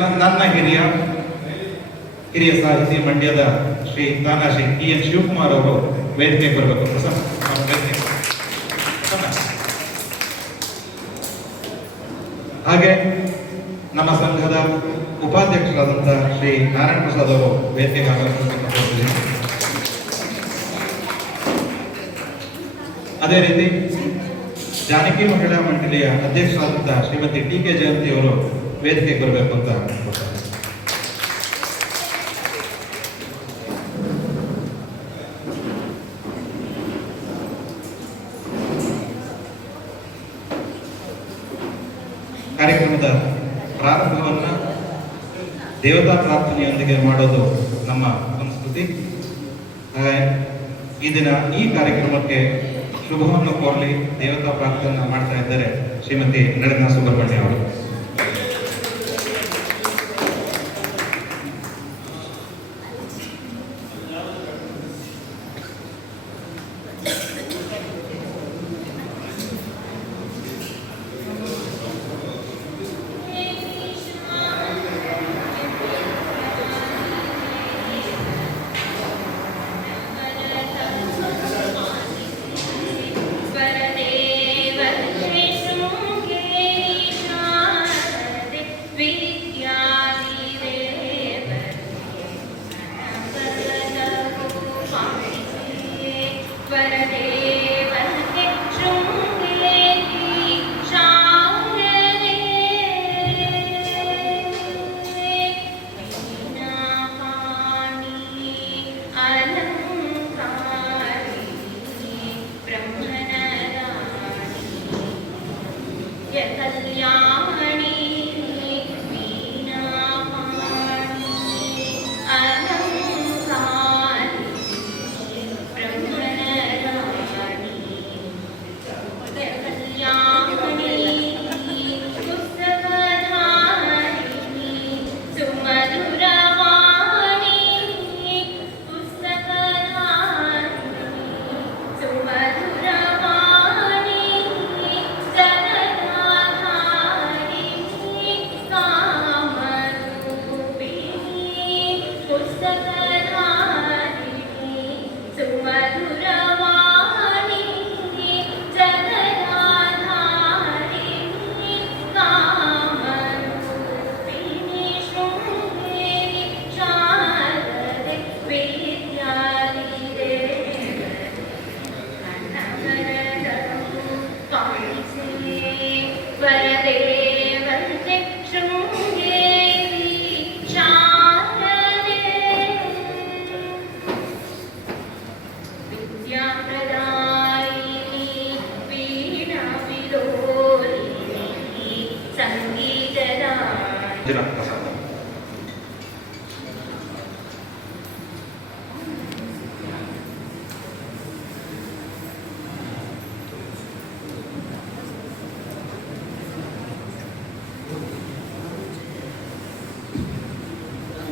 ನನ್ನ ಹಿರಿಯ ಸಾಹಿತಿ ಮಂಡ್ಯದ ಶ್ರೀ ತಾನಾಶ್ರೀ ಟಿ.ಎನ್. ಶಿವಕುಮಾರ್ ಅವರು ವೇದಿಕೆಗೆ ಬರಬೇಕು. ಹಾಗೆ ನಮ್ಮ ಸಂಘದ ಉಪಾಧ್ಯಕ್ಷರಾದಂತಹ ಶ್ರೀ ನಾರಾಯಣ ಪ್ರಸಾದ್ ಅವರು ವೇದಿಕೆಗೆ ಆಗಮಿಸಬೇಕು. ಅದೇ ರೀತಿ ಜಾನಕಿ ಮಹಿಳಾ ಮಂಡಳಿಯ ಅಧ್ಯಕ್ಷರಾದಂತಹ ಶ್ರೀಮತಿ ಟಿ.ಕೆ. ಜಯಂತಿ ಅವರು ವೇದಿಕೆಗೆ ಬರಬೇಕು ಅಂತ ಕಾರ್ಯಕ್ರಮದ ಪ್ರಾರಂಭವನ್ನ ದೇವತಾ ಪ್ರಾರ್ಥನೆಯೊಂದಿಗೆ ಮಾಡೋದು ನಮ್ಮ ಸಂಸ್ಕೃತಿ. ಈ ದಿನ ಈ ಕಾರ್ಯಕ್ರಮಕ್ಕೆ ಶುಭವನ್ನು ಕೋರಲಿ ದೇವತಾ ಪ್ರಾರ್ಥನೆ ಮಾಡ್ತಾ ಇದ್ದಾರೆ ಶ್ರೀಮತಿ ನಳಿನಾ ಸುಬ್ರಹ್ಮಣ್ಯ ಅವರು.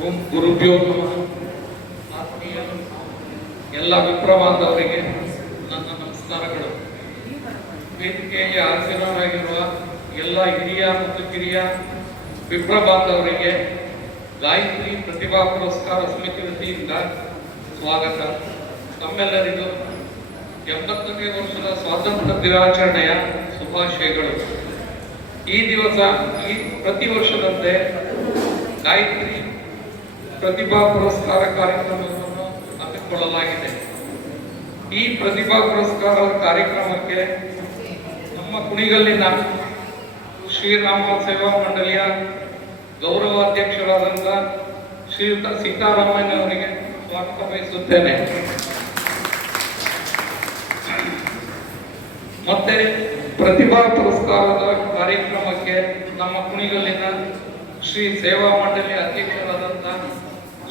ಓಂ ಗುರುಭ್ಯೋ ನಮಃ. ಆತ್ಮೀಯ ಎಲ್ಲ ವಿಪ್ರವಾದವರಿಗೆ ನನ್ನ ನಮಸ್ಕಾರಗಳು. ವೇದಿಕೆಗೆ ಹಾಜರಾಗಿರುವ ಎಲ್ಲ ಹಿರಿಯ ಮತ್ತು ಕಿರಿಯ ವಿಪ್ರವಾದವರಿಗೆ ಗಾಯತ್ರಿ ಪ್ರತಿಭಾ ಪುರಸ್ಕಾರ ಸಮಿತಿ ವತಿಯಿಂದ ಸ್ವಾಗತ. ತಮ್ಮೆಲ್ಲರಿಗೂ 80ನೇ ವರ್ಷದ ಸ್ವಾತಂತ್ರ್ಯ ದಿನಾಚರಣೆಯ ಶುಭಾಶಯಗಳು. ಈ ದಿವಸ ಪ್ರತಿ ವರ್ಷದಂತೆ ಗಾಯತ್ರಿ ಪ್ರತಿಭಾ ಪುರಸ್ಕಾರ ಕಾರ್ಯಕ್ರಮವನ್ನು ಹಮ್ಮಿಕೊಳ್ಳಲಾಗಿದೆ. ಈ ಪ್ರತಿಭಾ ಪುರಸ್ಕಾರ ಕಾರ್ಯಕ್ರಮಕ್ಕೆ ನಮ್ಮ ಕುಣಿಗಲ್ಲಿನ ಶ್ರೀರಾಮ ಸೇವಾ ಮಂಡಳಿಯ ಗೌರವಾಧ್ಯಕ್ಷರಾದಂಥ ಶ್ರೀಯುತ ಸೀತಾರಾಮಯ್ಯ ಅವರಿಗೆ ಸ್ವಾಗತ ಬಯಸುತ್ತೇನೆ. ಮತ್ತೆ ಪ್ರತಿಭಾ ಪುರಸ್ಕಾರದ ಕಾರ್ಯಕ್ರಮಕ್ಕೆ ನಮ್ಮ ಕುಣಿಗಲ್ಲಿನ ಶ್ರೀ ಸೇವಾ ಮಂಡಳಿಯ ಅಧ್ಯಕ್ಷರಾದಂಥ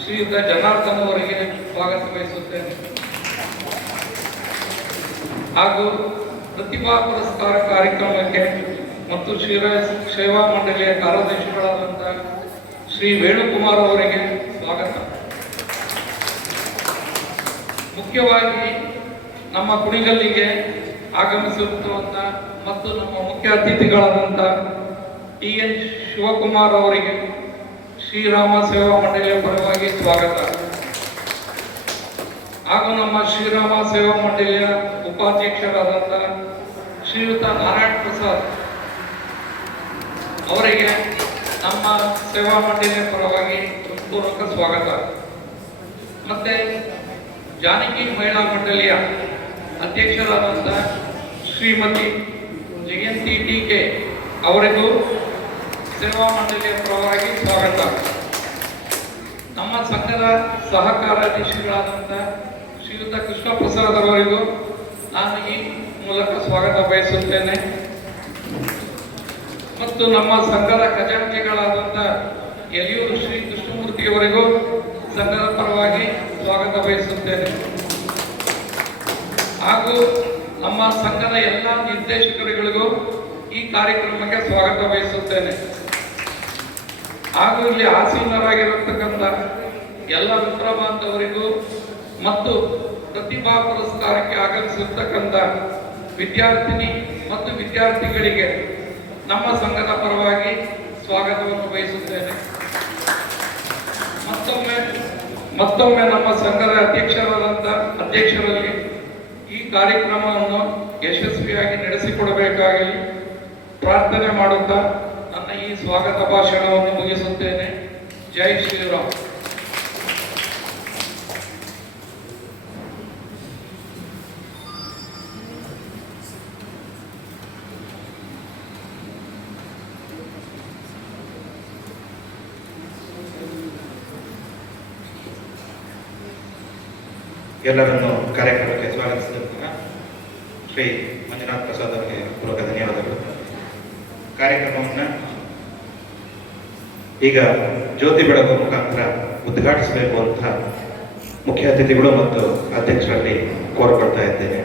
ಶ್ರೀಯುತ ಜನಾರ್ದನ್ ಅವರಿಗೆ ಸ್ವಾಗತ ಬಯಸುತ್ತೇನೆ. ಹಾಗೂ ಪ್ರತಿಭಾ ಪುರಸ್ಕಾರ ಕಾರ್ಯಕ್ರಮಕ್ಕೆ ಮತ್ತು ಶ್ರೀ ಸೇವಾ ಮಂಡಳಿಯ ಕಾರ್ಯದರ್ಶಿಗಳಾದಂಥ ಶ್ರೀ ವೇಣುಕುಮಾರ್ ಅವರಿಗೆ ಸ್ವಾಗತ. ಮುಖ್ಯವಾಗಿ ನಮ್ಮ ಕುಣಿಗಲ್ಲಿಗೆ ಆಗಮಿಸಿರುವಂತ ಮತ್ತು ನಮ್ಮ ಮುಖ್ಯ ಅತಿಥಿಗಳಾದಂಥ ಟಿ.ಎನ್. ಶಿವಕುಮಾರ್ ಅವರಿಗೆ ಶ್ರೀರಾಮ ಸೇವಾ ಮಂಡಳಿಯ ಪರವಾಗಿ ಸ್ವಾಗತ. ಹಾಗೂ ನಮ್ಮ ಶ್ರೀರಾಮ ಸೇವಾ ಮಂಡಳಿಯ ಉಪಾಧ್ಯಕ್ಷರಾದಂಥ ಶ್ರೀಯುತ ನಾರಾಯಣ್ ಪ್ರಸಾದ್ ಅವರಿಗೆ ನಮ್ಮ ಸೇವಾ ಮಂಡಳಿಯ ಪರವಾಗಿ ಹೃತ್ಪೂರ್ವಕ ಸ್ವಾಗತ. ಮತ್ತೆ ಜಾನಕಿ ಮಹಿಳಾ ಮಂಡಳಿಯ ಅಧ್ಯಕ್ಷರಾದಂಥ ಶ್ರೀಮತಿ ಜಯಂತಿ ಟಿ.ಕೆ ಅವರಿಗೂ ಸೇವಾ ಮಂಡಳಿಯ ಪರವಾಗಿ ಸ್ವಾಗತ. ನಮ್ಮ ಸಂಘದ ಸಹಕಾರ್ಯಾಧೀಶರಾದಂಥ ಶ್ರೀಯುತ ಕೃಷ್ಣ ಪ್ರಸಾದ್ ಅವರಿಗೂ ನಾನು ಈ ಮೂಲಕ ಸ್ವಾಗತ ಬಯಸುತ್ತೇನೆ. ಮತ್ತು ನಮ್ಮ ಸಂಘದ ಖಜಾಂಚಿಗಳಾದಂಥ ಯಲಿಯೂರು ಶ್ರೀ ಕೃಷ್ಣಮೂರ್ತಿಯವರಿಗೂ ಸಂಘದ ಪರವಾಗಿ ಸ್ವಾಗತ ಬಯಸುತ್ತೇನೆ. ಹಾಗೂ ನಮ್ಮ ಸಂಘದ ಎಲ್ಲ ನಿರ್ದೇಶಕರುಗಳಿಗೂ ಈ ಕಾರ್ಯಕ್ರಮಕ್ಕೆ ಸ್ವಾಗತ ಬಯಸುತ್ತೇನೆ. ಹಾಗೂ ಇಲ್ಲಿ ಆಸೀನರಾಗಿರತಕ್ಕಂಥ ಎಲ್ಲ ಮಿತ್ರ ಬಾಂಧವರಿಗೂ ಮತ್ತು ಪ್ರತಿಭಾ ಪುರಸ್ಕಾರಕ್ಕೆ ಆಗಮಿಸಿರ್ತಕ್ಕಂಥ ವಿದ್ಯಾರ್ಥಿನಿ ಮತ್ತು ವಿದ್ಯಾರ್ಥಿಗಳಿಗೆ ನಮ್ಮ ಸಂಘದ ಪರವಾಗಿ ಸ್ವಾಗತವನ್ನು ಬಯಸುತ್ತೇನೆ. ಮತ್ತೊಮ್ಮೆ ನಮ್ಮ ಸಂಘದ ಅಧ್ಯಕ್ಷರಲ್ಲಿ ಈ ಕಾರ್ಯಕ್ರಮವನ್ನು ಯಶಸ್ವಿಯಾಗಿ ನಡೆಸಿಕೊಡಬೇಕಾಗಿ ಪ್ರಾರ್ಥನೆ ಮಾಡುತ್ತಾ ನನ್ನ ಈ ಸ್ವಾಗತ ಭಾಷಣವನ್ನು ಮುಗಿಸುತ್ತೇನೆ. ಜೈ ಶ್ರೀರಾಮ್. ಎಲ್ಲರನ್ನು ಕಾರ್ಯಕ್ರಮಕ್ಕೆ ಸ್ವಾಗತಿಸಿದ ಶ್ರೀ ಮಂಜುನಾಥ್ ಪ್ರಸಾದ್ ಅವರಿಗೆ ಪೂರ್ವಕ ಧನ್ಯವಾದಗಳು. ಕಾರ್ಯಕ್ರಮವನ್ನು ಈಗ ಜ್ಯೋತಿ ಬೆಳಗುವ ಮುಖಾಂತರ ಉದ್ಘಾಟಿಸಬೇಕು ಅಂತ ಮುಖ್ಯ ಅತಿಥಿಗಳು ಮತ್ತು ಅಧ್ಯಕ್ಷರಲ್ಲಿ ಕೋರಿಕೊಳ್ತಾ ಇದ್ದೇನೆ.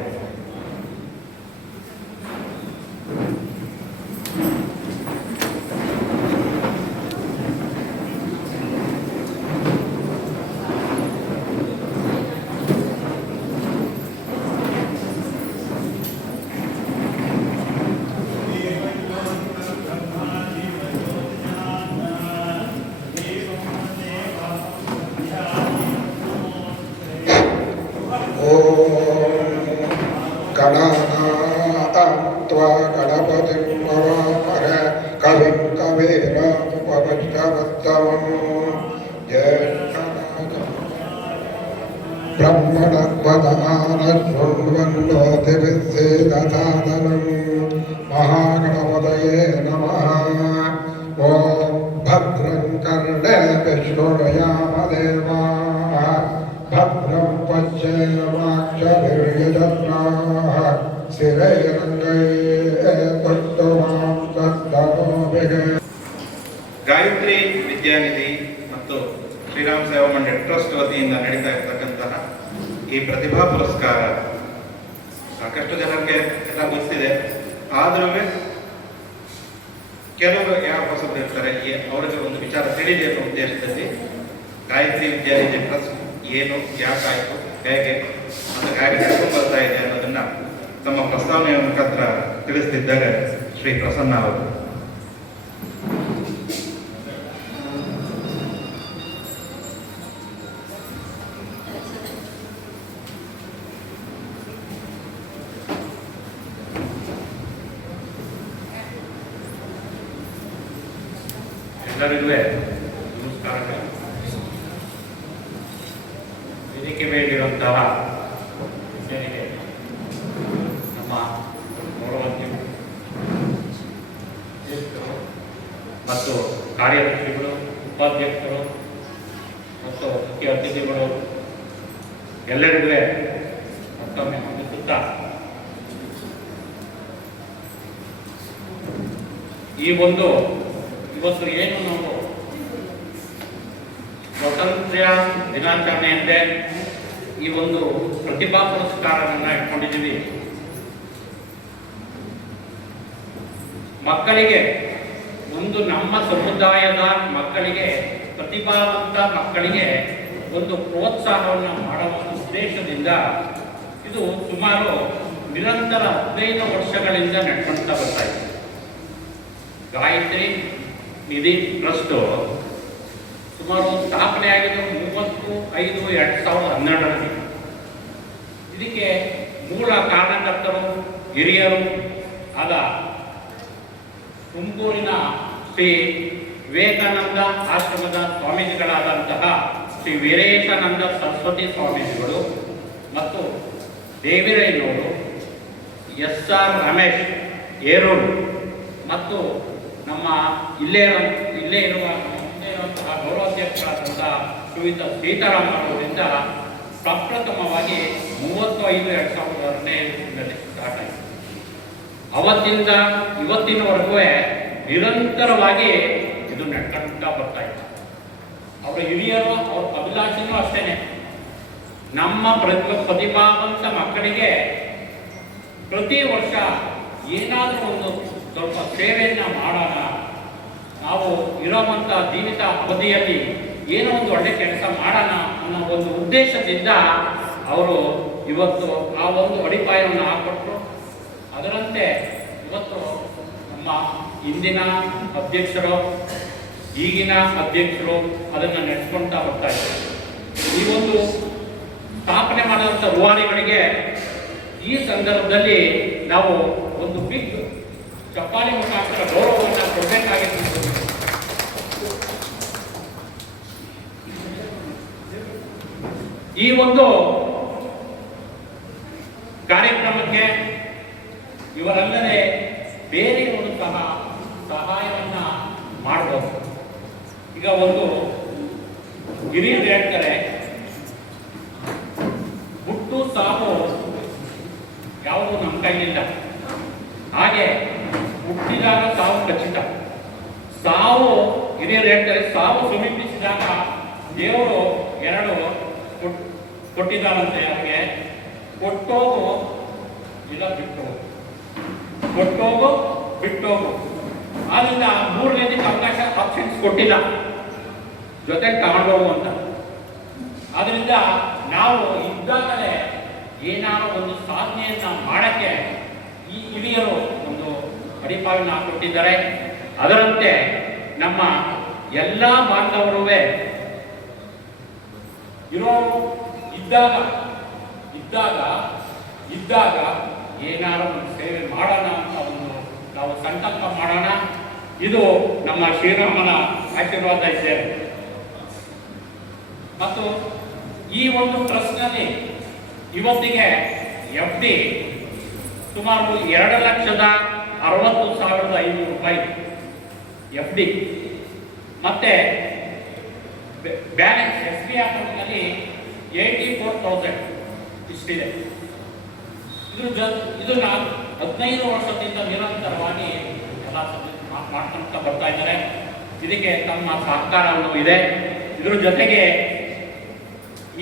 कविं कवीरमुपमश्रवस्तमं ब्रह्मणवदानशृण्वन्नोतिभिस्सेदसादनं महागणपतये नमः। ॐ भद्रं कर्णेभिः शृणुयामदेवाः भद्रं पश्येमाक्षभिर्यजत्राः ಗಾಯತ್ರಿ ವಿದ್ಯಾನಿಧಿ ಮತ್ತು ಶ್ರೀರಾಮ್ ಸೇವಾ ಮಂಡಳಿ ಟ್ರಸ್ಟ್ ವತಿಯಿಂದ ನಡೀತಾ ಇರತಕ್ಕಂತಹ ಈ ಪ್ರತಿಭಾ ಪುರಸ್ಕಾರ ಸಾಕಷ್ಟು ಜನರಿಗೆ ಎಲ್ಲ ಗೊತ್ತಿದೆ. ಆದ್ರೂ ಕೆಲವರು ಯಾವ ಹೊಸಬ್ರು ಇರ್ತಾರೆ, ಅವರಿಗೆ ಒಂದು ವಿಚಾರ ತಿಳಿಲಿ ಅನ್ನೋ ಉದ್ದೇಶದಲ್ಲಿ ಗಾಯತ್ರಿ ವಿದ್ಯಾನಿಧಿ ಟ್ರಸ್ಟ್ ಏನು, ಯಾಕಾಯಿತು, ಹೇಗೆ ಮತ್ತು ಹೇಗೆ ನಡ್ಕೊಂಡು ಬರ್ತಾ ಇದೆ ಅನ್ನೋದನ್ನ ತಮ್ಮ ಪ್ರಸ್ತಾವನೆಯ ಮುಖಾಂತರ ತಿಳಿಸ್ತಿದ್ದಾರೆ ಶ್ರೀ ಪ್ರಸನ್ನ ಅವರು. ಎಲ್ಲರಿಗೂ ನಮಸ್ಕಾರಗಳು. ವೇದಿಕೆ ಮೇಲಿರುವಂತಹ ಜನರಿಗೆ ನಮ್ಮ ಗೌರವಾಧ್ಯಕ್ಷರು ಮತ್ತು ಕಾರ್ಯದರ್ಶಿಗಳು, ಉಪಾಧ್ಯಕ್ಷರು ಮತ್ತು ಮುಖ್ಯ ಅತಿಥಿಗಳು ಎಲ್ಲರಿಗೂ ಮತ್ತೊಮ್ಮೆ ವಂದಿಸುತ್ತಾ ಇವತ್ತು ಏನು ನಾವು ಸ್ವಾತಂತ್ರ್ಯ ದಿನಾಚರಣೆಯಂತೆ ಈ ಒಂದು ಪ್ರತಿಭಾ ಪುರಸ್ಕಾರವನ್ನು ಇಟ್ಕೊಂಡಿದ್ದೀವಿ. ಮಕ್ಕಳಿಗೆ ಒಂದು ನಮ್ಮ ಸಮುದಾಯದ ಮಕ್ಕಳಿಗೆ, ಪ್ರತಿಭಾವಂತ ಮಕ್ಕಳಿಗೆ ಒಂದು ಪ್ರೋತ್ಸಾಹವನ್ನು ಮಾಡುವ ಉದ್ದೇಶದಿಂದ ಇದು ಸುಮಾರು ನಿರಂತರ 15 ವರ್ಷಗಳಿಂದ ನಡ್ಕೊಂತ ಬರ್ತಾ ಇದೆ. ಗಾಯತ್ರಿ ನಿಧಿ ಟ್ರಸ್ಟು 2012ರಲ್ಲಿ. ಇದಕ್ಕೆ ಮೂಲ ಕಾರಣಕರ್ತರು ಹಿರಿಯರು ಆದ ತುಮಕೂರಿನ ಶ್ರೀ ವಿವೇಕಾನಂದ ಆಶ್ರಮದ ಸ್ವಾಮೀಜಿಗಳಾದಂತಹ ಶ್ರೀ ವೀರೇಶಾನಂದ ಸರಸ್ವತಿ ಸ್ವಾಮೀಜಿಗಳು ಮತ್ತು ದೇವಿರಯ್ಯನವರು, SR ರಮೇಶ್ ಏರೂರು ಮತ್ತು ನಮ್ಮ ಇಲ್ಲೇ ಇರುವಂತಹ ಗೌರವಾಧ್ಯಕ್ಷರಾದಂತಹ ಶ್ರೀಯುತ ಸೀತಾರಾಮರವರಿಂದ ಪ್ರಪ್ರಥಮವಾಗಿ 35/2002ರಲ್ಲಿ ಸ್ಟಾರ್ಟ್ ಆಯಿತು. ಅವತ್ತಿಂದ ಇವತ್ತಿನವರೆಗೂ ನಿರಂತರವಾಗಿ ಇದು ನಡ್ಕೊಂಡ್ತಾ ಬರ್ತಾ ಇತ್ತು. ಅವರ ಹಿರಿಯರು, ಅವ್ರ ಅಭಿಲಾಷೆನೂ ಅಷ್ಟೇನೆ. ನಮ್ಮ ಪ್ರತಿಭಾವಂತ ಮಕ್ಕಳಿಗೆ ಪ್ರತಿ ವರ್ಷ ಏನಾದರೂ ಒಂದು ಸ್ವಲ್ಪ ಸೇವೆಯನ್ನು ಮಾಡೋಣ, ನಾವು ಇರುವಂಥ ಜೀವಿತ ಅವಧಿಯಲ್ಲಿ ಏನೋ ಒಂದು ಒಳ್ಳೆ ಕೆಲಸ ಮಾಡೋಣ ಅನ್ನೋ ಒಂದು ಉದ್ದೇಶದಿಂದ ಅವರು ಇವತ್ತು ಆ ಒಂದು ಅಡಿಪಾಯವನ್ನು ಹಾಕೊಟ್ರು. ಅದರಂತೆ ಇವತ್ತು ನಮ್ಮ ಇಂದಿನ ಅಧ್ಯಕ್ಷರು, ಈಗಿನ ಅಧ್ಯಕ್ಷರು ಅದನ್ನು ನಡೆಸ್ಕೊಳ್ತಾ ಬರ್ತಾ ಇದ್ದಾರೆ. ಈ ಒಂದು ಸ್ಥಾಪನೆ ಮಾಡಿದಂಥ ರೂವಾರಿಗಳಿಗೆ ಈ ಸಂದರ್ಭದಲ್ಲಿ ನಾವು ಒಂದು ಬಿಗ್ ಚಪ್ಪಾಳಿ ಮುಖಾಂತರ ಗೌರವವನ್ನು ಕೊಡಬೇಕಾಗಿತ್ತು. ಈ ಒಂದು ಕಾರ್ಯಕ್ರಮಕ್ಕೆ ಇವರಲ್ಲದೆ ಬೇರೆಯವರು ಸಹ ಸಹಾಯವನ್ನ ಮಾಡಬಹುದು. ಈಗ ಒಂದು ಹಿರಿಯರು ಹೇಳ್ತಾರೆ, ಹುಟ್ಟು ಸಾವು ಯಾವುದು ನಮ್ಮ ಕೈಲಿಲ್ಲ, ಹಾಗೆ ಹುಟ್ಟಿದಾಗ ಸಾವು ಖಚಿತ. ಸಾವು ಹಿರಿಯರು ಹೇಳ್ತಾರೆ, ಸಾವು ಸಮೀಪಿಸಿದಾಗ ದೇವರು ಎರಡು ಕೊಟ್ಟಿದ್ದಾರಂತೆ. ಅವ್ರಿಗೆ ಕೊಟ್ಟೋಗು ಇಲ್ಲ ಬಿಟ್ಟೋಗು, ಕೊಟ್ಟೋಗು ಬಿಟ್ಟೋಗು. ಆದ್ರಿಂದ ಮೂರನೇದಕ್ಕೆ ಅವಕಾಶ ಆಪ್ಷನ್ಸ್ ಕೊಟ್ಟಿಲ್ಲ, ಜೊತೆಗೆ ತಗೊಂಡೋಗು ಅಂತ. ಆದ್ರಿಂದ ನಾವು ಇದ್ದಾಗಲೇ ಏನಾದರೂ ಒಂದು ಸಾಧನೆಯನ್ನ ಮಾಡಕ್ಕೆ ಈ ಹಿರಿಯರು ಒಂದು ಅಡಿಪಾಯನ್ನ ಕೊಟ್ಟಿದ್ದಾರೆ. ಅದರಂತೆ ನಮ್ಮ ಎಲ್ಲ ಬಾಂಧವರು ಇರೋರು ಇದ್ದಾಗ ಏನಾದರೂ ಒಂದು ಸೇವೆ ಮಾಡೋಣ ಅಂತ ಒಂದು ನಾವು ಸಂಕಲ್ಪ ಮಾಡೋಣ. ಇದು ನಮ್ಮ ಶ್ರೀರಾಮನ ಆಶೀರ್ವಾದ ಇದೆ. ಮತ್ತು ಈ ಒಂದು ಟ್ರಸ್ಟ್ನಲ್ಲಿ ಇವತ್ತಿಗೆ FD ಸುಮಾರು 2,60,500 ರೂಪಾಯಿ FD, ಮತ್ತೆ ಬ್ಯಾಲೆನ್ಸ್ SB ಅಕೌಂಟ್ನಲ್ಲಿ 84,000 ಇಷ್ಟಿದೆ. ಇದನ್ನ 15 ವರ್ಷದಿಂದ ನಿರಂತರವಾಗಿ ಎಲ್ಲ ಮಾಡ್ಕೊಂತ ಬರ್ತಾ ಇದ್ದಾರೆ. ಇದಕ್ಕೆ ತಮ್ಮ ಸಹಕಾರವೂ ಇದೆ. ಇದರ ಜೊತೆಗೆ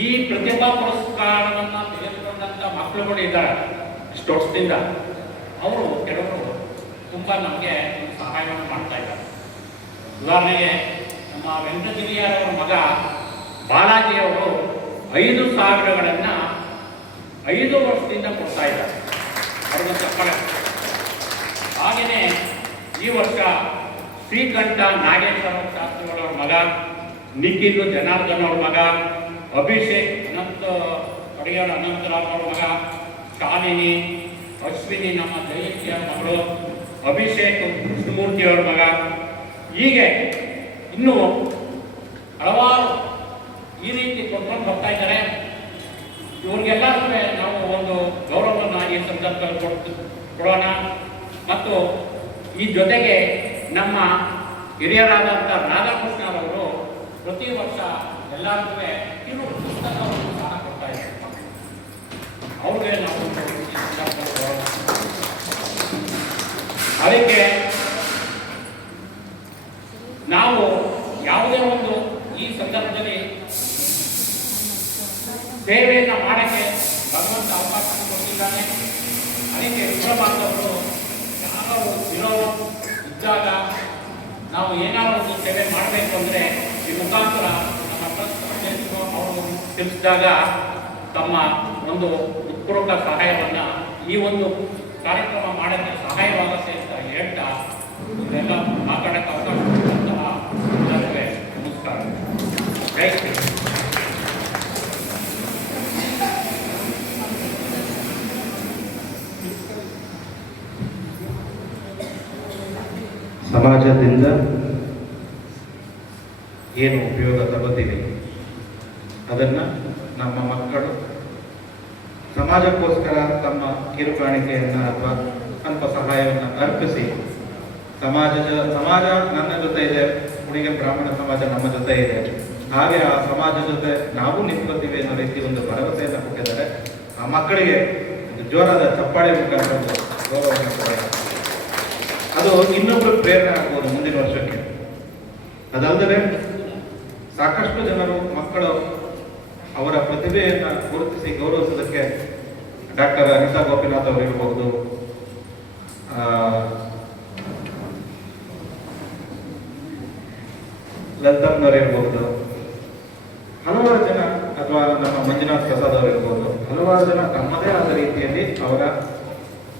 ಈ ಪ್ರತಿಭಾ ಪುರಸ್ಕಾರವನ್ನು ತೆಗೆದುಕೊಂಡಂತ ಮಕ್ಕಳುಗಳು ಇದ್ದಾರೆ ಇಷ್ಟು ವರ್ಷದಿಂದ. ಅವರು ಕೆಲವರು ತುಂಬಾ ನಮಗೆ ಸಹಾಯವನ್ನು ಮಾಡ್ತಾ ಇದ್ದಾರೆ. ಉದಾಹರಣೆಗೆ ನಮ್ಮ ವೆಂಕಟಗಿರಿಯವರ ಮಗ ಬಾಲಾಜಿ ಅವರು 5,000ಗಳನ್ನ 5 ವರ್ಷದಿಂದ ಕೊಡ್ತಾ ಇದ್ದಾರೆ. ಅವ್ರಿಗೆ ಚಪ್ಪಳೆ. ಹಾಗೆಯೇ ಈ ವರ್ಷ ಶ್ರೀಕಂಠ ನಾಗೇಶ್ವರ ಶಾಸ್ತ್ರಿಗಳವ್ರ ಮಗ, ನಿಖಿಲ್ ಜನಾರ್ದನ್ ಅವ್ರ ಮಗ, ಅಭಿಷೇಕ್ ಅನಂತರಾಮ್ ಅವ್ರ ಮಗ, ಶಾಲಿನಿ, ಅಶ್ವಿನಿ ನಮ್ಮ ಜಯಂತಿಯ ಮಗಳು, ಅಭಿಷೇಕ್ ಕೃಷ್ಣಮೂರ್ತಿ ಅವ್ರ ಮಗ, ಹೀಗೆ ಇನ್ನೂ ಹಲವಾರು ಈ ರೀತಿ ಕೊಟ್ಕೊಂಡು ಬರ್ತಾ ಇದ್ದಾರೆ. ಇವ್ರಿಗೆಲ್ಲರಿಗೂ ನಾವು ಒಂದು ಗೌರವವನ್ನು ಈ ಸಂದರ್ಭದಲ್ಲಿ ಕೊಡೋಣ. ಮತ್ತು ಈ ಜೊತೆಗೆ ನಮ್ಮ ಹಿರಿಯರಾದಂಥ ರಾಧಾಕೃಷ್ಣರವರು ಪ್ರತಿ ವರ್ಷ ಎಲ್ಲರಿಗೂ ಕಿರು ಪುಸ್ತಕವನ್ನು ಸಹ ಕೊಡ್ತಾ ಇದ್ದಾರೆ. ಅವ್ರಿಗೆ ನಾವು ಅದಕ್ಕೆ ನಾವು ಯಾವುದೇ ಒಂದು ಈ ಸಂದರ್ಭದಲ್ಲಿ ಸೇವೆಯನ್ನು ಮಾಡಕ್ಕೆ ಭಗವಂತ ಅವಕಾಶ ಕೊಟ್ಟಿದ್ದಾನೆ. ಅದಕ್ಕೆ ವಿಶ್ವಬಾಂಧವರು ಯಾರು ಇದ್ದಾಗ ನಾವು ಏನಾದರೂ ಒಂದು ಸೇವೆ ಮಾಡಬೇಕು ಅಂದರೆ ಈ ಮುಖಾಂತರ ನಮ್ಮ ಟ್ರಸ್ಟ್ ಅವರು ತಿಳಿಸಿದಾಗ ತಮ್ಮ ಒಂದು ಉತ್ಪೂರ್ವಕ ಸಹಾಯವನ್ನು ಈ ಒಂದು ಕಾರ್ಯಕ್ರಮ ಮಾಡೋಕ್ಕೆ ಸಹಾಯವಾಗುತ್ತೆ ಅಂತ ಹೇಳ್ತಾ ಇವರೆಲ್ಲ ಮಾತಾಡೋಕ್ಕೆ ಅವಕಾಶ ಕೊಟ್ಟಂತಹ ಎಲ್ಲರಿಗೂ ನಮಸ್ಕಾರ. ಜೈ ಶ್ರೀ. ಸಮಾಜದಿಂದ ಏನು ಉಪಯೋಗ ತಗೋತೀವಿ ಅದನ್ನು ನಮ್ಮ ಮಕ್ಕಳು ಸಮಾಜಕ್ಕೋಸ್ಕರ ತಮ್ಮ ಕಿರುಕಾಣಿಕೆಯನ್ನು ಅಥವಾ ಅಲ್ಪ ಸಹಾಯವನ್ನು ಅರ್ಪಿಸಿ ಸಮಾಜ ನನ್ನ ಜೊತೆ ಇದೆ, ಹುಡುಗ ಬ್ರಾಹ್ಮಣ ಸಮಾಜ ನಮ್ಮ ಜೊತೆ ಇದೆ, ಹಾಗೆ ಆ ಸಮಾಜದ ಜೊತೆ ನಾವು ನಿಂತ್ಕೋತೀವಿ ಅನ್ನೋ ರೀತಿ ಒಂದು ಭರವಸೆಯನ್ನು ಕೊಟ್ಟಿದ್ದಾರೆ. ಆ ಮಕ್ಕಳಿಗೆ ಜೋರಾದ ಚಪ್ಪಾಳೆ ಮುಖಾಂತರ ಗೌರವ ನೀಡ್ತಾರೆ. ಅದು ಇನ್ನೊಬ್ಬರು ಪ್ರೇರಣೆ ಆಗ್ಬೋದು ಮುಂದಿನ ವರ್ಷಕ್ಕೆ. ಅದಲ್ಲದೆ ಸಾಕಷ್ಟು ಜನರು ಮಕ್ಕಳು ಅವರ ಪ್ರತಿಭೆಯನ್ನು ಗುರುತಿಸಿ ಗೌರವಿಸೋದಕ್ಕೆ ಡಾಕ್ಟರ್ ಅನಿತಾ ಗೋಪಿನಾಥ್ ಅವರು ಇರಬಹುದು, ಲಲಿತಮ್ಮನವರು ಇರಬಹುದು, ಹಲವಾರು ಜನ, ಅಥವಾ ನಮ್ಮ ಮಂಜುನಾಥ್ ಪ್ರಸಾದ್ ಅವರು ಇರ್ಬೋದು, ಹಲವಾರು ಜನ ತಮ್ಮದೇ ಆದ ರೀತಿಯಲ್ಲಿ ಅವರ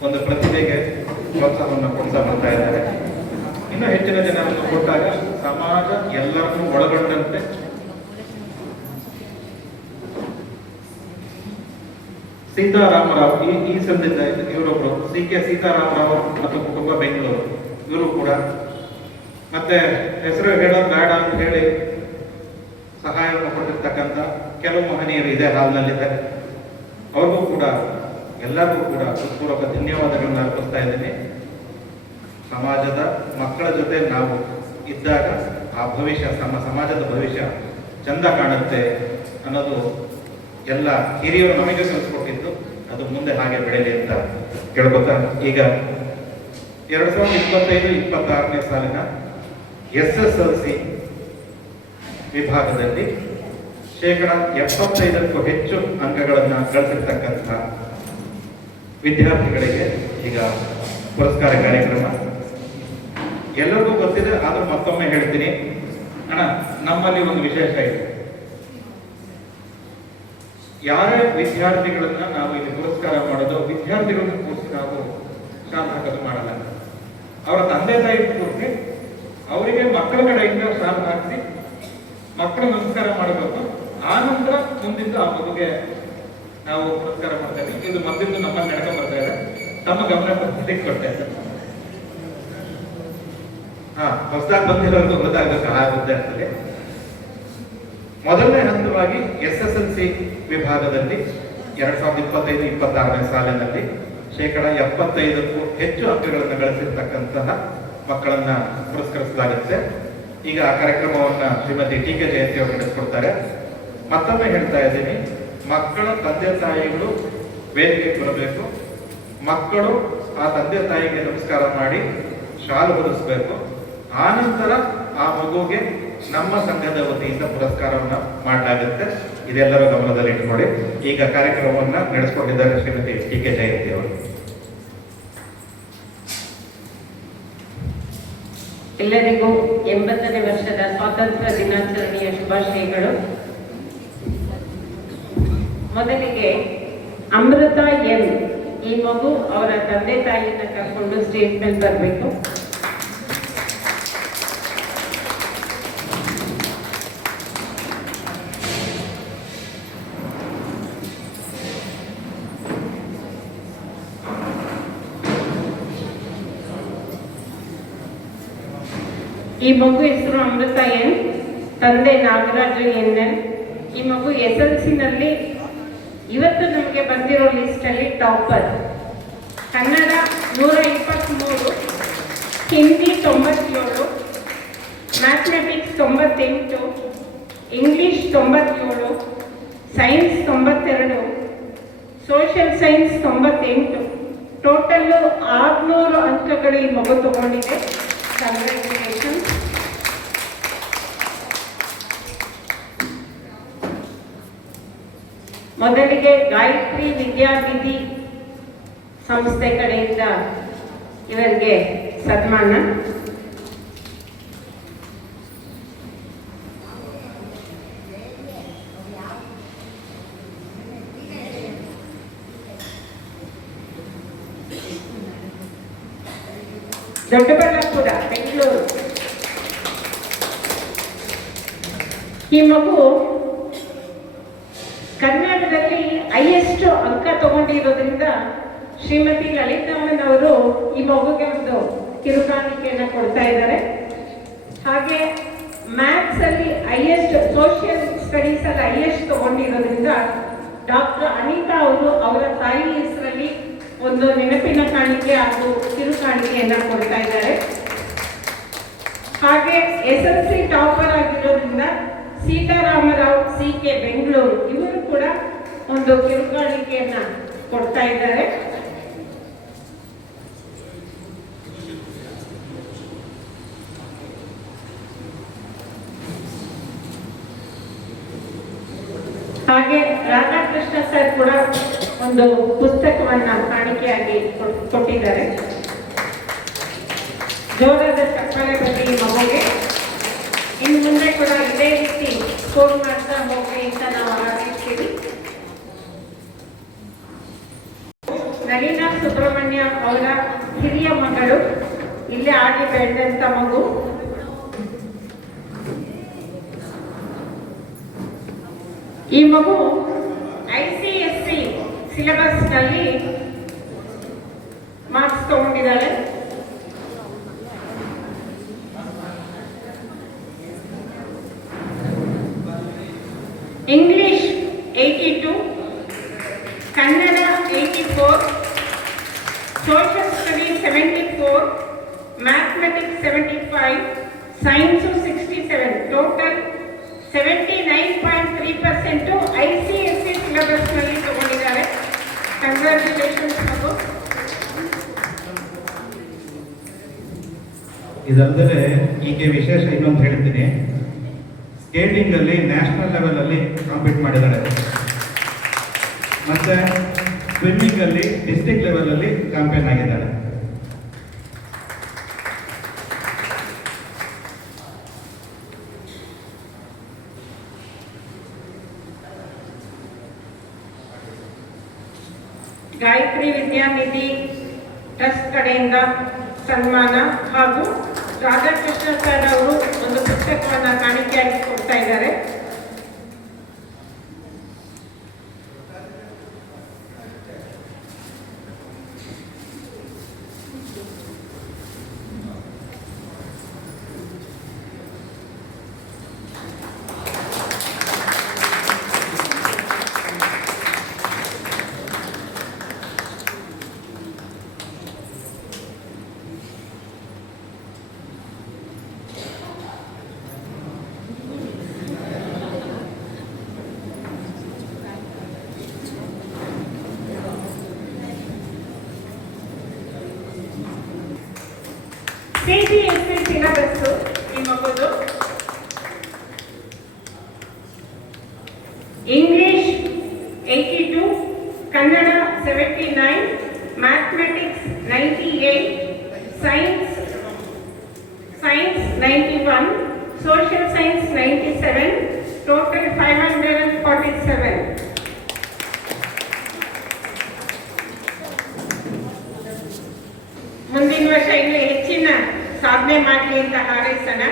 ಒಂದು ಪ್ರತಿಭೆಗೆ ಪ್ರೋತ್ಸಾಹವನ್ನು ಕೊಡ್ತಾ ಬರ್ತಾ ಇದ್ದಾರೆ. ಇನ್ನೂ ಹೆಚ್ಚಿನ ಜನರನ್ನು ಕೊಟ್ಟಾಗ ಸಮಾಜ ಎಲ್ಲರನ್ನೂ ಒಳಗೊಂಡಂತೆ ಸೀತಾರಾಮರಾವ್ ಈ ಸಂದಿದ್ದ ಇವರೊಬ್ರು CK ಸೀತಾರಾಮರಾವ್ ಮತ್ತು ಕುಟುಂಬ ಬೆಂಗಳೂರು, ಇವರು ಕೂಡ ಮತ್ತೆ ಹೆಸರು ಹೇಳೋದು ಬೇಡ ಅಂತ ಹೇಳಿ ಸಹಾಯವನ್ನು ಕೊಟ್ಟಿರ್ತಕ್ಕಂಥ ಕೆಲವು ಮಹನೀಯರು ಇದೇ ಹಾಲ್ನಲ್ಲಿದ್ದಾರೆ. ಅವ್ರಿಗೂ ಕೂಡ ಎಲ್ಲರಿಗೂ ಕೂಡ ಹೃತ್ಪೂರ್ವಕ ಧನ್ಯವಾದಗಳನ್ನ ಅರ್ಪಿಸ್ತಾ ಇದ್ದೀನಿ. ಸಮಾಜದ ಮಕ್ಕಳ ಜೊತೆ ನಾವು ಇದ್ದಾಗ ಆ ಭವಿಷ್ಯ, ನಮ್ಮ ಸಮಾಜದ ಭವಿಷ್ಯ ಚಂದ ಕಾಣುತ್ತೆ ಅನ್ನೋದು ಎಲ್ಲ ಹಿರಿಯರು ನಮಗೆ ಕಲಿಸ್ಕೊಟ್ಟಿದ್ದು, ಅದು ಮುಂದೆ ಹಾಗೆ ಬೆಳೆಯಲಿ ಅಂತ ಕೇಳ್ಕೊತಾ, ಈಗ 2025-26ನೇ ಸಾಲಿನ SSLC ವಿಭಾಗದಲ್ಲಿ 75%ಕ್ಕೂ ಹೆಚ್ಚು ಅಂಕಗಳನ್ನು ಗಳಿಸಿರ್ತಕ್ಕಂಥ ವಿದ್ಯಾರ್ಥಿಗಳಿಗೆ ಈಗ ಪುರಸ್ಕಾರ ಕಾರ್ಯಕ್ರಮ. ಎಲ್ಲರಿಗೂ ಗೊತ್ತಿದೆ, ಆದ್ರೂ ಮತ್ತೊಮ್ಮೆ ಹೇಳ್ತೀನಿ ಅಣ್ಣ, ನಮ್ಮಲ್ಲಿ ಒಂದು ವಿಶೇಷ ಇದೆ. ಯಾರೇ ವಿದ್ಯಾರ್ಥಿಗಳನ್ನ ನಾವು ಇಲ್ಲಿ ಪುರಸ್ಕಾರ ಮಾಡೋದು, ವಿದ್ಯಾರ್ಥಿಗಳನ್ನ ಕೂರಿಸಿ ನಾವು ಶಾಲ್ ಹಾಕೋದು ಮಾಡಲ್ಲ. ಅವರ ತಂದೆ ತಾಯಿ ಕೂರಿಸಿ ಅವರಿಗೆ ಮಕ್ಕಳ ಕಡೆಯಿಂದ ಶಾಲ್ ಹಾಕಿಸಿ ಮಕ್ಕಳು ನಮಸ್ಕಾರ ಮಾಡಬೇಕು. ಆ ನಂತರ ಮುಂದಿಂದ ಆ ಮಗುಗೆ ನಾವು ಪುರಸ್ಕಾರ ಮಾಡ್ತೇವೆ. ಇದು ಮೊದಲಿಂದ ನಮ್ಮಲ್ಲಿ ನಡ್ಕೊಂಡು ಬರ್ತಾ ಇದೆ, ತಮ್ಮ ಗಮನ ಕೊಡ್ತಾ ಇದ್ದಾರೆ. ಹೊಸದಾಗಿ ಬಂದಿರೋದು ಗೊತ್ತಾಗಬೇಕು ಆ ವಿದ್ಯಾರ್ಥಿಗೆ. ಮೊದಲನೇ ಹಂತವಾಗಿ SSLC ವಿಭಾಗದಲ್ಲಿ 2025-26ನೇ ಸಾಲಿನಲ್ಲಿ 75%ಕ್ಕೂ ಹೆಚ್ಚು ಅಂಕಗಳನ್ನು ಗಳಿಸಿರ್ತಕ್ಕಂತಹ ಮಕ್ಕಳನ್ನ ಪುರಸ್ಕರಿಸಲಾಗುತ್ತೆ. ಈಗ ಆ ಕಾರ್ಯಕ್ರಮವನ್ನ ಶ್ರೀಮತಿ TK ಜಯಂತಿ ಅವರು ನಡೆಸಿಕೊಡ್ತಾರೆ. ಮತ್ತೊಮ್ಮೆ ಹೇಳ್ತಾ ಇದ್ದೀನಿ, ಮಕ್ಕಳ ತಂದೆ ತಾಯಿಗಳು ವೇದಿಕೆಗೆ ಬರಬೇಕು. ಮಕ್ಕಳು ಆ ತಂದೆ ತಾಯಿಗೆ ನಮಸ್ಕಾರ ಮಾಡಿ ಶಾಲು ಹೊದಿಸಬೇಕು. ಆ ನಂತರ ಆ ಮಗುಗೆ ನಮ್ಮ ಸಂಘದ ವತಿಯಿಂದ ಪುರಸ್ಕಾರವನ್ನ ಮಾಡಲಾಗುತ್ತೆ. ಇದೆಲ್ಲರೂ ಗಮನದಲ್ಲಿ ಇಟ್ಕೊಳ್ಳಿ. ಈಗ ಕಾರ್ಯಕ್ರಮವನ್ನ ನಡೆಸಿಕೊಂಡಿದ್ದಾರೆ ಶ್ರೀಮತಿ TK ಜಯಂತಿ ಅವರು. ಎಲ್ಲರಿಗೂ 80ನೇ ವರ್ಷದ ಸ್ವಾತಂತ್ರ್ಯ ದಿನಾಚರಣೆಯ ಶುಭಾಶಯಗಳು. ಮೊದಲಿಗೆ ಅಮೃತ ಎಂ, ಈ ಮಗು ಅವರ ತಂದೆ ತಾಯಿಯನ್ನ ಕರ್ಕೊಂಡು ಸ್ಟೇಜ್ ಮೇಲೆ ಬರಬೇಕು. ಈ ಮಗು ಹೆಸರು ಅಮೃತ ಎನ್, ತಂದೆ ನಾಗರಾಜು NN. ಈ ಮಗು SLC-ನಲ್ಲಿ ಇವತ್ತು ನಮಗೆ ಬಂದಿರೋ ಲಿಸ್ಟಲ್ಲಿ topper. Kannada 123, Hindi 97, mathematics 98, English 97, science 92, social science 98. Total 600 ಅಂಕಗಳು ಈ ಮಗು ತಗೊಂಡಿದೆ. ಕಂಗ್ರ್ಯಾಚುಲೇಷನ್ಸ್. ಮೊದಲಿಗೆ ಗಾಯತ್ರಿ ವಿದ್ಯಾನಿಧಿ ಸಂಸ್ಥೆ ಕಡೆಯಿಂದ ಇವರಿಗೆ ಸನ್ಮಾನ. ದೊಡ್ಡಬಳ್ಳಾಪುರ, ಬೆಂಗಳೂರು. ಈ ಮಗು ಕನ್ನಡದಲ್ಲಿ ಹೈಯೆಸ್ಟ್ ಅಂಕ ತಗೊಂಡಿರೋದ್ರಿಂದ ಶ್ರೀಮತಿ ಲಲಿತಮ್ಮನವರು ಈ ಮಗುಗೆ ಒಂದು ಕಿರುಕಾಣಿಕೆಯನ್ನು ಕೊಡ್ತಾ ಇದ್ದಾರೆ. ಹಾಗೆ ಮ್ಯಾಥ್ಸ್ ಅಲ್ಲಿ ಹೈಯೆಸ್ಟ್, ಸೋಷಿಯಲ್ ಸ್ಟಡೀಸ್ ಅಲ್ಲಿ ಹೈಯೆಸ್ಟ್ ತಗೊಂಡಿರೋದ್ರಿಂದ ಡಾಕ್ಟರ್ ಅನಿತಾ ಅವರು ಅವರ ತಾಯಿ ಹೆಸರಲ್ಲಿ ಒಂದು ನೆನಪಿನ ಕಾಣಿಕೆ ಹಾಗೂ ಕಿರು ಕಾಣಿಕೆಯನ್ನ ಕೊಡ್ತಾ ಇದ್ದಾರೆ. ಹಾಗೆ SSLC ಟಾಪರ್ ಆಗಿರೋದ್ರಿಂದ ಸೀತಾರಾಮರಾವ್ CK ಬೆಂಗಳೂರು ಇವರು ಕೂಡ ಒಂದು ಕಿರುಕಾಣಿಕೆಯನ್ನ ಕೊಡ್ತಾ ಇದ್ದಾರೆ. ಹಾಗೆ ರಾಧಾಕೃಷ್ಣ ಸರ್ ಕೂಡ ಒಂದು ಪುಸ್ತಕವನ್ನ ಕಾಣಿಕೆಯಾಗಿ ಕೊಟ್ಟಿದ್ದಾರೆ. ಜೋರಾದ ಚಪ್ಪಾಳೆ ಬರಲಿ ಈ ಮಗುಗೆ. ಇನ್ನು ಮುಂದೆ ಕೂಡ ಇದೇ ರೀತಿ ಸ್ಕೋರ್ ಮಾಡ್ತಾ ಹೋಗಿ ಅಂತ ನಾವು ಆಶಿಸ್ತೀವಿ. ನಳಿನಾ ಸುಬ್ರಹ್ಮಣ್ಯ ಅವರ ಹಿರಿಯ ಮಗಳು, ಇಲ್ಲೇ ಆಗಿ ಬೆಳೆದಂತ ಮಗು. ಈ ಮಗು ICSE ಸಿಲೆಬಸ್ ನಲ್ಲಿ ಮಾರ್ಕ್ಸ್ ತಗೊಂಡಿದ್ದಾಳೆ. English 82, Kannada 84, social studies 74, mathematics 75, science 67, total 79.3% ICSE syllabus ನಲ್ಲಿ ತಗೊಂಡಿದ್ದಾರೆ. ಕಂಗ್ರಾಚುಲೇಷನ್ಸ್ ಮಗು. ಇದಲ್ಲದೆ ಈಕೆ ವಿಶೇಷ ಇನ್ನೊಂದು ಹೇಳ್ತೀನಿ, ಸ್ಕೇಟಿಂಗ್ ಅಲ್ಲಿ ನ್ಯಾಷನಲ್ ಲೆವೆಲ್ ಅಲ್ಲಿ ಕಾಂಪೀಟ್ ಮಾಡಿದ್ದಾಳೆ, ಮತ್ತೆ ಸ್ವಿಮ್ಮಿಂಗ್ ಅಲ್ಲಿ ಡಿಸ್ಟ್ರಿಕ್ಟ್ ಲೆವೆಲ್ ಅಲ್ಲಿ ಚಾಂಪಿಯನ್ ಆಗಿದ್ದಾಳೆ. ಗಾಯತ್ರಿ ವಿದ್ಯಾನಿಧಿ ಟ್ರಸ್ಟ್ ಕಡೆಯಿಂದ ಸನ್ಮಾನ ಹಾಗೂ ರಾಧಾಕೃಷ್ಣ ಸರ್ ಅವರು ಒಂದು ಪುಸ್ತಕವನ್ನ ಕಾಣಿಕೆಯಾಗಿ ಕೊಡ್ತಾ ಇದ್ದಾರೆ. CBSE ಸಿಲೆಬಸ್ ಈ ಮಗುದು. English 82, Kannada 79, mathematics 98, science 91, social science 97, total 547. ಮುಂದಿನ ವರ್ಷ ಇನ್ನೂ ಹೆಚ್ಚಿನ ಸಾಧನೆ ಮಾಡಲಿ ಅಂತ ಹಾರೈಸೋಣ.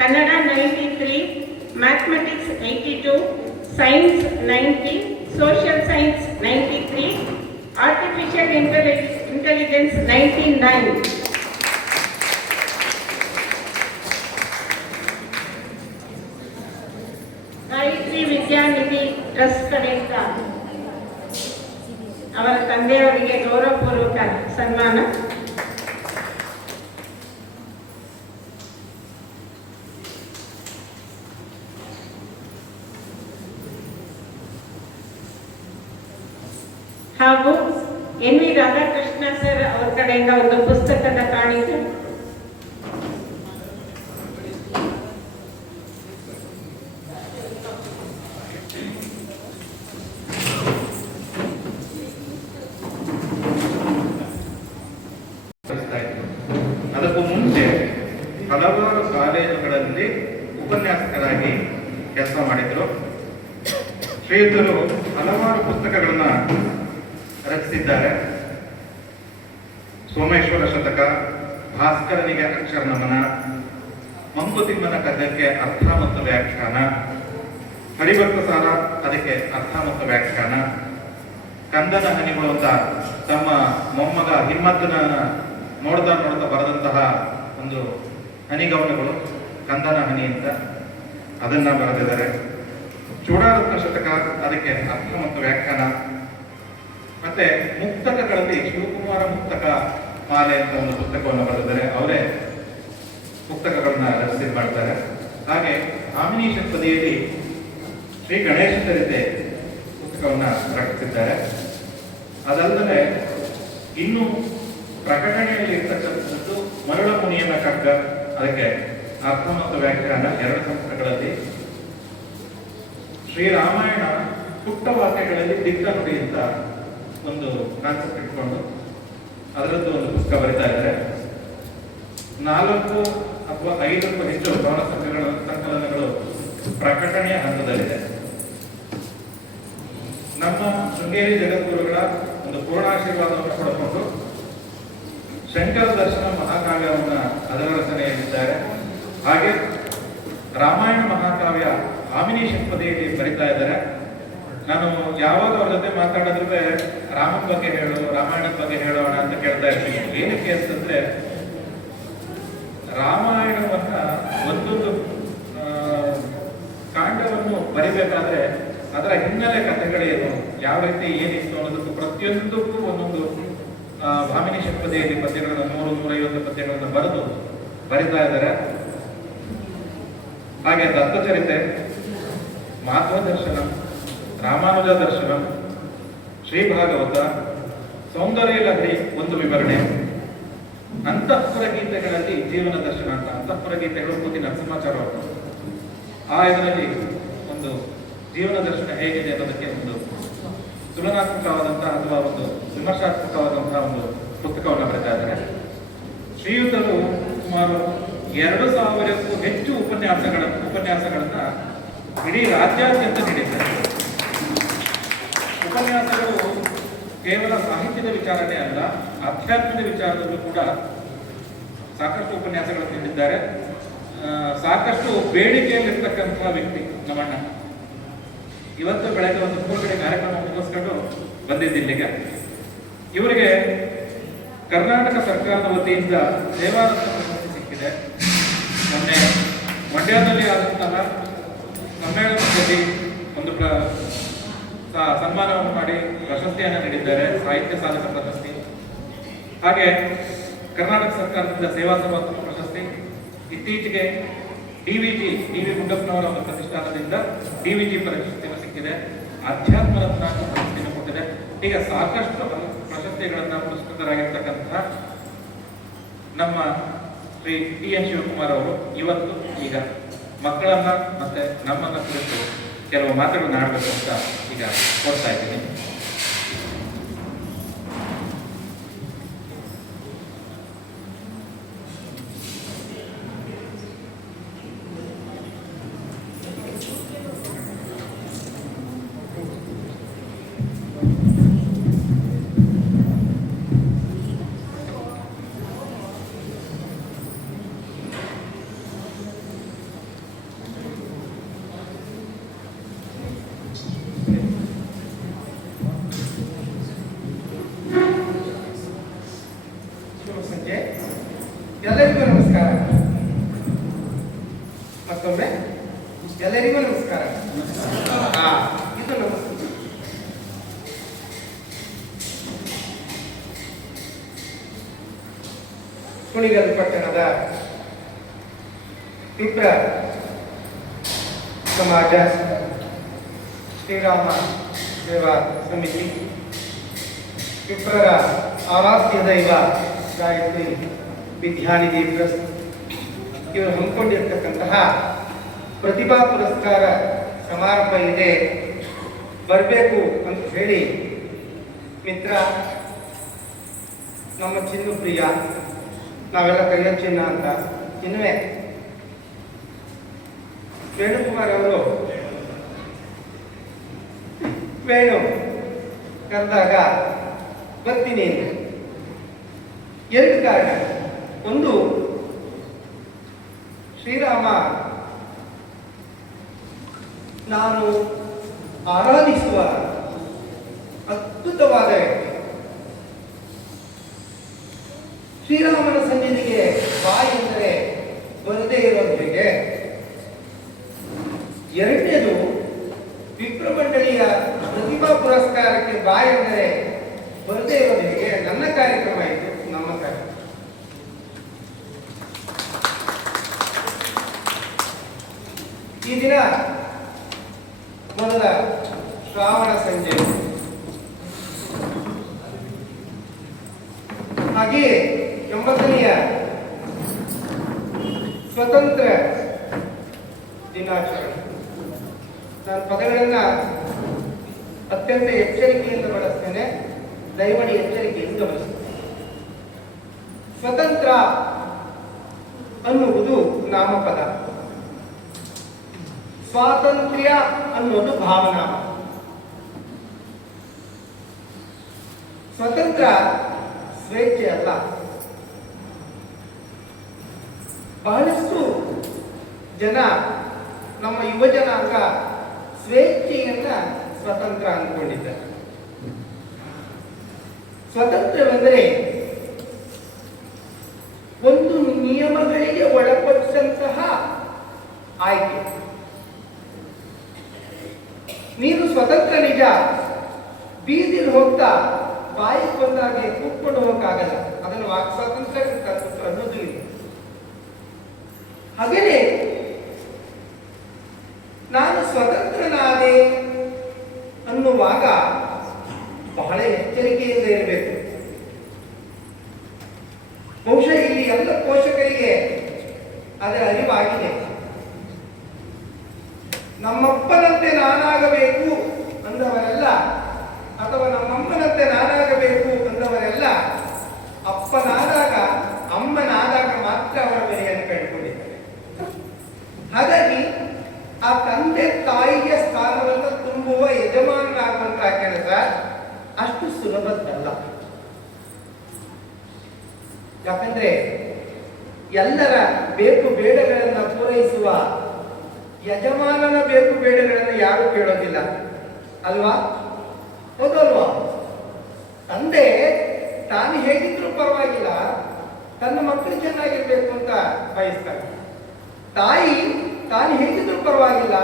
Kannada 93, mathematics 82, science 90, social science 93, artificial intelligence 99. Gayatri Vidyanidhi trust ಕಡೆಯಿಂದ ಅವರ ತಂದೆಯವರಿಗೆ ಗೌರವಪೂರ್ವಕ ಸನ್ಮಾನ. ಹಾಗೂ NV ರಾಧಾಕೃಷ್ಣ ಸರ್ ಅವರ ಕಡೆಯಿಂದ ಒಂದು ಪುಸ್ತಕದ ಕಾಣಿಕೆ. ಅದಕ್ಕೂ ಮುಂಚೆ ಹಲವಾರು ಕಾಲೇಜುಗಳಲ್ಲಿ ಉಪನ್ಯಾಸಕರಾಗಿ ಕೆಲಸ ಮಾಡಿದ್ರು. ಶ್ರೀಯುತರು ಹಲವಾರು ಪುಸ್ತಕಗಳನ್ನ ರಚಿಸಿದ್ದಾರೆ. ಸೋಮೇಶ್ವರ ಶತಕ, ಭಾಸ್ಕರನಿಗೆ ಅಕ್ಷರ ನಮನ, ಮಂಕುತಿಮ್ಮನ ಕಗ್ಗಕ್ಕೆ ಅರ್ಥ ಮತ್ತು ವ್ಯಾಖ್ಯಾನ, ಹರಿಭಕ್ತ ಸಾರ ಅದಕ್ಕೆ ಅರ್ಥ ಮತ್ತು ವ್ಯಾಖ್ಯಾನ, ಕಂದನ ಹನಿಗಳು ಅಂತ ತಮ್ಮ ಮೊಮ್ಮಗ ಹಿಮ್ಮತ್ತನ ನೋಡ್ತಾ ಬರೆದಂತಹ ಒಂದು ಹನಿಗವನಗಳು, ಕಂದನ ಹನಿ ಅಂತ ಅದನ್ನ ಬರೆದಿದ್ದಾರೆ. ಚೂಡಾರತ್ನ ಶತಕ ಅದಕ್ಕೆ ಅರ್ಥ ಮತ್ತು ವ್ಯಾಖ್ಯಾನ, ಮತ್ತೆ ಮುಕ್ತಕಗಳಲ್ಲಿ ಶಿವಕುಮಾರ ಮುಕ್ತಕ ಮಾಲೆ ಅಂತ ಒಂದು ಪುಸ್ತಕವನ್ನು ಬರೆದಿದ್ದಾರೆ. ಅವರೇ ಪುಸ್ತಕಗಳನ್ನ ರಚಿಸಿ ಮಾಡ್ತಾರೆ. ಹಾಗೆ ಆಮಿನಿ ಷಟ್ಪದಿಯಲ್ಲಿ ಶ್ರೀ ಗಣೇಶ ಚರಿತೆ ಪುಸ್ತಕವನ್ನ ರಚಿಸಿದ್ದಾರೆ. ಅದಲ್ಲದೆ ಇನ್ನು ಪ್ರಕಟಣೆಯಲ್ಲಿ ಇರ್ತಕ್ಕಂಥದ್ದು ಮರಳ ಮುನಿಯನ ಕಗ್ಗ, ಅದಕ್ಕೆ ಅರ್ಥ ಮತ್ತು ವ್ಯಾಖ್ಯಾನ 2 ಸಂಪುಟಗಳಲ್ಲಿ. ಶ್ರೀರಾಮಾಯಣ ಪುಟ್ಟ ವಾಕ್ಯಗಳಲ್ಲಿ ದಿಟ್ಟ ನುಡಿ ಅಂತ ಒಂದು ಕಾನ್ಸೆಪ್ಟ್ ಇಟ್ಕೊಂಡು ಅದರದ್ದು ಒಂದು ಪುಸ್ತಕ ಬರಿತಾ ಇದ್ದಾರೆ. 4 ಅಥವಾ 5ಕ್ಕೂ ಹೆಚ್ಚು ಕವನ ಸಂಕಲನಗಳು ಪ್ರಕಟಣೆಯ ಹಂತದಲ್ಲಿದೆ. ನಮ್ಮ ಶೃಂಗೇರಿ ಜಗದ್ಗುರುಗಳ ಒಂದು ಪೂರ್ಣಾಶೀರ್ವಾದವನ್ನು ಪಡೆದುಕೊಂಡು ಶಂಕರ ದರ್ಶನ ಮಹಾಕಾವ್ಯವನ್ನ ಅದರ ರಚನೆಯಲ್ಲಿದ್ದಾರೆ. ಹಾಗೆ ರಾಮಾಯಣ ಮಹಾಕಾವ್ಯ ಆಮಿನಿ ಷಟ್ಪದಿಯಲ್ಲಿ ಬರಿತಾ ಇದ್ದಾರೆ. ನಾನು ಯಾವಾಗ ಅವ್ರ ಜೊತೆ ಮಾತಾಡಿದ್ರೆ ರಾಮನ ಬಗ್ಗೆ ಹೇಳು, ರಾಮಾಯಣದ ಬಗ್ಗೆ ಹೇಳೋಣ ಅಂತ ಕೇಳ್ತಾ ಇರ್ತೀನಿ. ಏನಕ್ಕೆ ಅಂತಂದ್ರೆ ರಾಮಾಯಣವನ್ನ ಒಂದೊಂದು ಕಾಂಡವನ್ನು ಬರಿಬೇಕಾದ್ರೆ ಅದರ ಹಿನ್ನೆಲೆ ಕಥೆಗಳೇನು, ಯಾವ ರೀತಿ ಏನಿತ್ತು ಅನ್ನೋದಕ್ಕೂ ಪ್ರತಿಯೊಂದಕ್ಕೂ ಒಂದೊಂದು ಭಾಮಿನಿ ಷಟ್ಪದಿಯಲ್ಲಿ ಪದ್ಯಗಳನ್ನ 100-150 ಪದ್ಯಗಳನ್ನ ಬರಿತಾ ಇದ್ದಾರೆ. ಹಾಗೆ ದತ್ತಚರಿತೆ, ಮಾಧ್ವ ದರ್ಶನಂ, ರಾಮಾನುಜ ದರ್ಶನಂ, ಶ್ರೀ ಭಾಗವತ, ಸೌಂದರ್ಯ ಲಹರಿ ಒಂದು ವಿವರಣೆ, ಅಂತಃಪುರ ಗೀತೆಗಳಲ್ಲಿ ಜೀವನ ದರ್ಶನ ಅಂತ, ಅಂತಃಪುರ ಗೀತೆಗಳು ಪೂತಿ ನರಸಿಂಹಾಚಾರ್ಯ ಅವರು ಆ ಇದರಲ್ಲಿ ಒಂದು ಜೀವನ ದರ್ಶನ ಹೇಗಿದೆ ಅನ್ನೋದಕ್ಕೆ ಒಂದು ತುಲನಾತ್ಮಕವಾದಂತಹ ಅಥವಾ ಒಂದು ವಿಮರ್ಶಾತ್ಮಕವಾದಂತಹ ಒಂದು ಪುಸ್ತಕವನ್ನು ಬರೆತಾ ಇದ್ದಾರೆ. ಶ್ರೀಯುತರು ಸುಮಾರು 2000ಕ್ಕೂ ಹೆಚ್ಚು ಉಪನ್ಯಾಸಗಳನ್ನ ಇಡೀ ರಾಜ್ಯಾದ್ಯಂತ ನೀಡಿದ್ದಾರೆ. ಉಪನ್ಯಾಸಗಳು ಕೇವಲ ಸಾಹಿತ್ಯದ ವಿಚಾರನೇ ಅಲ್ಲ, ಆಧ್ಯಾತ್ಮದ ವಿಚಾರದಲ್ಲೂ ಕೂಡ ಸಾಕಷ್ಟು ಉಪನ್ಯಾಸಗಳನ್ನು ನೀಡಿದ್ದಾರೆ. ಸಾಕಷ್ಟು ಬೇಡಿಕೆಯಲ್ಲಿರ್ತಕ್ಕಂತಹ ವ್ಯಕ್ತಿ ನಮ್ಮಣ್ಣ. ಇವತ್ತು ಬೆಳಗ್ಗೆ ಒಂದು 3 ಕಡೆ ಕಾರ್ಯಕ್ರಮ ಮುಗಿಸ್ಕೊಂಡು ಬಂದಿದ್ದಿಲ್ಲಿಗೆ. ಇವರಿಗೆ ಕರ್ನಾಟಕ ಸರ್ಕಾರದ ವತಿಯಿಂದ ಸೇವಾರತ್ನ ಪ್ರಶಸ್ತಿ ಸಿಕ್ಕಿದೆ. ಮೊನ್ನೆ ಮಂಡ್ಯದಲ್ಲಿ ಆದಂತಹ ಸಮ್ಮೇಳನದಲ್ಲಿ ಒಂದು ಸನ್ಮಾನವನ್ನು ಮಾಡಿ ಪ್ರಶಸ್ತಿಯನ್ನು ನೀಡಿದ್ದಾರೆ, ಸಾಹಿತ್ಯ ಸಾಧಕ ಪ್ರಶಸ್ತಿ. ಹಾಗೆ ಕರ್ನಾಟಕ ಸರ್ಕಾರದಿಂದ ಸೇವಾ ಸಮರ್ಪಕ ಪ್ರಶಸ್ತಿ. ಇತ್ತೀಚೆಗೆ ಡಿ.ವಿ. ಗುಂಡಪ್ಪನವರ ಒಂದು ಪ್ರತಿಷ್ಠಾನದಿಂದ ಡಿ.ವಿ.ಜಿ. ಪ್ರಶಸ್ತಿಯನ್ನು ಸಿಕ್ಕಿದೆ. ಅಧ್ಯಾತ್ಮ ರತ್ನ ಪ್ರಶಸ್ತಿಯನ್ನು ಕೊಟ್ಟಿದೆ. ಹೀಗೆ ಸಾಕಷ್ಟು ಪ್ರಶಸ್ತಿಗಳನ್ನ ಪುರಸ್ಕೃತರಾಗಿರ್ತಕ್ಕಂತಹ ನಮ್ಮ ಶ್ರೀ ಟಿ.ಎನ್. ಶಿವಕುಮಾರ್ ಅವರು ಇವತ್ತು ಈಗ ಮಕ್ಕಳನ್ನ ಮತ್ತೆ ನಮ್ಮನ್ನ ಕುರಿತು ಕೆಲವು ಮಾತುಗಳನ್ನ ಆಡಬೇಕು ಅಂತ ಈಗ ಕೊಡ್ತಾ ಇದ್ದೀನಿ. ಎಲ್ಲರಿಗೂ ನಮಸ್ಕಾರ. ಮತ್ತೊಮ್ಮೆ ಎಲ್ಲರಿಗೂ ನಮಸ್ಕಾರ. ಇದು ನಮಸ್ಕಾರ. ಕುಣಿಗಲ್ ಪಟ್ಟಣದ ಪಿಪ್ರ ಸಮಾಜ ಶ್ರೀರಾಮ ಸೇವಾ ಸಮಿತಿ, ಪಿಪ್ರರ ಆರಾಧ್ಯ ದೈವ ಗಾಯತ್ರಿ ವಿದ್ಯಾನಿಧಿ ಟ್ರಸ್ಟ್ ಇವರು ಹಮ್ಮಿಕೊಂಡಿರ್ತಕ್ಕಂತಹ ಪ್ರತಿಭಾ ಪುರಸ್ಕಾರ ಸಮಾರಂಭ ಇದೆ, ಬರಬೇಕು ಅಂತ ಹೇಳಿ ಮಿತ್ರ ನಮ್ಮ ಚಿನ್ನು ಪ್ರಿಯ, ನಾವೆಲ್ಲ ಕರೆಯೋ ಚಿನ್ನ ಅಂತ ಚಿನ್ನುವೆ ವೇಣುಕುಮಾರ್ ಅವರು ವೇಣು ಕರೆದಾಗ ಬರ್ತೀನಿ. ಎರಡು ಕಾರಣ. ಒಂದು, ಶ್ರೀರಾಮ ನಾನು ಆರಾಧಿಸುವ ಅದ್ಭುತವಾದ ವ್ಯಕ್ತಿ. ಶ್ರೀರಾಮನ ಸನ್ನಿಧಿಗೆ ಬಾ ಎಂದರೆ ಬರದೇ ಇರೋದು ಹೇಗೆ? ಎರಡನೇದು, ವಿಪ್ರಮಂಡಳಿಯ ಪ್ರತಿಭಾ ಪುರಸ್ಕಾರಕ್ಕೆ ಬಾ ಎಂದರೆ ಬರದೇ ಇರೋದು ಹೇಗೆ? ನನ್ನ ಕಾರ್ಯಕ್ರಮ ಇದು, ನಮ್ಮ ಕಾರ್ಯಕ್ರಮ. ಈ ದಿನ ಮೊದಲ ಶ್ರಾವಣ ಸಂಜೆ, ಹಾಗೆಯೇ 80ನೆಯ ಸ್ವತಂತ್ರ ದಿನಾಚರಣೆ. ನಾನು ಪದಗಳನ್ನ ಅತ್ಯಂತ ಎಚ್ಚರಿಕೆಯಿಂದ ಬಳಸ್ತೇನೆ, ದಯಮಾಡಿ ಎಚ್ಚರಿಕೆಯಿಂದ ಗಮನಿಸ್ತೇನೆ. ಸ್ವತಂತ್ರ ಅನ್ನುವುದು ನಾಮಪದ, ಸ್ವಾತಂತ್ರ್ಯ ಅನ್ನೋದು ಭಾವನಾಮ. ಸ್ವತಂತ್ರ ಸ್ವೇಚ್ಛೆ ಅಲ್ಲ. ಬಹಳಷ್ಟು ಜನ, ನಮ್ಮ ಯುವ ಜನಾಂಗ ಸ್ವೇಚ್ಛೆಯನ್ನ ಸ್ವತಂತ್ರ ಅಂದ್ಕೊಂಡಿದ್ದಾರೆ. ಸ್ವತಂತ್ರವೆಂದರೆ ಒಂದು ನಿಯಮಗಳಿಗೆ ಒಳಪಟ್ಟಂತಹ ಆಯ್ಕೆ. ನೀನು ಸ್ವತಂತ್ರ ನಿಜ, ಬೀದಿಲಿ ಹೋಗ್ತಾ ಬಾಯಿ ಬಂದಾಗೆ ಕೂತ್ಕೊಂಡು ಹೋಗಕ್ಕಾಗಲ್ಲ. ಅದನ್ನು ವಾಕ್ ಸ್ವಾತಂತ್ರ್ಯ ಅನ್ನೋದು ಇಲ್ಲ. ಹಾಗೇನೆ ನಾನು ಸ್ವತಂತ್ರನಾದೆ ಅನ್ನುವಾಗ ಬಹಳ ಎಚ್ಚರಿಕೆಯಿಂದ ಇರಬೇಕು. ಬಹುಶಃ ಇಲ್ಲಿ ಎಲ್ಲ ಪೋಷಕರಿಗೆ ಅದರ ಅರಿವಾಗಿದೆ. ನಮ್ಮಪ್ಪನಂತೆ ನಾನಾಗಬೇಕು ಅಂದವರೆಲ್ಲ, ಅಥವಾ ನಮ್ಮಮ್ಮನಂತೆ ನಾನಾಗಬೇಕು ಅಂದವರೆಲ್ಲ ಅಪ್ಪನಾದಾಗ, ಅಮ್ಮನಾದಾಗ ಮಾತ್ರ ಅವರ ಬೆಲೆಯನ್ನು ಕಂಡುಕೊಂಡಿದ್ದಾರೆ. ಹಾಗಾಗಿ ಆ ತಂದೆ ತಾಯಿಯ ಸ್ಥಾನವನ್ನು ತುಂಬುವ ಯಜಮಾನನಾಗುವಂತಹ ಕೆಲಸ ಅಷ್ಟು ಸುಲಭದ್ದಲ್ಲ. ಯಾಕಂದ್ರೆ ಎಲ್ಲರ ಬೇಕು ಬೇಡಗಳನ್ನು ಪೂರೈಸುವ ಯಜಮಾನನ ಬೇಕು ಬೇಡಗಳನ್ನು ಯಾರು ಕೇಳೋದಿಲ್ಲ ಅಲ್ವಾ? ಹೌದಲ್ವಾ? ತಂದೆ ತಾನು ಹೇಗಿದ್ರು ಪರವಾಗಿಲ್ಲ, ತನ್ನ ಮಕ್ಕಳು ಚೆನ್ನಾಗಿರ್ಬೇಕು ಅಂತ ಬಯಸ್ತಾರೆ. ತಾಯಿ ತಾನು ಹೇಗಿದ್ರು ಪರವಾಗಿಲ್ಲ,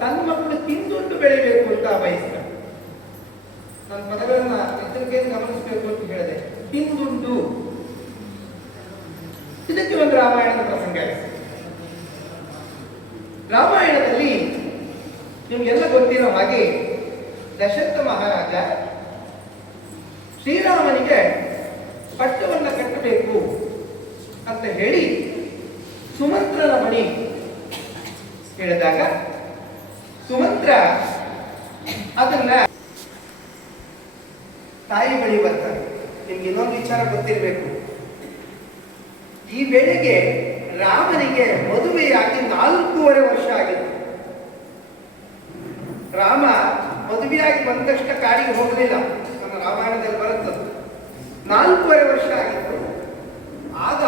ತನ್ನ ಮಕ್ಕಳು ತಿಂದುಂಡು ಬೆಳಿಬೇಕು ಅಂತ ಬಯಸ್ತಾರೆ. ನನ್ನ ಪದಗಳನ್ನ ಎಚ್ಚರಿಕೆಯನ್ನು ಗಮನಿಸಬೇಕು ಅಂತ ಹೇಳಿದೆ. ತಿಂದುಂಡು, ಇದಕ್ಕೆ ಒಂದು ರಾಮಾಯಣದ ಪ್ರಸಂಗ ಇದೆ. ರಾಮಾಯಣದಲ್ಲಿ ನಿಮ್ಗೆಲ್ಲ ಗೊತ್ತಿರೋ ಹಾಗೆ ದಶರಥ ಮಹಾರಾಜ ಶ್ರೀರಾಮನಿಗೆ ಪಟ್ಟವನ್ನು ಕಟ್ಟಬೇಕು ಅಂತ ಹೇಳಿ ಸುಮಂತ್ರನ ಬಳಿ ಹೇಳಿದಾಗ ಸುಮಂತ್ರ ಅದನ್ನ ತಾಯಿ ಬಳಿ ಬರ್ತಾರೆ. ನಿಮ್ಗೆ ಇನ್ನೊಂದು ವಿಚಾರ ಗೊತ್ತಿರಬೇಕು. ಈ ವೇಳೆಗೆ ರಾಮನಿಗೆ ಮದುವೆಯಾಗಿ 4.5 ವರ್ಷ ಆಗಿತ್ತು. ರಾಮ ಮದುವೆಯಾಗಿ ಬಂದಷ್ಟ ಕಾಡಿಗೆ ಹೋಗಲಿಲ್ಲ, ನಮ್ಮ ರಾಮಾಯಣದಲ್ಲಿ ಬರುತ್ತದೆ. 4.5 ವರ್ಷ ಆಗಿತ್ತು. ಆಗ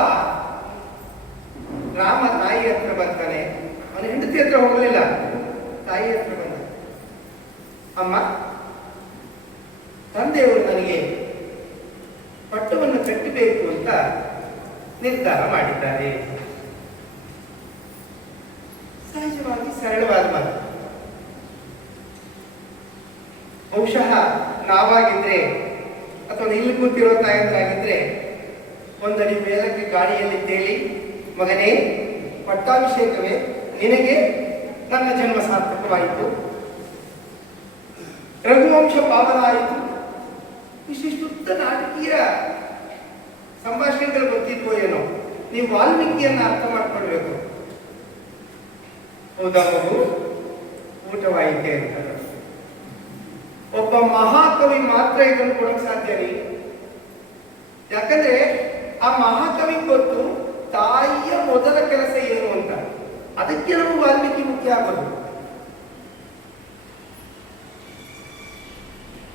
ರಾಮ ತಾಯಿ ಹತ್ರ ಬರ್ತಾನೆ. ಅವನ ಹೆಂಡತಿ ಹತ್ರ ಹೋಗಲಿಲ್ಲ, ತಾಯಿ ಹತ್ರ ಬಂದ. ಅಮ್ಮ, ತಂದೆಯವರು ನನಗೆ ಪಟ್ಟವನ್ನು ಕಟ್ಟಬೇಕು ಅಂತ ನಿರ್ಧಾರ ಮಾಡಿದ್ದಾರೆ. ಸಹಜವಾಗಿ ಸರಳವಾದ ಮಾತು. ಬಹುಶಃ ನಾವಾಗಿದ್ರೆ ಅಥವಾ ಇಲ್ಲಿ ಕೂತಿರೋ ತಾಯಂದ್ರಾಗಿದ್ರೆ ಒಂದಡಿ ಮೇಲಕ್ಕೆ ಗಾಡಿಯಲ್ಲಿ ತೇಲಿ, ಮಗನೇ ಪಟ್ಟಾಭಿಷೇಕವೇ, ನಿನಗೆ ನನ್ನ ಜನ್ಮ ಸಾರ್ಥಕವಾಯಿತು, ರಘುವಂಶ ಪಾವನ ಆಯಿತು, ಇಷ್ಟಿಷ್ಟುದ್ದ ನಾಟಕೀಯ ಸಂಭಾಷಣೆಗಳು ಗೊತ್ತಿದ್ವೋ ಏನೋ. ನೀವು ವಾಲ್ಮೀಕಿಯನ್ನ ಅರ್ಥ ಮಾಡ್ಕೊಳ್ಬೇಕು. ಹೌದಾ ಮಗು, ಊಟವಾಯಿತೆ ಅಂತ. ಒಬ್ಬ ಮಹಾಕವಿ ಮಾತ್ರ ಇದನ್ನು ಕೊಡಕ್ ಸಾಧ್ಯ ರೀ. ಯಾಕಂದ್ರೆ ಆ ಮಹಾಕವಿ ಗೊತ್ತು ತಾಯಿಯ ಮೊದಲ ಕೆಲಸ ಏನು ಅಂತ. ಅದಕ್ಕೆ ನಮಗೆ ವಾಲ್ಮೀಕಿ ಮುಖ್ಯ ಆಗೋದು.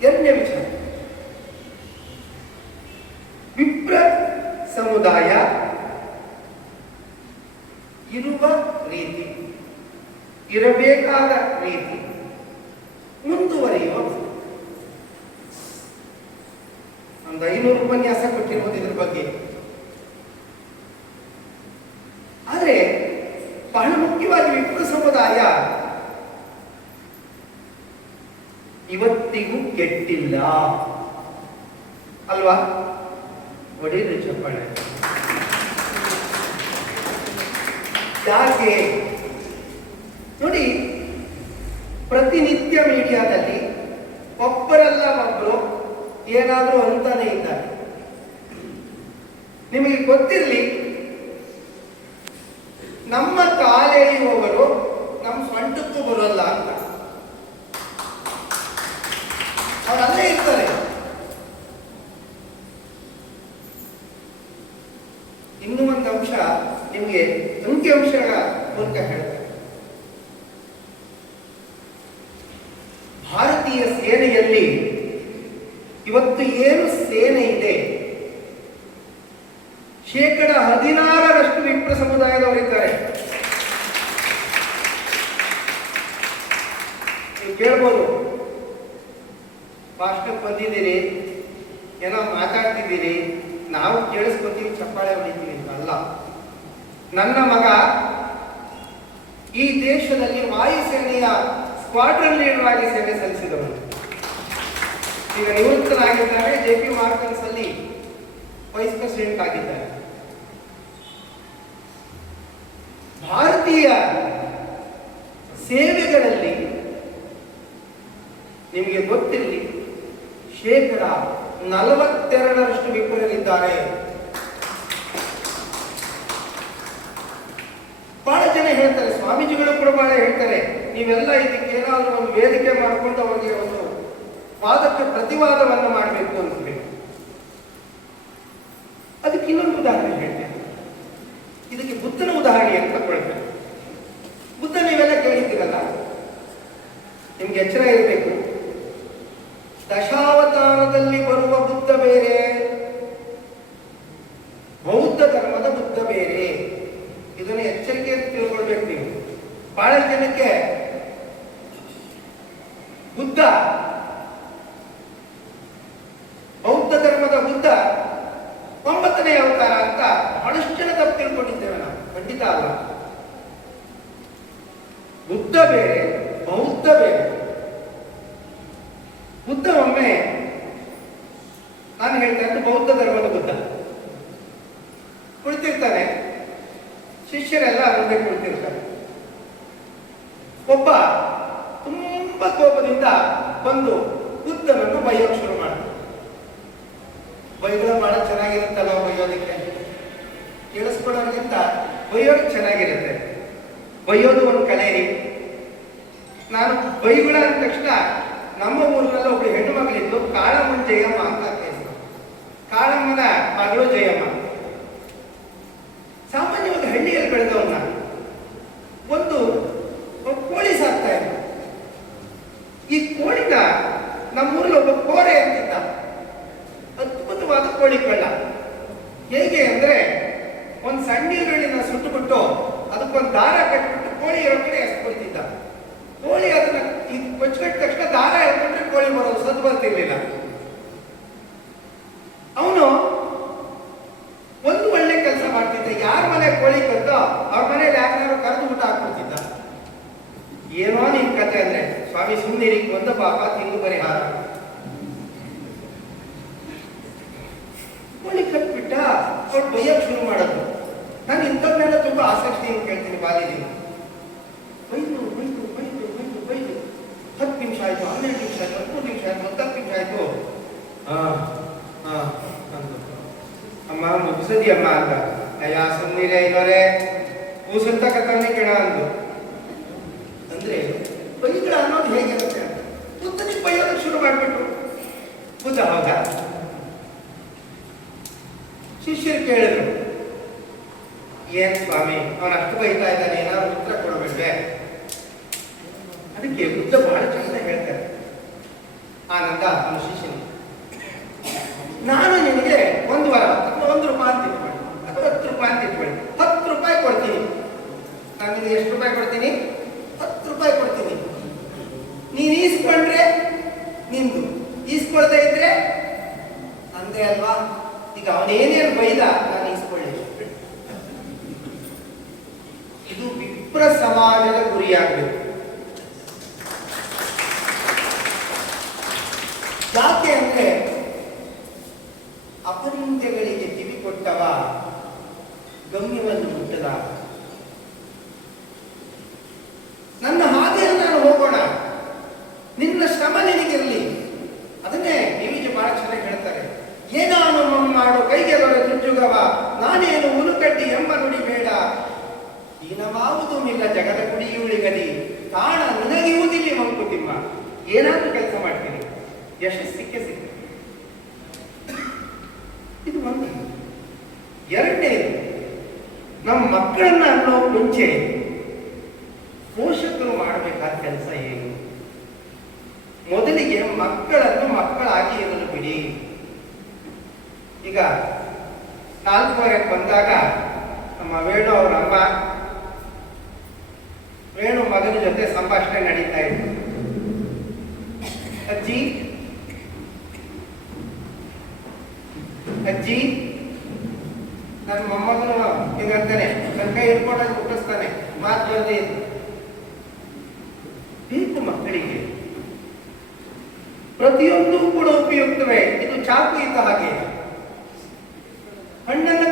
ಎರಡನೇ ವಿಚಾರ, ವಿಪ್ರ ಇರುವ ರೀತಿ, ಇರಬೇಕಾದ ರೀತಿ, ಮುಂದುವರಿಯುವ ಒಂದು 500 ಉಪನ್ಯಾಸ ಕೊಟ್ಟಿರ್ಬೋದು ಇದ್ರ ಬಗ್ಗೆ. ಆದರೆ ಬಹಳ ಮುಖ್ಯವಾಗಿ ವಿಪ್ರ ಸಮುದಾಯ ಇವತ್ತಿಗೂ ಕೆಟ್ಟಿಲ್ಲ ಅಲ್ವಾ? ಒಡೆದು ಚಪ್ಪಾಳೆ. ಯಾಕೆ ನೋಡಿ, ಪ್ರತಿನಿತ್ಯ ಮೀಡಿಯಾದಲ್ಲಿ ಒಬ್ಬರಲ್ಲ ಒಬ್ಬರು ಏನಾದರೂ ಅಂತಾನೆ ಇದ್ದಾರೆ. ನಿಮಗೆ ಗೊತ್ತಿರಲಿ, ನಮ್ಮ ಕಾಲೆಳೆಯುವವರು ನಮ್ಮ ಸ್ವಂಟಕ್ಕೂ ಬರೋಲ್ಲ ಅಂತ ಅವರಲ್ಲೇ ಇರ್ತಾರೆ. ಇನ್ನೂ ಒಂದು ಅಂಶ ನಿಮಗೆ ಅಂಕಿಅಂಶಗಳ ಮೂಲಕ ಹೇಳ್ತಾರೆ. ಭಾರತೀಯ ಸೇನೆಯಲ್ಲಿ ಇವತ್ತು ಏನು ಸೇನೆ ಇದೆ, 16% ವಿಪ್ರ ಸಮುದಾಯದವರಿದ್ದಾರೆ. ನೀವು ಕೇಳ್ಬೋದು, ಭಾಷಣಕ್ಕೆ ಬಂದಿದ್ದೀರಿ, ಏನೋ ಮಾತಾಡ್ತಿದ್ದೀರಿ, ನಾವು ಕೇಳಿಸ್ಕೊತೀವಿ, ಚಪ್ಪಾಳೆ ಹೊಡಿತೀವಿ ಅಂತ ಅಲ್ಲ. ನನ್ನ ಮಗ ಈ ದೇಶದಲ್ಲಿ ವಾಯುಸೇನೆಯ ಸ್ಕ್ವಾಡ್ರನ್ ಲೀಡರ್ ಆಗಿ ಸೇವೆ ಸಲ್ಲಿಸಿದವರು. ಈಗ ನಿವೃತ್ತರಾಗಿದ್ದಾರೆ. JP ಮಾರ್ಕನ್ಸ್ ಅಲ್ಲಿ ವೈಸ್ ಪ್ರೆಸಿಡೆಂಟ್ ಆಗಿದ್ದಾರೆ. ಭಾರತೀಯ ಸೇವೆಗಳಲ್ಲಿ ನಿಮಗೆ ಗೊತ್ತಿರಲಿ, 42% ವಿಪ್ರರಿದ್ದಾರೆ. ಬಹಳ ಜನ ಹೇಳ್ತಾರೆ, ಸ್ವಾಮೀಜಿಗಳು ಕೂಡ ಬಹಳ ಹೇಳ್ತಾರೆ, ನೀವೆಲ್ಲ ಇದಕ್ಕೆ ಏನಾದರೂ ಒಂದು ವೇದಿಕೆ ಮಾಡಿಕೊಂಡು ಅವರಿಗೆ ಒಂದು ವಾದಕ್ಕೆ ಪ್ರತಿವಾದವನ್ನು ಮಾಡಬೇಕು ಅನ್ಸ್ಬೇಕು. ಅದಕ್ಕೆ ಇನ್ನೊಂದು ಉದಾಹರಣೆ ಹೇಳ್ತೇನೆ. ಇದಕ್ಕೆ ಬುದ್ಧನ ಉದಾಹರಣೆ ಅಂತ ಕೊಡ್ತೇನೆ. ಬುದ್ಧ ನೀವೆಲ್ಲ ಕೇಳಿದ್ದೀರಲ್ಲ, ನಿಮ್ಗೆ ಎಚ್ಚರ ಇರಬೇಕು. ದಶಾವತಾರದಲ್ಲಿ ಬರುವ ಬುದ್ಧ ಬೇರೆ, ಬೌದ್ಧ ಧರ್ಮದ ಬುದ್ಧ ಬೇರೆ. ಇದನ್ನು ಎಚ್ಚರಿಕೆ ತಿಳ್ಕೊಳ್ಬೇಕು ನೀವು. ಬಹಳ ಜನಕ್ಕೆ ಬುದ್ಧ, ಬೌದ್ಧ ಧರ್ಮದ ಬುದ್ಧ 9ನೇ ಅವತಾರ ಅಂತ ಬಹಳಷ್ಟು ಜನ ತಪ್ಪು ತಿಳ್ಕೊಂಡಿದ್ದೇವೆ ನಾವು. ಖಂಡಿತ ಅಲ್ಲ. ಬುದ್ಧ ಬೇರೆ, ಬೌದ್ಧ ಬೇರೆ. ಬುದ್ಧ ಒಮ್ಮೆ, ನಾನು ಹೇಳ್ತಾ ಇದ್ದು ಬೌದ್ಧ ಧರ್ಮದ ಬುದ್ಧ ಕುಳಿತಿರ್ತಾನೆ, ಶಿಷ್ಯರೆಲ್ಲ ಮುಂದೆ ಕುಳಿತಿರ್ತಾರೆ. ಒಬ್ಬ ತುಂಬಾ ಕೋಪದಿಂದ ಬಂದು ಬುದ್ಧನನ್ನು ಬೈಯೋಕೆ ಶುರು ಮಾಡ್ತಾನೆ. ಬೈಗಳು ಬಹಳ ಚೆನ್ನಾಗಿರುತ್ತಲ್ಲ ಬೈಯೋದಕ್ಕೆ, ಕೇಳಿಸ್ಕೊಳ್ಳೋರಿಗಿಂತ ಬೈಯೋದಕ್ಕೆ ಚೆನ್ನಾಗಿರುತ್ತೆ. ಬೈಯೋದು ಒಂದು ಕಲೆ ರೀ. ನಾನು ಬೈಗುಳ ಅಂದ ತಕ್ಷಣ ನಮ್ಮ ಊರಿನಲ್ಲಿ ಒಬ್ಳು ಹೆಣ್ಣು ಮಗಳಿದ್ದು, ಕಾಳಮ್ಮನ ಜಯಮ್ಮ ಅಂತ ಹೆಸರು. ಕಾಳಮ್ಮನ ಮಗಳು ಜಯಮ್ಮ. ಸಾಮಾನ್ಯವಾಗಿ ಹಳ್ಳಿಯಲ್ಲಿ ಬೆಳೆದವನ್ನ ಒಂದು ಕೋಳಿ ಸಾಕ್ತಾ ಇದ್ದ. ಈ ಕೋಳಿನ ನಮ್ಮೂರಲ್ಲಿ ಒಬ್ಬ ಕೋರೆ ಅಂತಿದ್ದ, ಅದ್ಭುತವಾದ ಕೋಳಿ ಕಳ್ಳ. ಹೇಗೆ ಅಂದ್ರೆ, ಒಂದು ಸಣ್ಣ ಈರುಳ್ಳಿನ ಸುಟ್ಟುಬಿಟ್ಟು ಅದಕ್ಕೊಂದು ದಾರ ಕಟ್ಬಿಟ್ಟು ಕೋಳಿ ಇರೋ ಕಡೆ ಎಸ್ಕೊಳ್ತಿದ್ದ. ಕೋಳಿ ಅದನ್ನ ಕೊಚ್ಚಿಟ್ಟ ತಕ್ಷಣ ದಾರ ಎಳ್ಕೊಂಡ್ರೆ ಕೋಳಿ ಬರೋದು, ಸದ್ದು ಬರ್ತಿರ್ಲಿಲ್ಲ. ಅವನು ಒಂದು ಒಳ್ಳೆ ಕೆಲಸ ಮಾಡ್ತಿದ್ದ. ಯಾರ ಮನೆ ಕೋಳಿ ಕದ್ದೋ ಅವ್ರ ಮನೇಲಿ ಯಾರನ್ನಾರು ಕರೆದು ಊಟ ಹಾಕ್ಬಿಡ್ತಿದ್ದ. ಏನೋ ನಿನ್ ಕತೆ ಅಂದ್ರೆ, ಸ್ವಾಮಿ ಸುಮ್ಮನಿರಿ, ಒಂದು ಪಾಪ ತಿಂದು ಪರಿಹಾರ. ಕೋಳಿ ಕಟ್ಬಿಟ್ಟ, ಅವ್ರು ಬೈಯಕ್ಕೆ ಶುರು ಮಾಡೋದು. ನಾನು ಇಂಥವ್ರನ್ನೆಲ್ಲ ತುಂಬಾ ಆಸಕ್ತಿಯಿಂದ ಕೇಳ್ತೀನಿ ಬಾಲ್ಯದಿಂದ. ಬೈದು ಬೈದು ಬೈದು ಬೈದು ಬೈದು 10 ನಿಮಿಷ ಆಯ್ತು, 12 ನಿಮಿಷ ಆಯ್ತು, 13 ನಿಮಿಷ ಆಯ್ತು, 10 ನಿಮಿಷ ಆಯ್ತು. ಅಮ್ಮ ಮುಗಿಸದಿ ಅಮ್ಮ ಅಂತ. ಅಯ್ಯ ಸುಮ್ಮನಿರೇ ಐನೋರೇ, ಕೂಸಂತ ಕಥಾನೆ ಕೇಳ ಅಂದು. ಅಂದ್ರೆ ಬೈಗಳ ಅನ್ನೋದು ಹೇಗಿರುತ್ತೆ, ಬುದ್ಧನಿಗೆ ಬೈಯೋದಕ್ಕೆ ಶುರು ಮಾಡ್ಬಿಟ್ರು. ಬುದ್ಧ ಹೌದಾ? ಶಿಷ್ಯರು ಕೇಳಿದ್ರು, ಏನ್ ಸ್ವಾಮಿ ಅವನ ಅಷ್ಟು ಬೈತಾ ಇದ್ದಾನೆ, ಏನಾದ್ರು ಉತ್ತರ ಕೊಡಬೇಡ್ವೆ? ಅದಕ್ಕೆ ಬುದ್ಧ ಬಹಳ ಚಂದ ಹೇಳ್ತಾರೆ. ಆನಂದ ಅವನ ಶಿಷ್ಯನು, ನಾನು ನಿನಗೆ 1 ವಾರ ಅಥವಾ 1 ರೂಪಾಯಿ ಅಂತ ಇಟ್ಕೊಳ್ಳಿ, ಅಥವಾ 10 ರೂಪಾಯಿ ಅಂತ ಇಟ್ಕೊಳ್ಳಿ, 10 ರೂಪಾಯಿ ಕೊಡ್ತೀನಿ. ವಿಪ್ರ ಸಮಾಜದ ಗುರಿಯಾಗಬೇಕು. ಯಾಕೆ ಅಂದ್ರೆ ಅಪನಿಂದೆಗಳಿಗೆ ಕಿವಿ ಕೊಟ್ಟವ ಗಮ್ಯವನ್ನು ಮುಟ್ಟದ. ನನ್ನ ಹಾದಿಯಲ್ಲಿ ನಾನು ಹೋಗೋಣ, ನಿನ್ನ ಶ್ರಮ ನಿನಗಿರಲಿ. ಅದನ್ನೇ ಡಿವಿಜಿ ಬಹಳ ಚೆನ್ನಾಗಿ ಹೇಳ್ತಾರೆ. ಏನಾನು ಮಾಡು ಕೈಗೆಲ್ಲರ ಜುಜ್ಜುಗವ, ನಾನೇನು ಉಲುಕಡ್ಡಿ ಎಂಬ ನುಡಿ ಬೇಡ. ದೀನವಾವುದು ಮಿಲ್ಲ ಜಗದ ಕುಡಿಯುಳಿಗದಿ, ಕಾಣ ನಿನಗಿಯುವುದಿಲ್ಲಿ ಮಂಕುತಿಮ್ಮ. ಏನಾದ್ರೂ ಕೆಲಸ ಮಾಡ್ತೀನಿ, ಯಶಸ್ಸು ಸಿಕ್ಕೇ ಸಿಕ್ಕ. ಇದು ಒಂದು. ಎರಡನೇದು, ನಮ್ಮ ಮಕ್ಕಳನ್ನ ಅನ್ನೋ ಮುಂಚೆ ಪೋಷಕರು ಮಾಡಬೇಕಾದ ಕೆಲಸ ಏನು? ಮೊದಲಿಗೆ ಮಕ್ಕಳನ್ನು ಮಕ್ಕಳಾಗಿ ಇರಲು ಬಿಡಿ. ಈಗ 4:30 ಬಂದಾಗ ನಮ್ಮ ವೇಣು ಅವರ ಅಮ್ಮ ವೇಣು ಮಗನ ಜೊತೆ ಸಂಭಾಷಣೆ ನಡೀತಾ ಇತ್ತು. ಅಜ್ಜಿ ಅಜ್ಜಿ, ನನ್ನ ಮೊಮ್ಮಗನು ಹೀಗಂತಾನೆ, ನನ್ನ ಕೈ ಹಿಡ್ಕೊಂಡಾಗ ಹುಟ್ಟಿಸ್ತಾನೆ, ಮಾತು ಬರದೇ ಇತ್ತು. ಬೇಕು ಮಕ್ಕಳಿಗೆ ಪ್ರತಿಯೊಂದು ಕೂಡ ಉಪಯುಕ್ತವೇ. ಇದು ಚಾಕು ಇದ್ದ ಹಾಗೆ, ಹಣ್ಣನ್ನು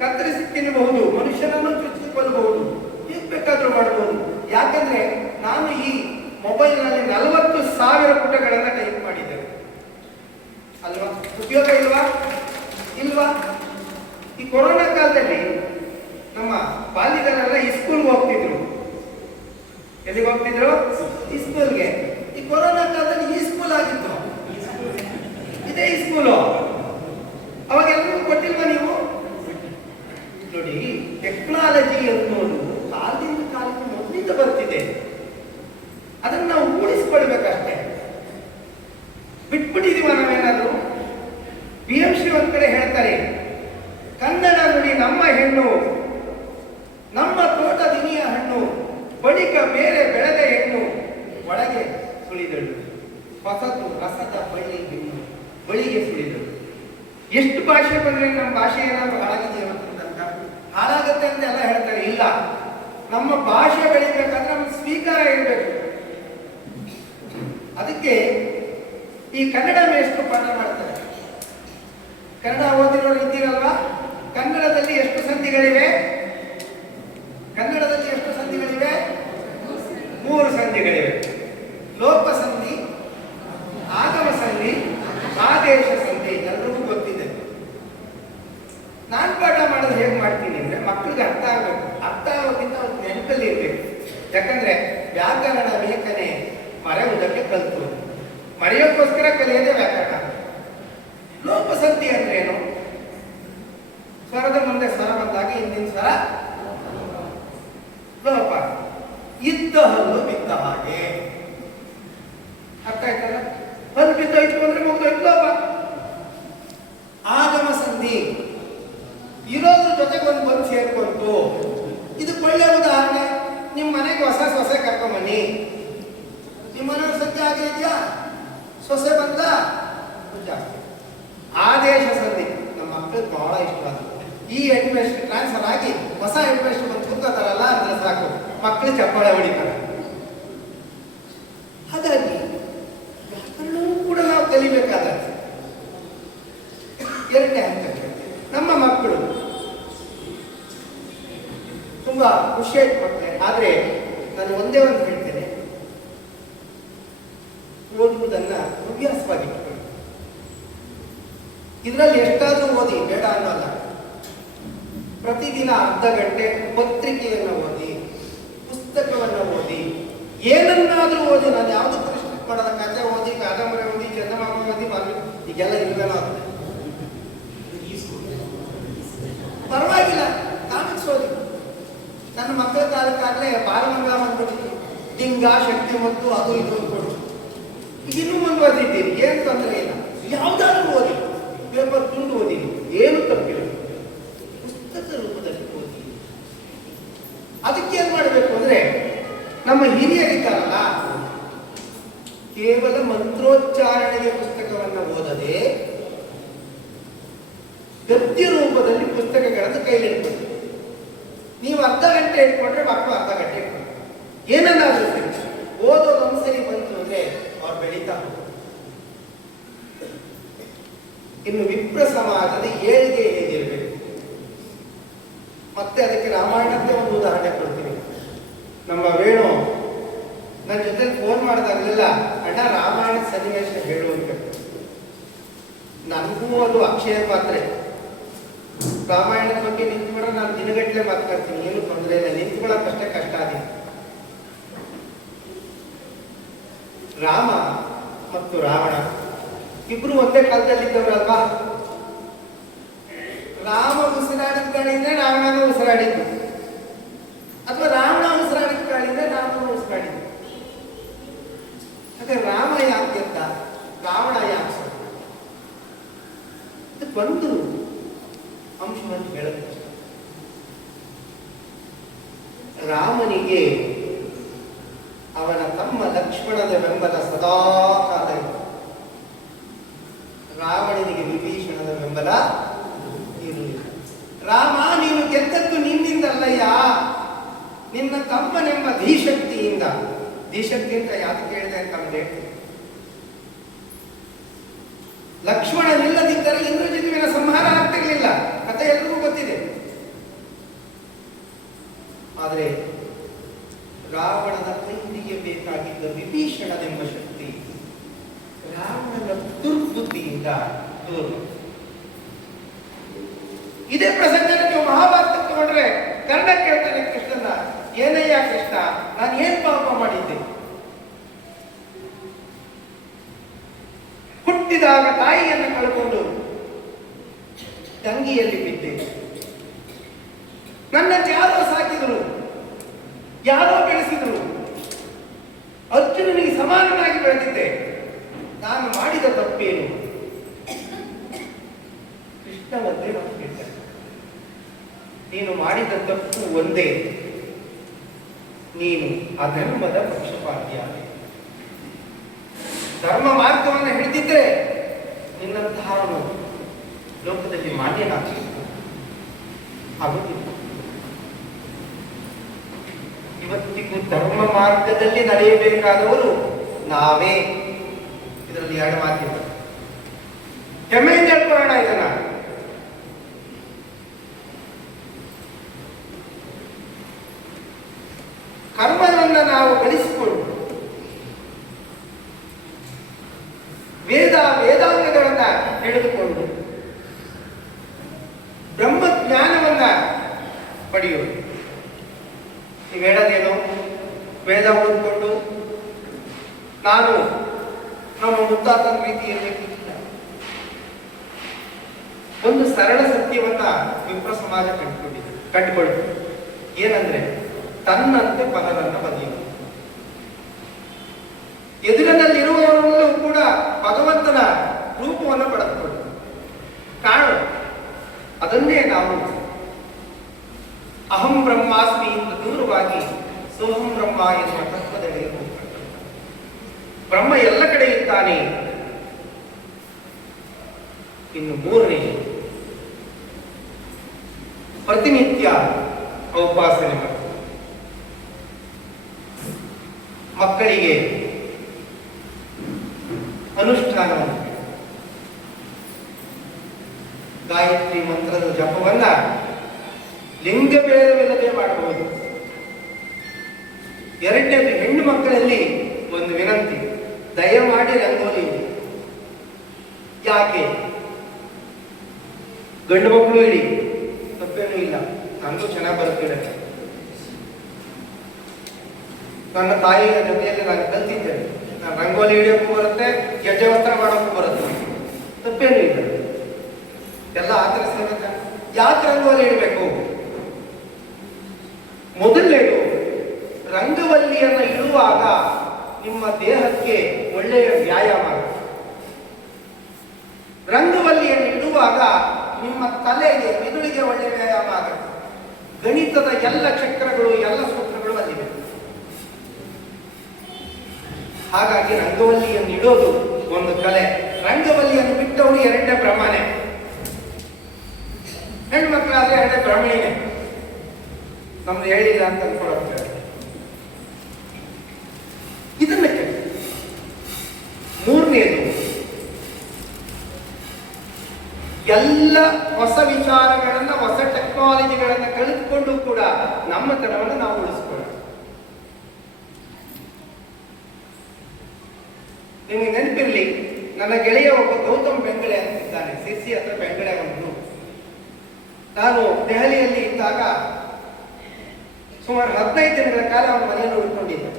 ಕತ್ತರಿಸಿ ತಿನ್ನಬಹುದು, ಮನುಷ್ಯನನ್ನು ಚುಚ್ಚಿಕೊಳ್ಳಬಹುದು, ಹೇಗೆ ಬೇಕಾದ್ರೂ ಮಾಡಬಹುದು. ಯಾಕಂದ್ರೆ ನಾನು ಈ ಮೊಬೈಲ್ನಲ್ಲಿ 40,000 ಪುಟಗಳನ್ನ ಟೈಪ್ ಮಾಡಿದ್ದೇನೆ ಅಲ್ವಾ? ಉಪಯೋಗ ಇಲ್ವಾ? ಇಲ್ವಾ? ಈ ಕೊರೋನಾ ಕಾಲದಲ್ಲಿ ನಮ್ಮ ಬಾಲ್ಯದಲ್ಲೆಲ್ಲ ಈ ಸ್ಕೂಲ್ಗೆ ಹೋಗ್ತಿದ್ರು. ಎಲ್ಲಿಗೆ ಹೋಗ್ತಿದ್ರು? ಈ ಸ್ಕೂಲ್ಗೆ. ಈ ಕೊರೋನಾ ಕಾಲದಲ್ಲಿ ಈ ಸ್ಕೂಲ್ ಆಗಿತ್ತು, ಇದೇ ಈ ಸ್ಕೂಲು. ಅವಾಗ ಎಲ್ಲರಿಗೂ ಕೊಟ್ಟಿಲ್ವಾ ನೀವು? ನೋಡಿ, ಟೆಕ್ನಾಲಜಿ ಅನ್ನೋದು ಕಾಲದಿಂದ ಕಾಲಕ್ಕೆ ಮೊದಲಿಂದ ಬರ್ತಿದೆ. ಅದನ್ನು ನಾವು ಉಳಿಸ್ಕೊಳ್ಬೇಕಷ್ಟೇ. ಬಿಟ್ಬಿಟ್ಟಿದೀವ ನಾವೇನಾದ್ರು? BMC ಒಂದ್ ಕಡೆ ಹೇಳ್ತಾರೆ, ಕನ್ನಡ ನುಡಿ ನಮ್ಮ ಹೆಣ್ಣು, ನಮ್ಮ ತೋಟದಿನಿಯ ಹಣ್ಣು, ಬಳಿಕ ಬೇರೆ ಬೆಳೆದ ಹೆಣ್ಣು, ಒಳಗೆ ಸುಳಿದಳು ಹೊಸತು ರಸದ ಬಳಿಗೆ ಸುಳಿದಳು. ಎಷ್ಟು ಭಾಷೆ ಬಂದ್ರೆ ನಮ್ಮ ಭಾಷೆ ಏನಾದ್ರು ಹಾಳಾಗಿದೆ ಅಂತ ಹಾಳಾಗತ್ತೆ ಅಂತ ಎಲ್ಲ ಹೇಳ್ತಾರೆ. ಇಲ್ಲ, ನಮ್ಮ ಭಾಷೆ ಬೆಳಿಬೇಕಂದ್ರೆ ನಮ್ಮ ಸ್ವೀಕಾರ ಇರಬೇಕು. ಅದಕ್ಕೆ ಈ ಕನ್ನಡ ಮೇಷ್ಟ್ರು ಪಾಠ ಮಾಡ್ತಾರೆ. ಕನ್ನಡ ಓದಿರೋರು ಇದ್ದೀರಲ್ವಾ? ಕನ್ನಡದಲ್ಲಿ ಎಷ್ಟು ಸಂಧಿಗಳಿವೆ? ಕನ್ನಡದಲ್ಲಿ ಎಷ್ಟು ಸಂಧಿಗಳಿವೆ? 3 ಸಂಧಿಗಳಿವೆ. ಲೋಪ ಸಂಧಿ, ಆಗಮ ಸಂಧಿ, ಆದೇಶ ಸಂಧಿ. ಎಲ್ಲರಿಗೂ ಗೊತ್ತಿದೆ. ನಾನು ಪಾಠ ಮಾಡೋದು ಹೇಗೆ ಮಾಡ್ತೀನಿ ಅಂದ್ರೆ, ಮಕ್ಕಳಿಗೆ ಅರ್ಥ ಆಗ್ಬೇಕು. ಅರ್ಥ ಆಗೋಕ್ಕಿಂತ ಅವ್ರಿಗೆ ನೆನಪಲ್ಲಿ ಇರ್ಬೇಕು. ಯಾಕಂದ್ರೆ ವ್ಯಾಕರಣ ಲೇಖನೆ ಮರೆಯುವುದಕ್ಕೆ ಕಲಿತು, ಮರೆಯೋಕ್ಕೋಸ್ಕರ ಕಲಿಯೋದೇ ವ್ಯಾಕರಣ. ಲೋಪಸಂಧಿ ಅಂದ್ರೆ ಏನು? ಸ್ವರದ ಮುಂದೆ ಸ್ವರ ಬಂದಾಗ ಹಿಂದಿನ ಸ್ವರ ಲೋಪ. ಇದ್ದ ಹಲ್ಲು ಬಿದ್ದ ಹಾಗೆ. ಅರ್ಥ ಆಯ್ತಲ್ಲ? ಹಲ್ಲು ಬಿದ್ದೋಯ್ತು ಅಂದ್ರೆ ಮುಗಿದೋಯ್ತು ಲೋಪ. ಆಗಮ ಸಂಧಿ, ಇರೋದ್ರ ಜೊತೆಗೆ ಬಂದು ಸೇರ್ಕೊಂತು. ಇದಕ್ಕೆ ಒಳ್ಳೆ ಉದಾಹರಣೆ, ನಿಮ್ಮ ಮನೆಗೆ ಹೊಸ ಸೊಸೆ ಕರ್ಕೊಂಬನ್ನಿ. ನಿಮ್ಮ ಮನೆಯವ್ರ ಸಂಖ್ಯೆ ಹಾಗೆ ಇದೆಯಾ? ಸೊಸೆ ಬಂದ ಜಾಸ್ತಿ. ಆದೇಶ ಸಂಧಿ ನಮ್ಮ ಮಕ್ಕಳಿಗೆ ಬಹಳ ಇಷ್ಟವಾದ. ಈ ಹೆಡ್ ಮೇಸ್ಟರ್ ಟ್ರಾನ್ಸ್ಫರ್ ಆಗಿ ಹೊಸ ಹೆಡ್ ಮೇಸ್ಟರ್ ಬಂದು ಕೂತ್ಕೋತಾರಲ್ಲ ಅಂದ್ರೆ ಸಾಕು, ಮಕ್ಕಳು ಚಪ್ಪಾಳೆ ಹೊಡಿತಾರೆ. ಹಾಗಾಗಿ ವ್ಯಾಕರಣವೂ ಕೂಡ ನಾವು ಕಲಿಬೇಕಾದ್ರೆ ಎರಡನೇ ಹಂತಕ್ಕೆ ನಮ್ಮ ಮಕ್ಕಳು ತುಂಬಾ ಖುಷಿಯಾಗಿ ಮಕ್ಕಳೇ. ಆದ್ರೆ ನಾನು ಒಂದೇ ಒಂದು ಹೇಳ್ತೇನೆ, ಓದುವುದನ್ನ ಹವ್ಯಾಸವಾಗಿ ಇದರಲ್ಲಿ ಎಷ್ಟಾದ್ರೂ ಓದಿ, ಬೇಡ ಅನ್ನೋಲ್ಲ. ಪ್ರತಿದಿನ ಅರ್ಧ ಗಂಟೆ ಪತ್ರಿಕೆಯನ್ನು ಓದಿ, ಪುಸ್ತಕವನ್ನು ಓದಿ, ಏನನ್ನಾದ್ರೂ ಓದಿ. ನಾನು ಯಾವುದಕ್ಕೂ ರಿಸ್ಟ್ರಿಕ್ಟ್ ಮಾಡೋದ, ಕಥೆ ಓದಿ, ಕಾದಂಬರಿ ಓದಿ, ಚಂದಮಾಮ ಓದಿ, ಈಗೆಲ್ಲ ಇಲ್ವೇನೋ ಪರವಾಗಿಲ್ಲ, ಕಾಮಿಕ್ಸ್ ಓದಿ. ನನ್ನ ಮಕ್ಕಳ ಕಾಲಕ್ಕಾಗಲೇ ಬಾಲಮಂಗಳ ಬಂದ್ಬಿಟ್ಟಿತ್ತು, ಲಿಂಗ ಶಕ್ತಿ ಮತ್ತು ಅದು ಇದು ಕೊಡು. ಈಗ ಇನ್ನೂ ಮುಂದುವರೆದಿದ್ದೀನಿ, ಏನು ತೊಂದರೆ ಇಲ್ಲ. ಯಾವುದಾದ್ರೂ ಓದಿ, ಪೇಪರ್ ತುಂಡು ಓದಿ, ಏನು ತಪ್ಪಿಲ್ಲ. ಪುಸ್ತಕ ರೂಪದಲ್ಲಿ ಓದಿ. ಅದಕ್ಕೆ ಏನ್ ಮಾಡಬೇಕು ಅಂದ್ರೆ, ನಮ್ಮ ಹಿರಿಯರಿದ್ದಾರಲ್ಲ, ಕೇವಲ ಮಂತ್ರೋಚ್ಚಾರಣೆಗೆ ಪುಸ್ತಕವನ್ನು ಓದದೆ ಗದ್ಯ ರೂಪದಲ್ಲಿ ಪುಸ್ತಕಗಳನ್ನು ಕೈಲಿಡ್ಬೇಕು. ನೀವು ಅರ್ಧ ಗಂಟೆ ಇಟ್ಕೊಂಡ್ರೆ ಮಕ್ಕಳು ಅರ್ಧ ಗಂಟೆ ಏನನ್ನಾದ್ರೂ ಸರಿ ಓದೋದು ಒಂದ್ಸರಿ ಬಂತು ಅಂದ್ರೆ ಅವ್ರು ಬೆಳೀತಾ ಹೋಗ್ತಾರೆ. ಇನ್ನು ವಿಪ್ರ ಸಮಾಜದ ಏಳಿಗೆ ಹೇಗಿರ್ಬೇಕು, ಮತ್ತೆ ಅದಕ್ಕೆ ರಾಮಾಯಣಕ್ಕೆ ಒಂದು ಉದಾಹರಣೆ ಕೊಡ್ತೀನಿ. ನಮ್ಮ ವೇಣು ನನ್ನ ಜೊತೆ ಫೋನ್ ಮಾಡಿದಾಗಲೆಲ್ಲ ಅಣ್ಣ ರಾಮಾಯಣದ ಸನ್ನಿವೇಶ ಹೇಳು ಅಂತ. ನನಗೂ ಅದು ಅಕ್ಷಯ ಪಾತ್ರೆ. ರಾಮಾಯಣದ ಬಗ್ಗೆ ನಿಂತ್ಕೊಂಡ್ರೆ ನಾನು ದಿನಗಟ್ಟಲೆ ಮಾತಾಡ್ತೀನಿ, ಏನು ತೊಂದರೆ ಇಲ್ಲ, ನಿಂತ್ಕೊಳ್ಳೋಕ್ಕಷ್ಟೇ ಕಷ್ಟ ಆಗಿದೆ. ರಾಮ ಮತ್ತು ರಾವಣ ಇಬ್ರು ಒಂದೇ ಕಾಲದಲ್ಲಿದ್ದವರಲ್ವಾ? ರಾಮ ಉಸಿರಾಡಿದ ಗಾಳಿಯಿಂದ ರಾವಣನ ಉಸಿರಾಡಿದ್ದು, ಅಥವಾ ರಾವಣ ಉಸಿರಾಡಿದ ಗಾಳಿಯಿಂದ ರಾಮನ ಉಸಿರಾಡಿದ್ದು. ಹಾಗೆ ರಾಮ ಯಾಕೆ ಅಂತ, ರಾವಣ ಯಾಕೆ ಸತ್ತ? ಇದಕ್ಕೊಂದು ಅಂಶವನ್ನು ಹೇಳಬೇಕು. ರಾಮನಿಗೆ ಅವನ ತಮ್ಮ ಲಕ್ಷ್ಮಣದ ಬೆಂಬಲ ಸದಾ ಕಾಲ ಇತ್ತು. ರಾವಣನಿಗೆ ವಿಭೀಷಣದ ಬೆಂಬಲ ಇರಲಿಲ್ಲ. ರಾಮ, ನೀನು ಗೆದ್ದದ್ದು ನಿನ್ನಿಂದಲ್ಲಯ್ಯ, ನಿನ್ನ ತಮ್ಮನೆಂಬ ಧೀಶಕ್ತಿಯಿಂದ. ಧೀಶಕ್ತಿ ಅಂತ ಯಾಕೆ ಕೇಳಿದೆ ಅಂತ ನಮ್ಗೆ ಹೇಳ್ತೀನಿ. ಲಕ್ಷ್ಮಣನಿಲ್ಲದಿದ್ದರೆ ಇಂದ್ರಜಿತುವಿನ ಸಂಹಾರ ಆಗ್ತಿರ್ಲಿಲ್ಲ, ಕಥೆ ಎಲ್ರಿಗೂ ಗೊತ್ತಿದೆ. ಆದರೆ ರಾವಣನ ಕೈಗೆ ಬೇಕಾಗಿದ್ದ ವಿಭೀಷಣನೆಂಬ ಶಕ್ತಿ ರಾವಣನ ದುರ್ಬುದ್ಧಿಯಿಂದ ದೂರ. ಇದೇ ಪ್ರಸಂಗ ನೀವು ಮಹಾಭಾರತ ತಗೊಂಡ್ರೆ ಕರ್ಣ ಕೇಳ್ತಾನೆ ಕೃಷ್ಣನ, ಏನಯ್ಯ ಕೃಷ್ಣ, ನಾನು ಏನ್ ಪಾಪ ಮಾಡಿದ್ದೆ? ಹುಟ್ಟಿದಾಗ ತಾಯಿಯನ್ನು ಕಳ್ಕೊಂಡು ತಂಗಿಯಲ್ಲಿ ಬಿದ್ದೆ, ನನ್ನ ಯಾರೋ ಸಾಕಿದ್ರು, ಯಾರೋ ಬೆಳೆಸಿದ್ರು, ಅರ್ಜುನನಿಗೆ ಸಮಾನನಾಗಿ ಬೆಳೆದಿದ್ದೆ, ನಾನು ಮಾಡಿದ ತಪ್ಪೇನು? ಕೃಷ್ಣ ಒಂದೇ ಮಾತು ಹೇಳ್ತಾನೆ, ನೀನು ಮಾಡಿದ ತಪ್ಪು ಒಂದೇ, ನೀನು ಅಧರ್ಮದ ಪಕ್ಷಪಾತಿಯಾದೆ. ಧರ್ಮ ಮಾರ್ಗವನ್ನು ಹಿಡಿದಿದ್ರೆ ನಿನ್ನಂತಹವನು ಲೋಕದಲ್ಲಿ ಮಾನ್ಯನಾಗಬೇಕು, ಆಗುತ್ತಿಲ್ಲ. ಇವತ್ತಿಗೂ ಧರ್ಮ ಮಾರ್ಗದಲ್ಲಿ ನಡೆಯಬೇಕಾದವರು ನಾವೇ. ಇದರಲ್ಲಿ ಎರಡು ಮಾತಿಲ್ಲ, ಹೆಮ್ಮೆಯಿಂದ ಹೇಳ್ಕೊಳ್ಳೋಣ ಇದನ್ನ. ಕರ್ಮವನ್ನು ನಾವು ಗಳಿಸಿಕೊಂಡು ವೇದಾಂಗಗಳನ್ನ ತಿಳಿದುಕೊಂಡು ಬ್ರಹ್ಮಜ್ಞಾನವನ್ನ ಪಡೆಯುವುದು. ನೀವು ಹೇಳೋದೇನು? ವೇದ ಓದ್ಕೊಂಡು ನಾನು ನಮ್ಮ ಮುತ್ತಾತನ ರೀತಿಯಲ್ಲಿ ಒಂದು ಸರಳ ಸತ್ಯವನ್ನ ವಿಪ್ರ ಸಮಾಜ ಕಂಡುಕೊಳ್ಳಿ. ಏನಂದ್ರೆ ತನ್ನಂತೆ ಪರರನ್ನ ಬದಿಯುವುದು. ಎದುರಿನಲ್ಲಿರುವವರಲ್ಲೂ ಕೂಡ ಭಗವಂತನ ರೂಪವನ್ನು ಪಡೆದುಕೊಳ್ಳಿ, ಕಾಣು. ಅದನ್ನೇ ನಾವು ಅಹಂ ಬ್ರಹ್ಮಾಸ್ಮಿ ಇಂದ ದೂರವಾಗಿ ಸೋಹಂ ಬ್ರಹ್ಮ ಎನ್ನುವ ತತ್ವದೆಡೆಗೆ ಹೋಗ್ತಾರೆ. ಬ್ರಹ್ಮ ಎಲ್ಲ ಕಡೆ ಇದ್ದಾನೆ. ಇನ್ನು ಮೂರನೇ, ಪ್ರತಿನಿತ್ಯ ಉಪಾಸನೆ ಮಾಡಿ ಮಕ್ಕಳಿಗೆ ಅನುಷ್ಠಾನವನ್ನು, ಗಾಯತ್ರಿ ಮಂತ್ರದ ಜಪವನ್ನ ಲಿಂಗ ಭೇದವಿಲ್ಲದೆ ಮಾಡಬಹುದು. ಎರಡನೇದು, ಹೆಣ್ಣು ಮಕ್ಕಳಲ್ಲಿ ಒಂದು ವಿನಂತಿ, ದಯಮಾಡಿ ರಂಗೋಲಿ ಇಡಿ. ಯಾಕೆ? ಗಂಡು ಮಕ್ಕಳು ಇಡಿ, ತಪ್ಪೇನೂ ಇಲ್ಲ, ನನಗೂ ಚೆನ್ನಾಗಿ ಬರುತ್ತೆ. ನನ್ನ ತಾಯಿಯ ಜೊತೆಯಲ್ಲಿ ನಾನು ಕಲ್ತಿದ್ದೇನೆ, ನಾನು ರಂಗೋಲಿ ಹಿಡಿಯೋಕ್ಕೂ ಬರುತ್ತೆ, ಗೆಜ್ಜೆ ವಸ್ತ್ರ ಮಾಡೋಕ್ಕೂ ಬರುತ್ತೆ, ತಪ್ಪೇನೂ ಇಲ್ಲ, ಎಲ್ಲ ಆಚರಿಸಬೇಕು. ಯಾಕೆ ರಂಗೋಲಿ ಇಡಬೇಕು? ಮೊದಲನೇದು, ರಂಗವಲ್ಲಿಯನ್ನು ಇಡುವಾಗ ನಿಮ್ಮ ದೇಹಕ್ಕೆ ಒಳ್ಳೆಯ ವ್ಯಾಯಾಮ. ರಂಗವಲ್ಲಿಯನ್ನು ಇಡುವಾಗ ನಿಮ್ಮ ತಲೆಗೆ, ಮೆದುಳಿಗೆ ಒಳ್ಳೆಯ ವ್ಯಾಯಾಮ ಆಗುತ್ತೆ. ಗಣಿತದ ಎಲ್ಲ ಚಕ್ರಗಳು, ಎಲ್ಲ ಸೂತ್ರಗಳು ಅಲ್ಲಿವೆ. ಹಾಗಾಗಿ ರಂಗವಲ್ಲಿಯನ್ನು ಇಡೋದು ಒಂದು ಕಲೆ. ರಂಗವಲ್ಲಿಯನ್ನು ಬಿಟ್ಟವನು ಎರಡನೇ ಬ್ರಹ್ಮನೇ. ಹೆಣ್ಣು ಮಕ್ಕಳಾದ್ರೆ ಎರಡನೇ ಬ್ರಾಹ್ಮಣಿನೇ. ನಮ್ದು ಹೇಳಿಲ್ಲ ಅಂತ ಅನ್ಕೊಳ್ಳೋದು. ಎಲ್ಲ ಹೊಸ ವಿಚಾರಗಳನ್ನ, ಹೊಸ ಟೆಕ್ನಾಲಜಿಗಳನ್ನ ಕಲಿತುಕೊಂಡು ಕೂಡ ನಮ್ಮತನವನ್ನು ನಾವು ಉಳಿಸ್ಕೊಳ್ಳೋಣ. ನಿಮಗೆ ನೆನಪಿರ್ಲಿ, ನನ್ನ ಗೆಳೆಯ ಒಬ್ಬ ಗೌತಮ್ ಬೆಂಗಳೆ ಅಂತಿದ್ದಾನೆ, ಸಿರ್ಸಿ ಹತ್ರ ಬೆಂಗಳೆ ಒಂದು. ನಾನು ದೆಹಲಿಯಲ್ಲಿ ಇದ್ದಾಗ ಸುಮಾರು 15 ದಿನಗಳ ಕಾಲ ಅವನ ಮನೆಯನ್ನು ಉಳ್ಕೊಂಡಿದ್ದೆ.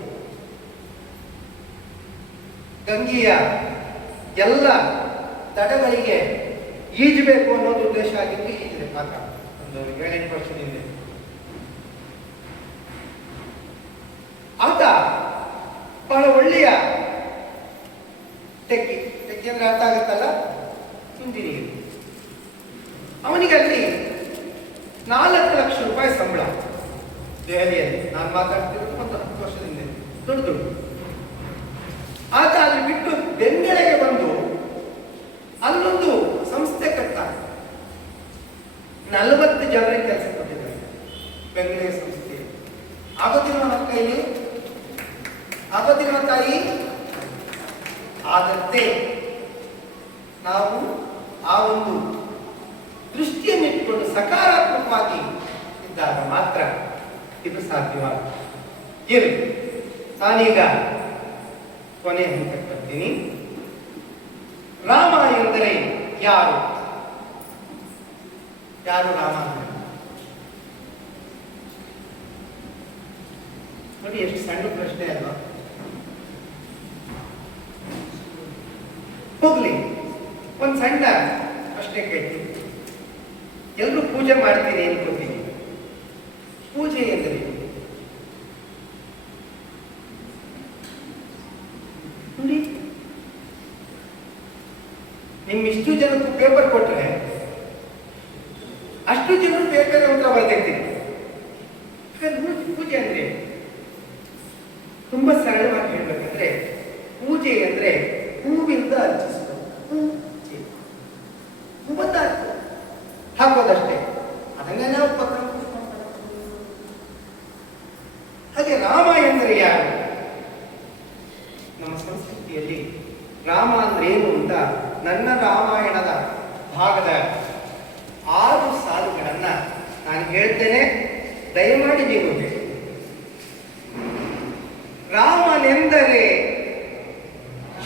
ಗಂಗೆಯ ಎಲ್ಲ ದಡಗಳಿಗೆ ಈಜಬೇಕು ಅನ್ನೋದು ಉದ್ದೇಶ ಆಗಿದ್ದು ಈಜಿದೆ ಆಗ ಒಂದು 7-8 ವರ್ಷದಿಂದ. ಆತ ಬಹಳ ಒಳ್ಳೆಯ ಟೆಕ್ಕಿ ಅಂದ್ರೆ ಅರ್ಥ ಆಗುತ್ತಲ್ಲ, ಇಂಜಿನಿಯರ್. ಅವನಿಗೆ ಅಲ್ಲಿ 4 ಲಕ್ಷ ರೂಪಾಯಿ ಸಂಬಳ ದೆಹಲಿಯಲ್ಲಿ. ನಾನು ಮಾತಾಡ್ತಿರೋದು ಒಂದು 10 ವರ್ಷದಿಂದ. ದುಡ್ಡು ಆತ ಅಲ್ಲಿ ಬಿಟ್ಟು ಬೆಂಗಳೂರಿಗೆ ಬಂದು ಅಲ್ಲೊಂದು ಸಂಸ್ಥೆ ಕಟ್ತಾರೆ. 40 ಜನರಿಗೆ ಕೆಲಸ ಕೊಟ್ಟಿದ್ದಾರೆ ಬೆಂಗಳೂರು ಸಂಸ್ಥೆ. ಆಗೋದಿಲ್ವ ನಮ್ಮ ಕೈಲಿ? ಆಗೋದಿಲ್ವ ತಾಯಿ? ಆಗತ್ತೆ. ನಾವು ಆ ಒಂದು ದೃಷ್ಟಿಯನ್ನಿಟ್ಟುಕೊಂಡು ಸಕಾರಾತ್ಮಕವಾಗಿ ಇದ್ದಾಗ ಮಾತ್ರ ಇದು ಸಾಧ್ಯವಾಗುತ್ತೆ. ಇರು, ನಾನೀಗ ಕೊನೆ ಹಂತಕ್ಕೆ ಬರ್ತೀನಿ. ರಾಮ ಎಂದರೆ ಯಾರು? ಯಾರು ರಾಮ? ನೋಡಿ, ಎಷ್ಟು ಸಣ್ಣ ಪ್ರಶ್ನೆ ಅಲ್ವಾ? ಹೋಗ್ಲಿ, ಒಂದು ಸಣ್ಣ ಪ್ರಶ್ನೆ ಕೇಳ್ತೀನಿ. ಎಲ್ಲರೂ ಪೂಜೆ ಮಾಡ್ತೀನಿ ಅನ್ಕೋತೀನಿ. ಪೂಜೆ ಎಂದರೆ ನೋಡಿ, ನಿಮ್ಮಿಷ್ಟು ಜನಕ್ಕೂ ಪೇಪರ್ ಕೊಟ್ರೆ ಅಷ್ಟು ಜನರು ಪೇಪರ್ ಉತ್ತರ ಬರ್ತಿರ್ತೀನಿ. ಪೂಜೆ ಅಂದ್ರೆ ತುಂಬಾ ಸರಳವಾಗಿ ಹೇಳ್ಬೇಕಂದ್ರೆ, ಪೂಜೆ ಅಂದ್ರೆ ಹೂವಿಂದ ಅರ್ಚಿಸೋದು. ಹೂವನ್ನ ಹಾಕೋದಷ್ಟೇ, ಅದನ್ನೇ ನಾವು ಪತ್ರ. ಹಾಗೆ ರಾಮ ಎಂದರೆ ಯಾರು? ನಮ್ಮ ಸಂಸ್ಕೃತಿಯಲ್ಲಿ ರಾಮ ಅಂದ್ರೆ ಏನು ಅಂತ ನನ್ನ ರಾಮಾಯಣದ ಭಾಗದ 6 ಸಾಲುಗಳನ್ನ ನಾನು ಹೇಳ್ತೇನೆ, ದಯಮಾಡಿ ನೀವು ಹೇಳಿ. ರಾಮನೆಂದರೆ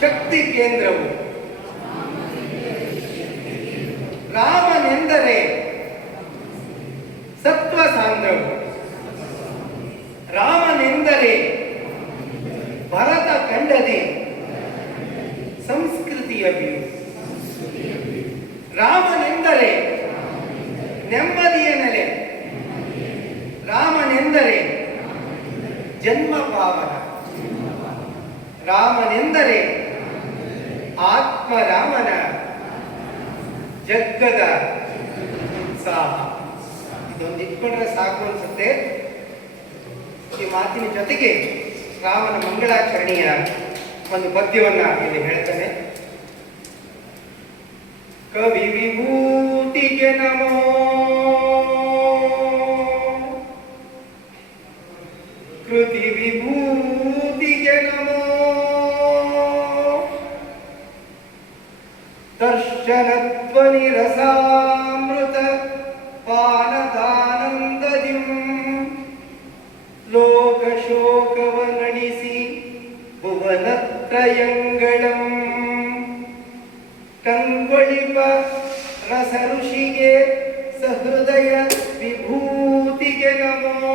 ಶಕ್ತಿ ಕೇಂದ್ರವು, ರಾಮನೆಂದರೆ ಸತ್ವ ಸಾಂದ್ರವು, ರಾಮನೆಂದರೆ ಭರತ ಖಂಡದಿ ಸಂಸ್ಕೃತಿಯ ಬೀರು, ರಾಮನೆಂದರೆ ನೆಮ್ಮದಿಯ ನೆಲೆ, ರಾಮನೆಂದರೆ ಜನ್ಮ ಪಾವನ, ರಾಮನೆಂದರೆ ಆತ್ಮರಾಮನ ಜಗ್ಗದ ಉತ್ಸಾಹ. ಇದೊಂದು ಇಟ್ಕೊಂಡ್ರೆ ಸಾಕು ಅನ್ಸುತ್ತೆ. ಈ ಮಾತಿನ ಜೊತೆಗೆ ರಾಮನ ಮಂಗಳಾಚರಣೆಯ ಒಂದು ಪದ್ಯವನ್ನ ಇಲ್ಲಿ ಹೇಳ್ತಾನೆ. ಕವಿ ವಿಭೂತಿಗೆ ನಮೋ, ಕೃತಿ ವಿಭೂತಿಗೆ ನಮೋ, ದರ್ಶನಧ್ವನಿ ರಸಾಮೃತ ಪಾನದಾನಂದದಿಂ, ಲೋಕ ಶೋಕವ ನಡಿಸಿ ಭುವನತ್ರಯಂಗಳಂ, ಕಂಗೊಳಿಪ ರಸ ಋಷಿಗೆ ಸಹೃದಯ ವಿಭೂತಿಗೆ ನಮೋ,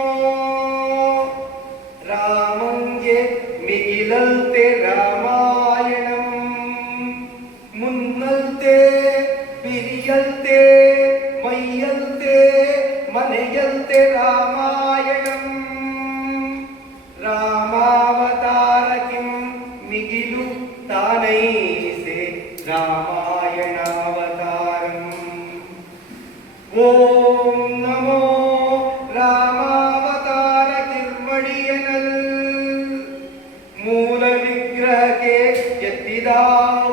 ರಾಮಂಗೆ ಮಿಗಿಲಲ್ತೆ ರಾಮಾಯಣಂ, ಮುನ್ನಲ್ತೆ ಪಿರಿಯಲ್ತೆ ಮೈಯಲ್ತೆ ಮನೆಯಲ್ತೆ ರಾಮಾಯಣಂ, ರಾಮಾವತಾರಕಿಂ ಮಿಗಿಲು ತಾನೈಸೆ ರಾಮಾಯಣಾವತಾರಂ. ಓಂ ನಮೋ ರಾಮಾವತಾರ ತಿರ್ಮಡಿಯನಲ್, ಮೂಲ ವಿಗ್ರಹಕ್ಕೆ ಎತ್ತಿದ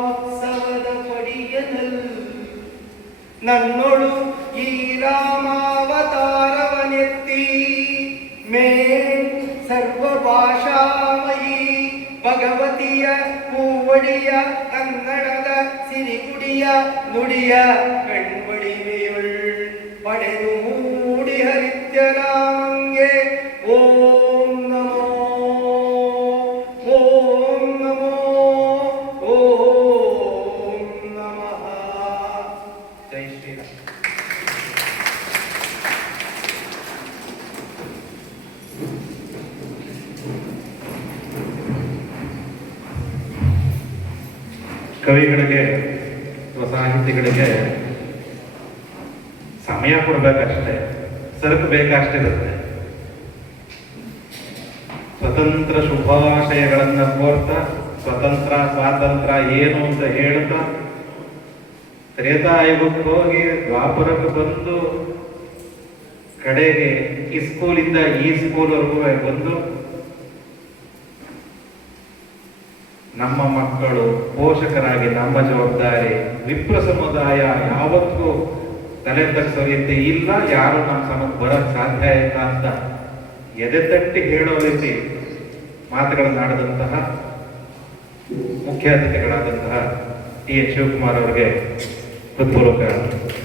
ಉತ್ಸವದ ಪಡಿಯನಲ್, ನನ್ನೊಳು ಈ ರಾಮಾವತಾರವನೆತ್ತಿ ಮೇ ಸರ್ವ ಭಾಷಾಮಯಿ ಭಗವತಿಯ ಹೂವಡಿಯ ಕನ್ನಡದ ಸಿರಿಗುಡಿಯ ನುಡಿಯ ಕಣ್ವ ಕವಿಗಳಿಗೆ ಅಥವಾ ಸಾಹಿತಿಗಳಿಗೆ ಸಮಯ ಕೊಡಬೇಕಷ್ಟೇ, ಸರಕು ಬೇಕಷ್ಟಿರುತ್ತೆ. ಸ್ವತಂತ್ರ ಶುಭಾಶಯಗಳನ್ನ ಕೋರ್ತಾ ಸ್ವತಂತ್ರ ಸ್ವಾತಂತ್ರ್ಯ ಏನು ಅಂತ ಹೇಳ್ತಾ ತ್ರೇತಾಯುಗಕ್ಕೆ ಹೋಗಿ ದ್ವಾಪರಕ್ಕೆ ಬಂದು ಕಡೆಗೆ ಈ ಸ್ಕೂಲಿಂದ ಈ ಸ್ಕೂಲ್ವರೆಗೂ ಬಂದು ನಮ್ಮ ಮಕ್ಕಳು ಪೋಷಕರಾಗಿ ನಮ್ಮ ಜವಾಬ್ದಾರಿ. ವಿಪ್ರ ಸಮುದಾಯ ಯಾವತ್ತೂ ತಲೆ ತಗ್ಸೋ ರೀತಿ ಇಲ್ಲ, ಯಾರು ನಮ್ಮ ಸಮಕ್ಕೆ ಬರಕ್ ಸಾಧ್ಯ ಇಲ್ಲ ಅಂತ ಎದೆ ತಟ್ಟಿ ಹೇಳೋ ರೀತಿ ಮಾತುಗಳನ್ನಾಡಿದಂತಹ ಮುಖ್ಯ ಅತಿಥಿಗಳಾದಂತಹ ಟಿ.ಎಚ್. ಶಿವಕುಮಾರ್ ಅವರಿಗೆ ಹೃತ್ಪೂರ್ವಕ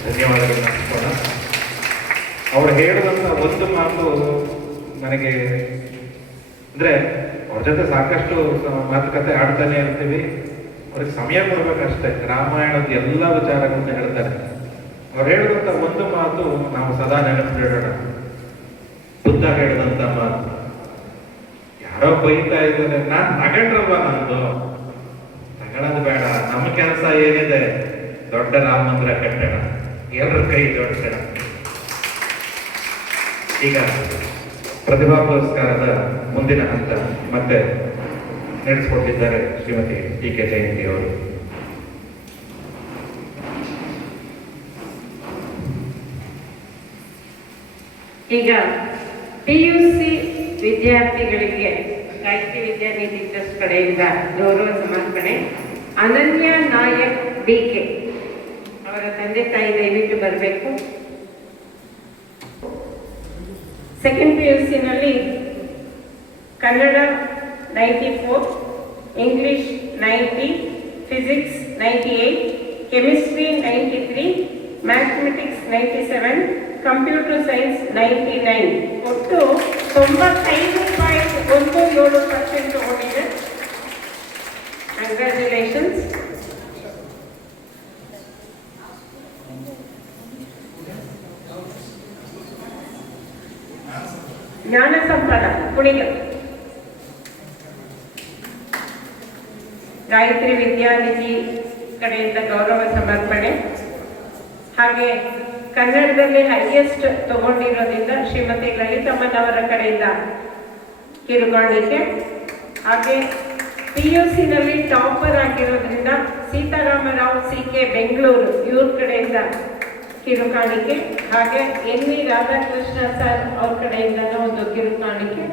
ಧನ್ಯವಾದಗಳನ್ನು ಅರ್ಪಿಸೋಣ. ಅವ್ರು ಹೇಳಿದಂಥ ಒಂದು ಮಾತು ನನಗೆ ಅಂದ್ರೆ ಅವ್ರ ಜೊತೆ ಸಾಕಷ್ಟು ಮಾತುಕತೆ ಆಡ್ತಾನೆ ಇರ್ತೀವಿ, ಅವ್ರಿಗೆ ಸಮಯ ಕೊಡ್ಬೇಕಷ್ಟೇ. ರಾಮಾಯಣದ ಎಲ್ಲ ವಿಚಾರಗಳನ್ನ ಹೇಳ್ತಾರೆ. ಅವ್ರು ಹೇಳಿದಂಥ ಒಂದು ಮಾತು ನಾವು ಸದಾ ನೆನಪಿಡೋಣ. ಬುದ್ಧ ಹೇಳಿದಂಥ ಮಾತು, ಯಾರೋ ಬೈತಾ ಇದ್ದಾರೆ, ನಾನ್ ತಗೊಂಡ್ರಲ್ವ, ನಂದು ತಗೊಳ್ಳೋದು ಬೇಡ, ನಮ್ಮ ಕೆಲಸ ಏನಿದೆ ದೊಡ್ಡ ರಾಮ ಮಂದಿರ ಕಟ್ಟೋಣ, ಎಲ್ಲರ ಕೈ ಜೋಡಿಸೋಣ. ಈಗ ಪ್ರತಿಭಾ ಪುರಸ್ಕಾರದ ಮುಂದಿನ ಹಂತ ಮತ್ತೆ ನಡೆಸಿಕೊಟ್ಟಿದ್ದಾರೆ ಶ್ರೀಮತಿ ಟಿ.ಕೆ. ಜಯಂತಿ ಅವರು. ಈಗ PUC ವಿದ್ಯಾರ್ಥಿಗಳಿಗೆ ಗಾಯತ್ರಿ ವಿದ್ಯಾನಿಧಿ ಟ್ರಸ್ಟ್ ಕಡೆಯಿಂದ ಗೌರವ ಸಮರ್ಪಣೆ. ಅನನ್ಯ ನಾಯಕ್ BK ಅವರ ತಂದೆ ತಾಯಿ ದಯವಿಟ್ಟು ಬರಬೇಕು. ಸೆಕೆಂಡ್ PUC ನಲ್ಲಿ Kannada 94, English 90, physics 98, chemistry 93, mathematics 97, computer science 99. ಒಟ್ಟು 95.17% ತಗೊಂಡಿದೆ. ಕಂಗ್ರ್ಯಾಚುಲೇಷನ್ಸ್. ಜ್ಞಾನ ಸಂಪದ ಕುಣಿಗಲ್ ಗಾಯತ್ರಿ ವಿದ್ಯಾನಿಧಿ ಕಡೆಯಿಂದ ಗೌರವ ಸಮರ್ಪಣೆ. ಹಾಗೆ ಕನ್ನಡದಲ್ಲಿ ಹೈಯೆಸ್ಟ್ ತಗೊಂಡಿರೋದ್ರಿಂದ ಶ್ರೀಮತಿ ಲಲಿತಮ್ಮನವರ ಕಡೆಯಿಂದ ಕಿರುಕಾಣಿಕೆ. ಹಾಗೆ PUC ನಲ್ಲಿ ಟಾಪರ್ ಆಗಿರೋದ್ರಿಂದ ಸೀತಾರಾಮರಾವ್ CK ಬೆಂಗಳೂರು ಇವ್ರ ಕಡೆಯಿಂದ ಕಿರುಕಾಣಿಕೆ. ಹಾಗೆ NV ರಾಧಾಕೃಷ್ಣ ಸರ್ ಅವ್ರ ಕಡೆಯಿಂದ ಒಂದು ಕಿರುಕಾಣಿಕೆ.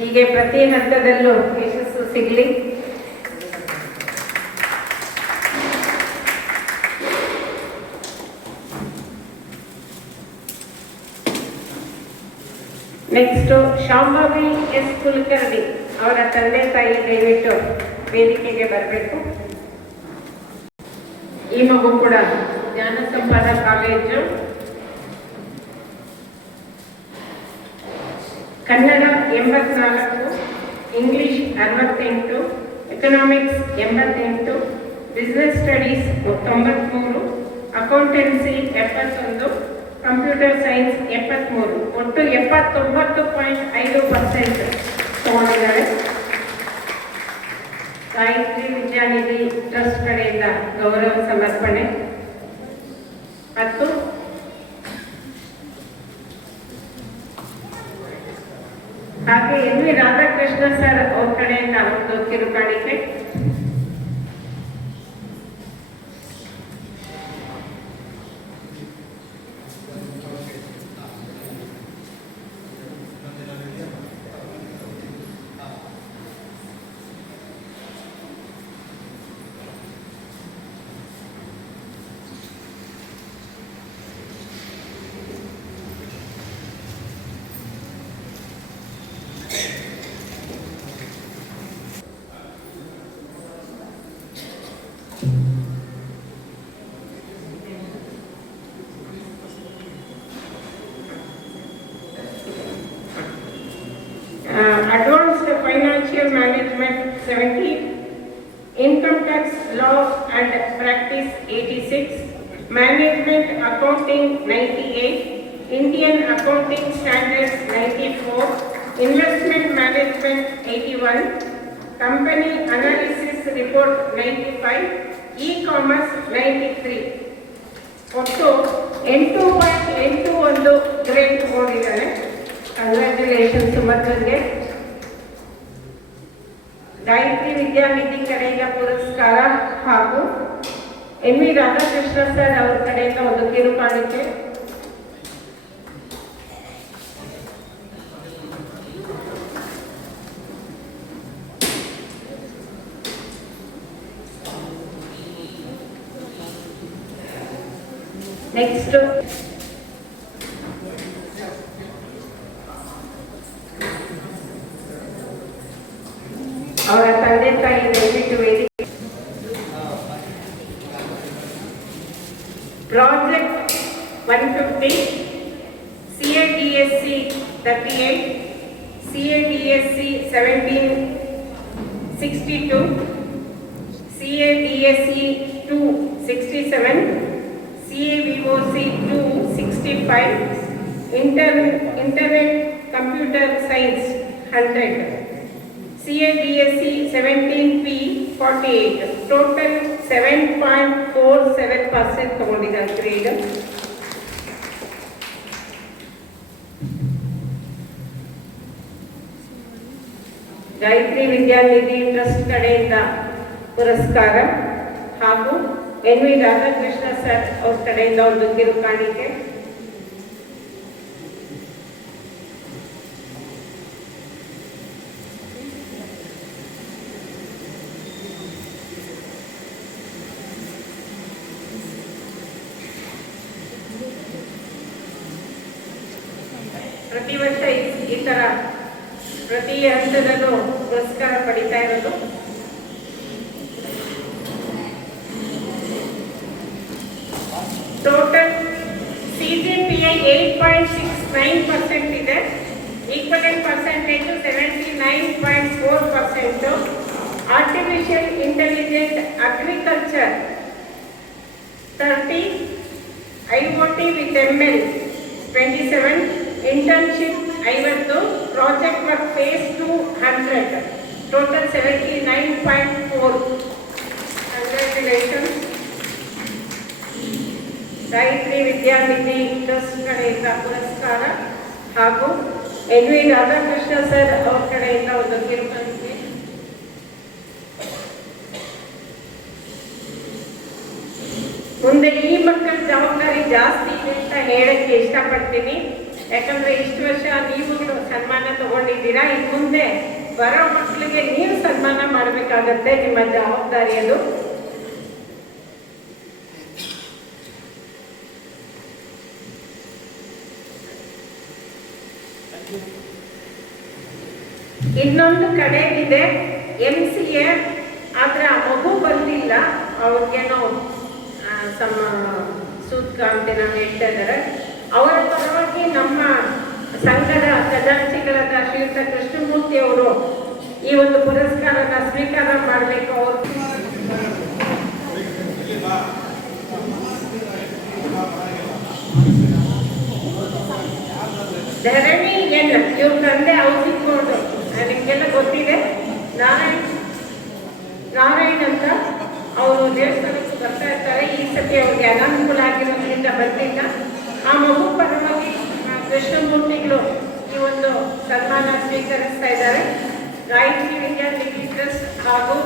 ಹೀಗೆ ಪ್ರತಿ ಹಂತದಲ್ಲೂ ಯಶಸ್ಸು ಸಿಗಲಿ. ನೆಕ್ಸ್ಟ್ ಶಾಂಭವಿ ಎಸ್ ಕುಲಕರ್ಣಿ ಅವರ ತಂದೆ ತಾಯಿ ದಯವಿಟ್ಟು ವೇದಿಕೆಗೆ ಬರಬೇಕು. ಈ ಮಗು ಕೂಡ Jnana Sampada college Kannada 84, English 68, economics 88, business studies 93, accountancy 71, computer science 73. ಒಟ್ಟು 79.5% ತಗೊಂಡಿದ್ದಾರೆ. ಗಾಯತ್ರಿ ವಿದ್ಯಾನಿಧಿ ಟ್ರಸ್ಟ್ ಕಡೆಯಿಂದ ಗೌರವ ಸಮರ್ಪಣೆ. ಮತ್ತು ಹಾಗೆ NV ರಾಧಾಕೃಷ್ಣ ಸರ್ ಅವ್ರ ಕಡೆಯಿಂದ ಒಂದು ಕಿರುಕಾಣಿಕೆ. Advanced Financial Management 70, Income Tax Law and Practice 86, Management Accounting 98, Indian Accounting Standards 94, Investment Management 81, Company Analysis Report 95, E-Commerce 93. ಒಟ್ಟು 8.81 ಗ್ರೇಡ್ ಕೊಟ್ಟಿದ್ದಾರೆ. ಕಂಗ್ರ್ಯಾಚುಲೇಷನ್ಸ್ ಸುಮಂತ್ಗೆ. ಗಾಯತ್ರಿ ವಿದ್ಯಾನಿಧಿ ಕಡೆಯಿಂದ ಪುರಸ್ಕಾರ ಹಾಗೂ ಎಂ ವಿ ರಾಧಾಕೃಷ್ಣ ಸರ್ ಅವರ ಕಡೆಯಿಂದ ಒಂದು ಕಿರುಕಾಣಿಕೆ. ನೆಕ್ಸ್ಟ್ ಅವರ ತಂದೆ ತಾಯಿ ದಯವಿಟ್ಟು ವೇದಿಕೆ. Project 150, CADSC 38, CADSC 1762, CADSC 267, CAVOC 265, Internet Computer Science 100, CADSC 17P 48, total 7.47% ತಗೊಂಡಿದ್ದಾರೆ ಗ್ರೇಡ್. ಗಾಯತ್ರಿ ವಿದ್ಯಾನಿಧಿ ಟ್ರಸ್ಟ್ ಕಡೆಯಿಂದ ಪುರಸ್ಕಾರ ಹಾಗೂ ಎನ್ ವಿ ರಾಧಾಕೃಷ್ಣ ಸರ್ ಅವ್ರ ಕಡೆಯಿಂದ ಒಂದು ಕಿರುಕಾಣಿಕೆ. ಪ್ರತಿ ವರ್ಷ ಈ ತರ ಪ್ರತಿ ಹಂತದಲ್ಲೂ ಪುರಸ್ಕಾರ ಪಡಿತಾ ಇರೋದು. ಟೋಟಲ್ CGPA 8.69% ಇದೆ. Equivalent percentage 79.4%. Artificial intelligent agriculture 30, IoT with ML 27, internship 50, project work phase 2 100, total 79.4. Congratulations. Gayatri Vidyanidhi trust ಕಡೆಯಿಂದ ಪುರಸ್ಕಾರ ಹಾಗೂ ಎನ್ ವಿ ರಾಧಾಕೃಷ್ಣ ಸರ್ ಅವ್ರ ಕಡೆಯಿಂದ ಒಂದು ಕಿರುಕಾಣಿಕೆ. ಮುಂದೆ ಈ ಮಕ್ಕಳ ಜವಾಬ್ದಾರಿ ಜಾಸ್ತಿ ಇದೆ ಅಂತ ಹೇಳಕ್ಕೆ ಇಷ್ಟಪಡ್ತೀನಿ. ಯಾಕಂದ್ರೆ ಇಷ್ಟು ವರ್ಷ ನೀವು ಸನ್ಮಾನ ತಗೊಂಡಿದ್ದೀರಾ, ಇನ್ನು ಮುಂದೆ ಬರೋ ಮಕ್ಕಳಿಗೆ ನೀವು ಸನ್ಮಾನ ಮಾಡಬೇಕಾಗತ್ತೆ. ನಿಮ್ಮ ಜವಾಬ್ದಾರಿ ಅದು. ಇನ್ನೊಂದು ಕಡೆ ಇದೆ MCA, ಆದ್ರೆ ಆ ಮಗು ಬಂದಿಲ್ಲ. ಅವ್ರಿಗೇನೋ ಸೂತ್ಕ ಅಂತ ನಾವು ಹೇಳ್ತಾ ಇದ್ದಾರೆ. ಅವರ ಪರವಾಗಿ ನಮ್ಮ ಸಂಘದ ಖಜಾಂಚಿಗಳಾದ ಶ್ರೀಯುತ ಕೃಷ್ಣಮೂರ್ತಿ ಅವರು ಈ ಒಂದು ಪುರಸ್ಕಾರನ ಸ್ವೀಕಾರ ಮಾಡಬೇಕು. ಅವರು ಧರಣಿ ಎನ್ ಇವ್ರ ತಂದೆ ಹೌಸಿಂಗ್ ಬೋರ್ಡ್ ನಿಮ್ಗೆಲ್ಲ ಗೊತ್ತಿದೆ. ನಾರಾಯಣ್ ಅಂತ ಅವರು ದೇವಸ್ಥಾನಕ್ಕೆ ಬರ್ತಾ ಇರ್ತಾರೆ. ಈ ಸತಿ ಅವ್ರಿಗೆ ಅನಾನುಕೂಲ ಆಗಿರೋದ್ರಿಂದ ಬಂದಿಲ್ಲ. ಆ ಮಗು ಪರವಾಗಿ ಕೃಷ್ಣಮೂರ್ತಿಗಳು ಈ ಒಂದು ಸನ್ಮಾನ ಸ್ವೀಕರಿಸ್ತಾ ಇದ್ದಾರೆ. ಗಾಯತ್ರಿ ವಿದ್ಯಾನಿಧಿ ಟ್ರಸ್ಟ್ ಹಾಗೂ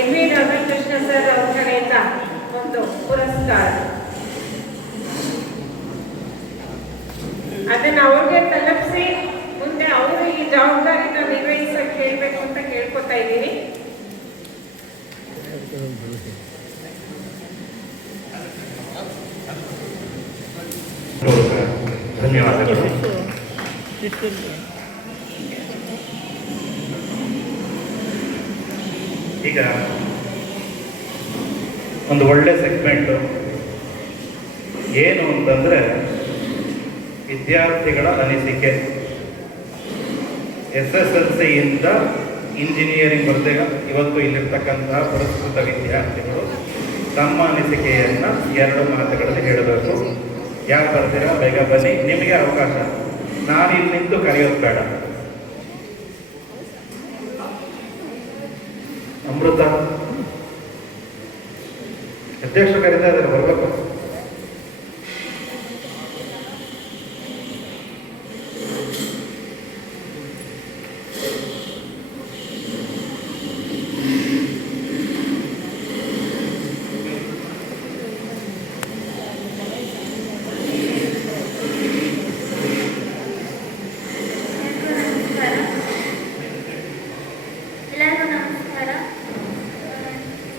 ಎನ್ ವಿ ರಾಧಾಕೃಷ್ಣ ಸರ್ ಅವ್ರ ಕಡೆಯಿಂದ ಒಂದು ಪುರಸ್ಕಾರ. ಅದನ್ನು ಅವ್ರಿಗೆ ತಲುಪಿಸಿ ಮುಂದೆ ಅವರು ಈ ಜವಾಬ್ದಾರಿನ ನಿರ್ವಹಿಸಕ್ಕೆ ಹೇಳ್ಬೇಕು ಅಂತ ಕೇಳ್ಕೊತಾ ಇದ್ದೀನಿ. ಧನ್ಯವಾದಗಳು. ಈಗ ಒಂದು ಒಳ್ಳೆ ಸೆಗ್ಮೆಂಟು ಏನು ಅಂತಂದರೆ ವಿದ್ಯಾರ್ಥಿಗಳ ಅನಿಸಿಕೆ. SSLCಯಿಂದ ಇಂಜಿನಿಯರಿಂಗ್ ಬರ್ದಾಗ ಇವತ್ತು ಇಲ್ಲಿರ್ತಕ್ಕಂತಹ ಪುರಸ್ಕೃತ ವಿದ್ಯಾರ್ಥಿಗಳು ತಮ್ಮ ಅನಿಸಿಕೆಯನ್ನು 2 ಮಾತುಗಳಲ್ಲಿ ಹೇಳಬೇಕು. ಯಾರು ಬರ್ತೀರಾ ಬೇಗ ಬನ್ನಿ, ನಿಮಗೆ ಅವಕಾಶ. ನಾನು ಇಲ್ಲಿ ನಿಂತು ಕರೆಯೋದು ಬೇಡ. ಅಮೃತ ಅಧ್ಯಕ್ಷರು ಕರೀತಾ ಇದ್ದಾರೆ, ಬರ್ಬೇಕು. ಎಲ್ಲರಿಗೂ ನಮಸ್ಕಾರ.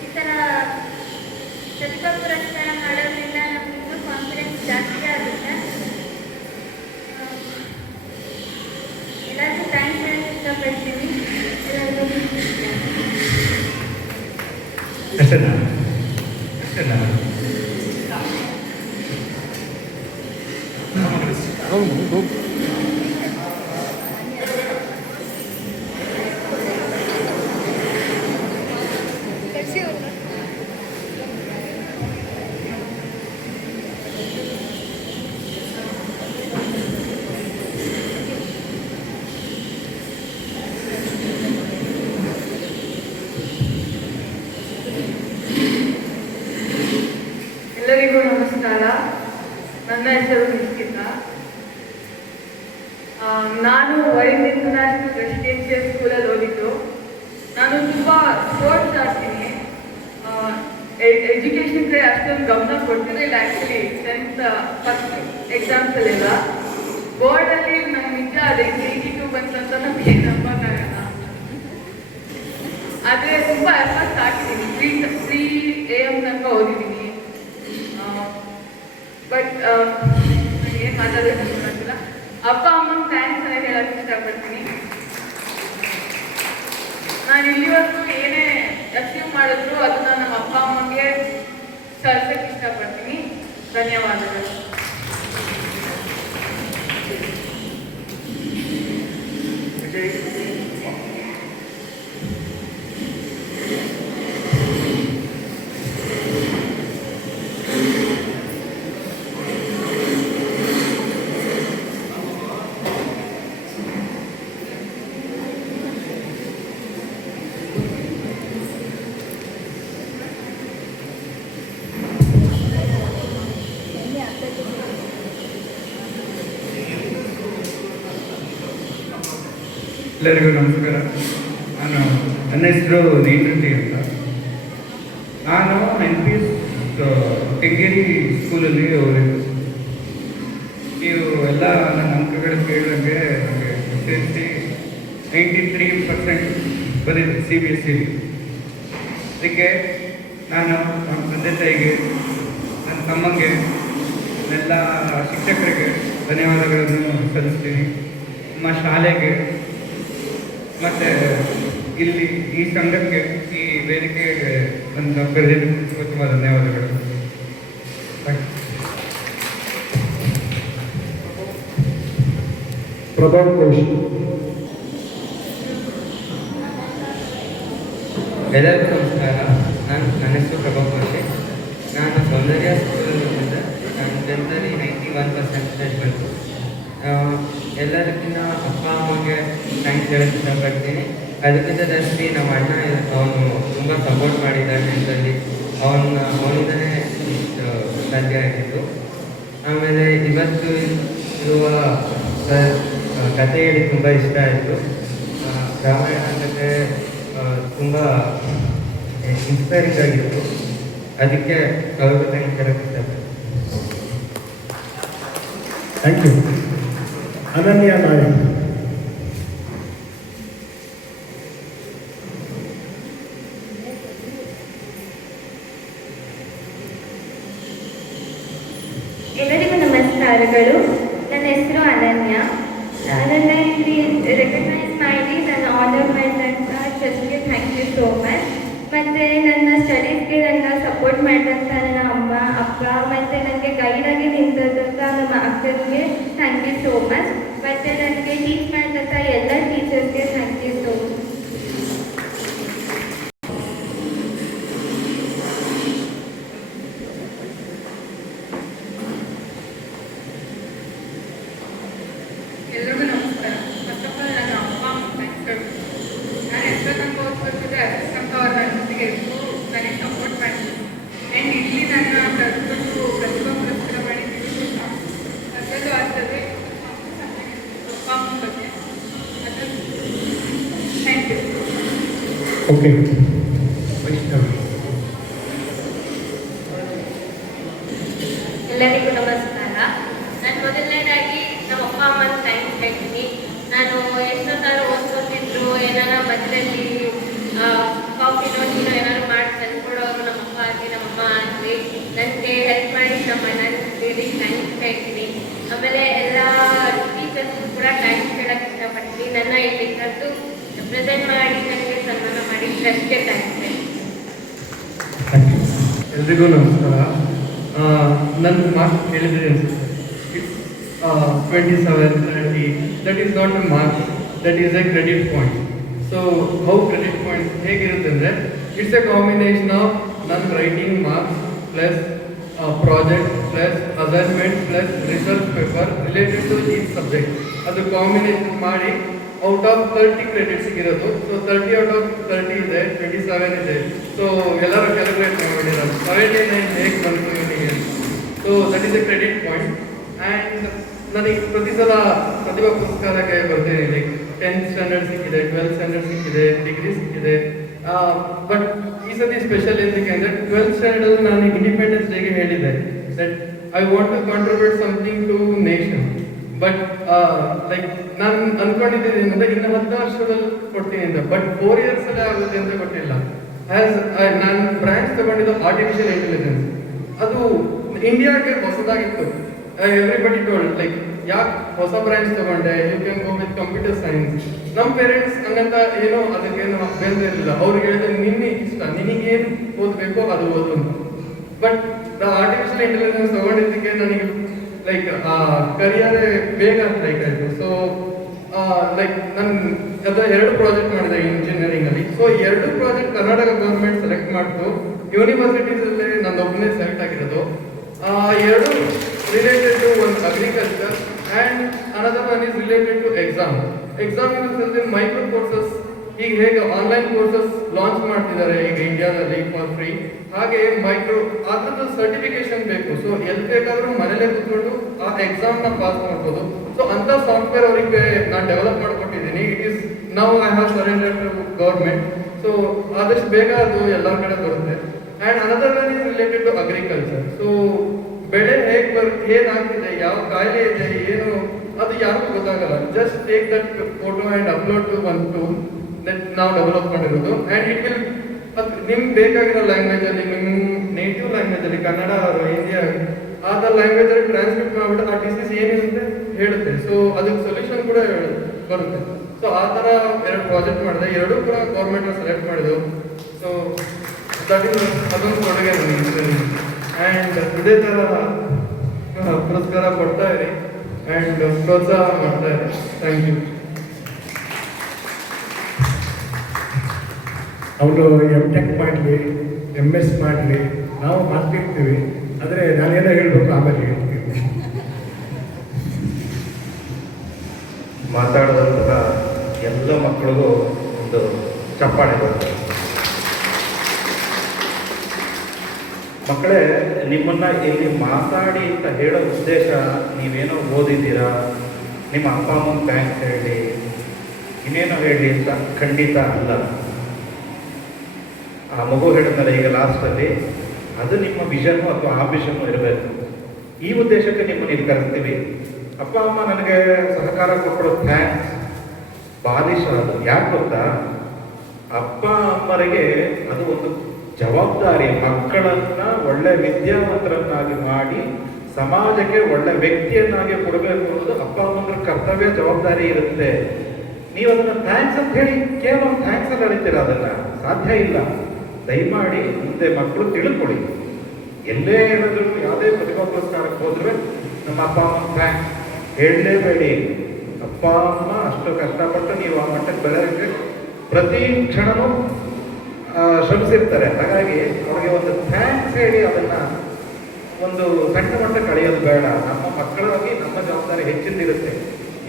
ಈ ಥರ ಪ್ರತಿಭಾ ಪುರಸ್ಕಾರ ಮಾಡೋದ್ರಿಂದ ನಮಗಿನ್ನೂ ಕಾನ್ಫಿಡೆನ್ಸ್ ಜಾಸ್ತಿ ಆಗುತ್ತೆ. ಎಲ್ಲರಿಗೂ ಥ್ಯಾಂಕ್ಸ್ ಹೇಳಕ್ಕೆ ಇಷ್ಟಪಡ್ತೀನಿ. ಎಲ್ಲರಿಗೂ ಅಷ್ಟೇನಾ? ಅಷ್ಟೇನಾ? ಎಲ್ಲರಿಗೂ ನಮಸ್ಕಾರ. ನನ್ನ ಹೆಸರು ನಿಶ್ಚಿತ. ನಾನು ವೈನ್ ಇಂಟರ್ನ್ಯಾಷನಲ್ ರೆಸಿಡೆನ್ಷಿಯಲ್ ಸ್ಕೂಲಲ್ಲಿ ಓದಿದ್ದು. ನಾನು ತುಂಬ ಸ್ಪೋರ್ಟ್ಸ್ ಆಡ್ತೀನಿ. ಎಜುಕೇಷನ್ ಕಡೆ ಅಷ್ಟೊಂದು ಗಮನ ಕೊಡ್ತಿರಲಿಲ್ಲ. ಆ್ಯಕ್ಚುಲಿ 10th ಫಸ್ಟ್ ಎಕ್ಸಾಮ್ಸಲ್ಲೆಲ್ಲ ಬೋರ್ಡಲ್ಲಿ ನಂಗೆ ನಿಜ ಅದು 82 ಬಂತಂತ ನಮಗೆ ನಂಬೋಕ್ಕಾಗಲ್ಲ. ಆದರೆ ತುಂಬ ಎಫರ್ಟ್ಸ್ ಹಾಕಿದ್ದೀನಿ. 3 AM ತನಕ ಓದಿದ್ದೀನಿ. ಬಟ್ ಏನು ಮಾತಾಡೋದು ಗೊತ್ತಿಲ್ಲ. ಅಪ್ಪ ಅಮ್ಮಂಗೆ ಥ್ಯಾಂಕ್ಸ್ ಅಂತ ಹೇಳಕ್ಕೆ ಇಷ್ಟಪಡ್ತೀನಿ. ನಾನು ಇಲ್ಲಿವರೆಗೂ ಏನೇ ಅಚೀವ್ ಮಾಡಿದ್ರು ಅದನ್ನ ನಮ್ಮ ಅಪ್ಪ ಅಮ್ಮಂಗೆ ಸಲ್ಲಿಸಕ್ಕೆ ಇಷ್ಟಪಡ್ತೀನಿ. ಧನ್ಯವಾದಗಳು. ಎಲ್ಲರಿಗೂ ನಮಸ್ಕಾರ. ನನ್ನ ಹೆಸರು ನೇಮೃತಿ ಅಂತ. ನಾನು NPS ಕೆಂಗೇರಿ ಸ್ಕೂಲಲ್ಲಿ ಓದಿದ್ದು. ನೀವು ಎಲ್ಲ ನನ್ನ ಅಂಕಗಳು ಕೇಳಿದಂಗೆ ನನಗೆ SSLC 93% ಬಂದಿದೆ CBSE. ಅದಕ್ಕೆ ನಾನು ನಮ್ಮ ತಂದೆ ತಾಯಿಗೆ, ನನ್ನ ತಮ್ಮಂಗೆ, ಎಲ್ಲ ಶಿಕ್ಷಕರಿಗೆ ಧನ್ಯವಾದಗಳನ್ನು ಸಲ್ಲಿಸ್ತೀನಿ. ನಮ್ಮ ಶಾಲೆಗೆ ಮತ್ತು ಇಲ್ಲಿ ಈ ಸಂಘಕ್ಕೆ, ಈ ವೇದಿಕೆಗೆ ನನ್ನ ಕರೆದಿದ್ದಕ್ಕೆ ತುಂಬ ಧನ್ಯವಾದಗಳು. ಪ್ರಭಾವ್ ಕೋಶ್. ಎಲ್ಲರಿಗೂ ನಮಸ್ಕಾರ. ನನ್ನ ಹೆಸರು ಪ್ರಭಾವ್ ಕೋಶೆ. ನಾನು ಸೌಂದರ್ಯ ಸ್ಕೂಲಲ್ಲಿ ಓದಿದ್ದೆ. ನಾನು 10th 91% ಬಂತು. ಎಲ್ಲರಿಗಿಂತ ಅಪ್ಪ ಅಮ್ಮಗೆ ಥ್ಯಾಂಕ್ಸ್ ಹೇಳಕ್ಕೆ ಇಷ್ಟಪಡ್ತೀನಿ. ಅದಕ್ಕಿಂತ ಜಾಸ್ತಿ ನಮ್ಮ ಅಣ್ಣ ಅವನು ತುಂಬ ಸಪೋರ್ಟ್ ಮಾಡಿದ್ದಾನೆ ಅಂತಲ್ಲಿ. ಅವನಿಂದನೇ ಇಷ್ಟು ಸಾಧ್ಯ ಆಗಿತ್ತು. ಆಮೇಲೆ ಇವತ್ತು ಇರುವ ಕಥೆ ಹೇಳಿ ತುಂಬ ಇಷ್ಟ ಆಯಿತು. ರಾಮಾಯಣ ಕಥೆ ತುಂಬ ಇನ್ಸ್ಪೈರಿಂಗ್ ಆಗಿತ್ತು. ಅದಕ್ಕೆ ಅವ್ರಿಗೂ ಥ್ಯಾಂಕ್ಸ್ ಹೇಳಕ್ಕೆ ಇಷ್ಟಪಡ್ತೀನಿ. Thank you. ಅನನ್ಯ ನಾಯಕ್. ಎಲ್ಲರಿಗೂ ನಮಸ್ಕಾರಗಳು. ನನ್ನ ಹೆಸರು ಅನನ್ಯ. ನನ್ನ ಇಲ್ಲಿ ರೆಕಗ್ನೈಸ್ ಮಾಡಿ ನನ್ನ ಆನರ್ ಮಾಡಿದಂಥ ಟ್ರಸ್ಟ್ಗೆ ಥ್ಯಾಂಕ್ ಯು ಸೋ ಮಚ್. ಮತ್ತು ನನ್ನ ಸ್ಟಡೀಸ್ಗೆ ನನ್ನ ಸಪೋರ್ಟ್ ಮಾಡಿದಂಥ ನನ್ನ ಅಮ್ಮ ಅಪ್ಪ ಮತ್ತು ನನಗೆ ಗೈಡಾಗಿ ನಿಂತಂಥ ನಮ್ಮ ಅಕ್ಕನಿಗೆ ಥ್ಯಾಂಕ್ ಯು ಸೋ ಮಚ್. ಮತ್ತು ನನಗೆ ಟೀಚ್ ಮಾಡಿದಂಥ ಎಲ್ಲ ಟೀಚರ್ಸ್ಗೆ thank you so much. Okay Vaishnavi. ಎಲ್ಲರಿಗೂ ನಮಸ್ಕಾರ. ನಾನು ಮೊದಲನೇದಾಗಿ ನಮ್ಮ ಅಪ್ಪ ಅಮ್ಮನ ಥ್ಯಾಂಕ್ಸ್ ಹೇಳ್ತೀನಿ. ನಾನು ಎಷ್ಟೊತ್ತಾರು ಓದ್ಕೊತಿದ್ರು, ಏನಾರ ಮಧ್ಯದಲ್ಲಿ ಕಾಫಿನೋ ನೀನೋ ಏನಾದ್ರು ಮಾಡಿ ತಂದ್ಕೊಡೋರು ನಮ್ಮ ಅಪ್ಪ ಆಗಲಿ ನಮ್ಮ ಅಮ್ಮ ಆಗಲಿ ನನಗೆ ಹೆಲ್ಪ್ ಮಾಡಿ ನಮ್ಮ ಅಣ್ಣನಿಗೆ ಥ್ಯಾಂಕ್ಸ್ ಹೇಳ್ತೀನಿ. ಆಮೇಲೆ ಎಲ್ಲ ಟೀಚರ್ಸ್ ಕೂಡ ಥ್ಯಾಂಕ್ಸ್ ಹೇಳಕ್ಕೆ ಇಷ್ಟಪಡ್ತೀನಿ. ನನ್ನ ಇಲ್ಲಿ ಕರೆದು ರೆಪ್ರೆಸೆಂಟ್ ಮಾಡಿ ನನಗೆ ಸನ್ಮಾನ ಮಾಡಿದ್ದಷ್ಟೇ ಥ್ಯಾಂಕ್ಸ್ ಹೇಳ್ತೀನಿ. ಎಲ್ರಿಗೂ ನಮಸ್ಕಾರ. ನನ್ನ ಮಾರ್ಕ್ಸ್ ಹೇಳಿದ್ರೆ it's 27, 30. That is not a marks, that is a credit point. So how credit point ಹೇಗಿರುತ್ತೆ ಅಂದರೆ ಇಟ್ಸ್ ಎ ಕಾಂಬಿನೇಷನ್ ಆಫ್ ನನ್ನ writing marks plus project plus assignment plus research paper related to each subject. ಅದು combination ಮಾಡಿ out of 30 credits ಇರೋದು. So 30 out of 30 ಇದೆ, 27 ಇದೆ. So ಎಲ್ಲರೂ calculate ಮಾಡಿರೋದು 79 ಹೇಗೆ ಬಂತು ಇವನಿಗೆ. So that is a credit point. And ನನಗೆ ಪ್ರತಿ ಸಲ ಪ್ರತಿಭಾ ಪುರಸ್ಕಾರಕ್ಕೆ ಬರ್ತೇನೆ. ಲೈಕ್ 10th ಸ್ಟ್ಯಾಂಡರ್ಡ್ ಸಿಕ್ಕಿದೆ, 12th ಸ್ಟ್ಯಾಂಡರ್ಡ್ ಸಿಕ್ಕಿದೆ, ಡಿಗ್ರಿ ಸಿಕ್ಕಿದೆ. ಬಟ್ ಈ ಸತಿ ಸ್ಪೆಷಲ್ ಏನಕ್ಕೆ ಅಂದರೆ 12th ಸ್ಟ್ಯಾಂಡರ್ಡ್ ನಾನು ಇಂಡಿಪೆಂಡೆನ್ಸ್ ಡೇಗೆ ಹೇಳಿದ್ದೆ that I want to contribute something to nation. But like ನಾನು ಅನ್ಕೊಂಡಿದ್ದೀನಿ ಅಂದರೆ ಇನ್ನು 10 ವರ್ಷದಲ್ಲಿ ಕೊಡ್ತೀನಿ ಅಂತ. ಬಟ್ 4 years ಅಲ್ಲೇ ಆಗುತ್ತೆ ಅಂತ ಕೊಟ್ಟಿಲ್ಲ. ಆ್ಯಸ್ ನಾನು ಬ್ರಾಂಚ್ ತಗೊಂಡಿದ್ದು ಆರ್ಟಿಫಿಷಿಯಲ್ ಇಂಟೆಲಿಜೆನ್ಸ್. ಅದು ಇಂಡಿಯಾಗೆ ಹೊಸದಾಗಿತ್ತು. ಎವ್ರಿಬಡಿ ಟೋಲ್ಡ್ ಲೈಕ್ ಯಾಕೆ ಹೊಸ ಬ್ರಾಂಚ್ ತಗೊಂಡೆ, you can go with computer science. ನಮ್ಮ ಪೇರೆಂಟ್ಸ್ ಹಂಗಂತ ಏನೋ ಅದಕ್ಕೇನು ಬೇರೆ ಇರಲಿಲ್ಲ. ಅವ್ರಿಗೆ ಹೇಳಿದ್ರೆ ನಿನ್ನೆ ಇಷ್ಟ, ನಿನಗೇನು ಓದಬೇಕೋ ಅದು ಓದು ಅಂತ. ಬಟ್ ಆರ್ಟಿಫಿಷಿಯಲ್ ಇಂಟೆಲಿಜೆನ್ಸ್ ತಗೊಂಡಿದ್ದಕ್ಕೆ ನನಗೆ ಲೈಕ್ ಕರಿಯರೇ ಬೇಗ ಲೈಕ್ ಆಯಿತು. ಸೊ ಲೈಕ್ ನಾನು ಅದು 2 ಪ್ರಾಜೆಕ್ಟ್ ಮಾಡಿದೆ ಇಂಜಿನಿಯರಿಂಗಲ್ಲಿ. So 2 project Karnataka government select ಮಾಡಿತು. ಯೂನಿವರ್ಸಿಟೀಸಲ್ಲಿ ನಂದು ಒಬ್ಬನೇ ಸೆಲೆಕ್ಟ್ ಆಗಿರೋದು. 2 ರಿಲೇಟೆಡ್ ಟು ಒಂದು agriculture and another one is related to exam. ಎಕ್ಸಾಮಿನಲ್ಲಿ ಮೈಕ್ರೋ ಕೋರ್ಸಸ್ ಈಗ ಹೇಗೆ ಆನ್ಲೈನ್ ಕೋರ್ಸಸ್ ಲಾಂಚ್ ಮಾಡ್ತಿದ್ದಾರೆ ಈಗ ಇಂಡಿಯಾದಲ್ಲಿ ಫಾರ್ ಫ್ರೀ, ಹಾಗೆ ಮೈಕ್ರೋ ಅದ್ರದ್ದು ಸರ್ಟಿಫಿಕೇಶನ್ ಬೇಕು. ಸೊ ಎಲ್ಲಿ ಬೇಕಾದರೂ ಮನೇಲೇ ಕೂತ್ಕೊಂಡು ಆ ಎಕ್ಸಾಮ್ನ ಪಾಸ್ ಮಾಡ್ಬೋದು. ಸೊ ಅಂಥ ಸಾಫ್ಟ್ವೇರ್ ಅವರಿಗೆ ನಾನು ಡೆವಲಪ್ ಮಾಡಿಕೊಟ್ಟಿದ್ದೀನಿ. It is now I have surrender to government. So ಆದಷ್ಟು ಬೇಗ ಅದು ಎಲ್ಲ ಕಡೆ ಬರುತ್ತೆ. And another one is related to agriculture. So ಬೆಳೆ ಹೇಗೆ ಏನಾಗ್ತಿದೆ, ಯಾವ ಕಾಯಿಲೆ ಇದೆ, ಏನು ಅದು ಯಾರಿಗೂ ಗೊತ್ತಾಗಲ್ಲ. Just take that photo and upload to one tool that ನಾವು ಡೆವಲಪ್ ಮಾಡಿರೋದು. ಆ್ಯಂಡ್ ಇಟ್ ವಿಲ್ ನಿಮ್ಗೆ ಬೇಕಾಗಿರೋ ಲ್ಯಾಂಗ್ವೇಜಲ್ಲಿ, ನಿಮ್ಮ ನೇಟಿವ್ ಲ್ಯಾಂಗ್ವೇಜಲ್ಲಿ, ಕನ್ನಡ ಅಥವಾ ಹಿಂದಿ ಆ ಥರ ಲ್ಯಾಂಗ್ವೇಜಲ್ಲಿ ಟ್ರಾನ್ಸ್ಲೇಟ್ ಮಾಡಿಬಿಟ್ಟು ಆ ಡಿಸೀಸ್ ಏನಿರುತ್ತೆ ಹೇಳುತ್ತೆ. ಸೊ ಅದಕ್ಕೆ ಸೊಲ್ಯೂಷನ್ ಕೂಡ ಬರುತ್ತೆ. ಸೊ ಆ ಥರ 2 ಪ್ರಾಜೆಕ್ಟ್ ಮಾಡಿದೆ. 2 ಕೂಡ ಗೌರ್ಮೆಂಟ್ ಸೆಲೆಕ್ಟ್ ಮಾಡಿದೆವು. ಸೊ ದಟ್ ಈಸ್ ಅದೊಂದು ಕೊಡುಗೆ ನನಗೆ. ಆ್ಯಂಡ್ ಇದೇ ಥರ ಪುರಸ್ಕಾರ ಕೊಡ್ತಾ ಇರಿ ಆ್ಯಂಡ್ ಪ್ರೋತ್ಸಾಹ ಮಾಡ್ತಾ ಇರಿ. Thank you. ಅವರು M.Tech ಮಾಡಲಿ, MS ಮಾಡಲಿ, ನಾವು ಮಾಡ್ತಿರ್ತೀವಿ. ಆದರೆ ನಾನೇನೋ ಹೇಳಬೇಕು, ಆಮೇಲೆ ಹೇಳ್ತೀವಿ. ಮಾತಾಡಿದಂತಹ ಎಲ್ಲ ಮಕ್ಕಳಿಗೂ ಒಂದು ಚಪ್ಪಾಳೆ ಬರ್ತದೆ. ಮಕ್ಕಳೇ, ನಿಮ್ಮನ್ನ ಇಲ್ಲಿ ಮಾತಾಡಿ ಅಂತ ಹೇಳೋ ಉದ್ದೇಶ ನೀವೇನೋ ಓದಿದ್ದೀರಾ, ನಿಮ್ಮ ಅಪ್ಪ ಅಮ್ಮನ ಥ್ಯಾಂಕ್ಸ್ ಹೇಳಿ, ಇನ್ನೇನೋ ಹೇಳಿ ಅಂತ ಖಂಡಿತ ಅಲ್ಲ. ಆ ಮಗು ಹೇಳಿದ್ನಲ್ಲ ಈಗ ಲಾಸ್ಟಲ್ಲಿ, ಅದು ನಿಮ್ಮ ವಿಷನ್ನು ಅಥವಾ ಆಂಬಿಷನ್ನು ಇರಬೇಕು. ಈ ಉದ್ದೇಶಕ್ಕೆ ನಿಮ್ಮನ್ನು ಇಲ್ಲಿ ಕರೆಸ್ತೀವಿ. ಅಪ್ಪ ಅಮ್ಮ ನನಗೆ ಸಹಕಾರ ಕೊಟ್ಟರು, ಥ್ಯಾಂಕ್ಸ್. ಬಾಲಿಶ ಅದು. ಯಾಕೆ ಗೊತ್ತಾ, ಅಪ್ಪ ಅಮ್ಮರಿಗೆ ಅದು ಒಂದು ಜವಾಬ್ದಾರಿ. ಮಕ್ಕಳನ್ನ ಒಳ್ಳೆ ವಿದ್ಯಾವಂತರನ್ನಾಗಿ ಮಾಡಿ ಸಮಾಜಕ್ಕೆ ಒಳ್ಳೆ ವ್ಯಕ್ತಿಯನ್ನಾಗಿ ಕೊಡಬೇಕು ಅನ್ನೋದು ಅಪ್ಪ ಅಮ್ಮನ ಕರ್ತವ್ಯ, ಜವಾಬ್ದಾರಿ ಇರುತ್ತೆ. ನೀವು ಅದನ್ನು ಥ್ಯಾಂಕ್ಸ್ ಅಂತ ಹೇಳಿ ಕೇವಲ ಥ್ಯಾಂಕ್ಸ್ ಅಂತ ಹೇಳ್ತೀರ, ಅದನ್ನು ಸಾಧ್ಯ ಇಲ್ಲ. ದಯಮಾಡಿ ಮುಂದೆ ಮಕ್ಕಳು ತಿಳ್ಕೊಳ್ಳಿ. ಎಲ್ಲೇ ಹೇಳಿದ್ರು, ಯಾವುದೇ ಪ್ರತಿಭಾ ಪುರಸ್ಕಾರಕ್ಕೆ ಹೋದ್ರೆ ನಮ್ಮ ಅಪ್ಪ ಅಮ್ಮ ಥ್ಯಾಂಕ್ಸ್ ಹೇಳಲೇಬೇಡಿ. ಅಪ್ಪ ಅಮ್ಮ ಅಷ್ಟು ಕಷ್ಟಪಟ್ಟು ನೀವು ಆ ಮಟ್ಟಕ್ಕೆ ಬೆಳೆಯೋಕ್ಕೆ ಪ್ರತಿ ಕ್ಷಣವೂ ಶ್ರಮಿಸಿರ್ತಾರೆ. ಹಾಗಾಗಿ ಅವ್ರಿಗೆ ಒಂದು ಥ್ಯಾಂಕ್ಸ್ ಹೇಳಿ ಅದನ್ನು ಒಂದು ಸಣ್ಣ ಮಟ್ಟಕ್ಕೆ ಕಳೆಯೋದು ಬೇಡ. ನಮ್ಮ ಮಕ್ಕಳಾಗಿ ನಮ್ಮ ಜವಾಬ್ದಾರಿ ಹೆಚ್ಚಿಂದಿರುತ್ತೆ.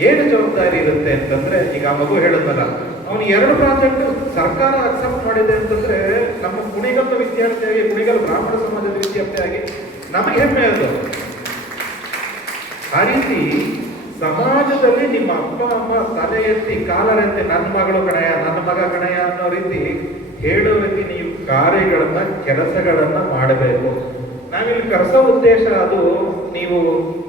ಏನು ಜವಾಬ್ದಾರಿ ಇರುತ್ತೆ ಅಂತಂದರೆ, ಈಗ ಆ ಮಗು ಹೇಳಿದ್ನಲ್ಲ, ಅವನು 2 ಪ್ರಾಜೆಕ್ಟ್ ಸರ್ಕಾರ ಅಕ್ಸೆಪ್ಟ್ ಮಾಡಿದೆ ಅಂತಂದರೆ, ನಮ್ಮ ಕುಣಿಗಲ್ ವಿದ್ಯಾರ್ಥಿಯಾಗಿ, ಕುಣಿಗಲ್ ಬ್ರಾಹ್ಮಣ ಸಮಾಜದ ವಿದ್ಯಾರ್ಥಿಯಾಗಿ ನಮಗೆ ಹೆಮ್ಮೆ ಅದು. ಆ ರೀತಿ ಸಮಾಜದಲ್ಲಿ ನಿಮ್ಮ ಅಪ್ಪ ಅಮ್ಮ ತಲೆ ಎತ್ತಿ ಕಾಲರೆತ್ತಿ ನನ್ನ ಮಗಳು ಕಣಯ, ನನ್ನ ಮಗ ಕಣಯ ಅನ್ನೋ ರೀತಿ ಹೇಳೋ ರೀತಿ ನೀವು ಕಾರ್ಯಗಳನ್ನ ಕೆಲಸಗಳನ್ನ ಮಾಡಬೇಕು. ನಾವಿಲ್ಲಿ ಕರೆಸೋ ಉದ್ದೇಶ ಅದು, ನೀವು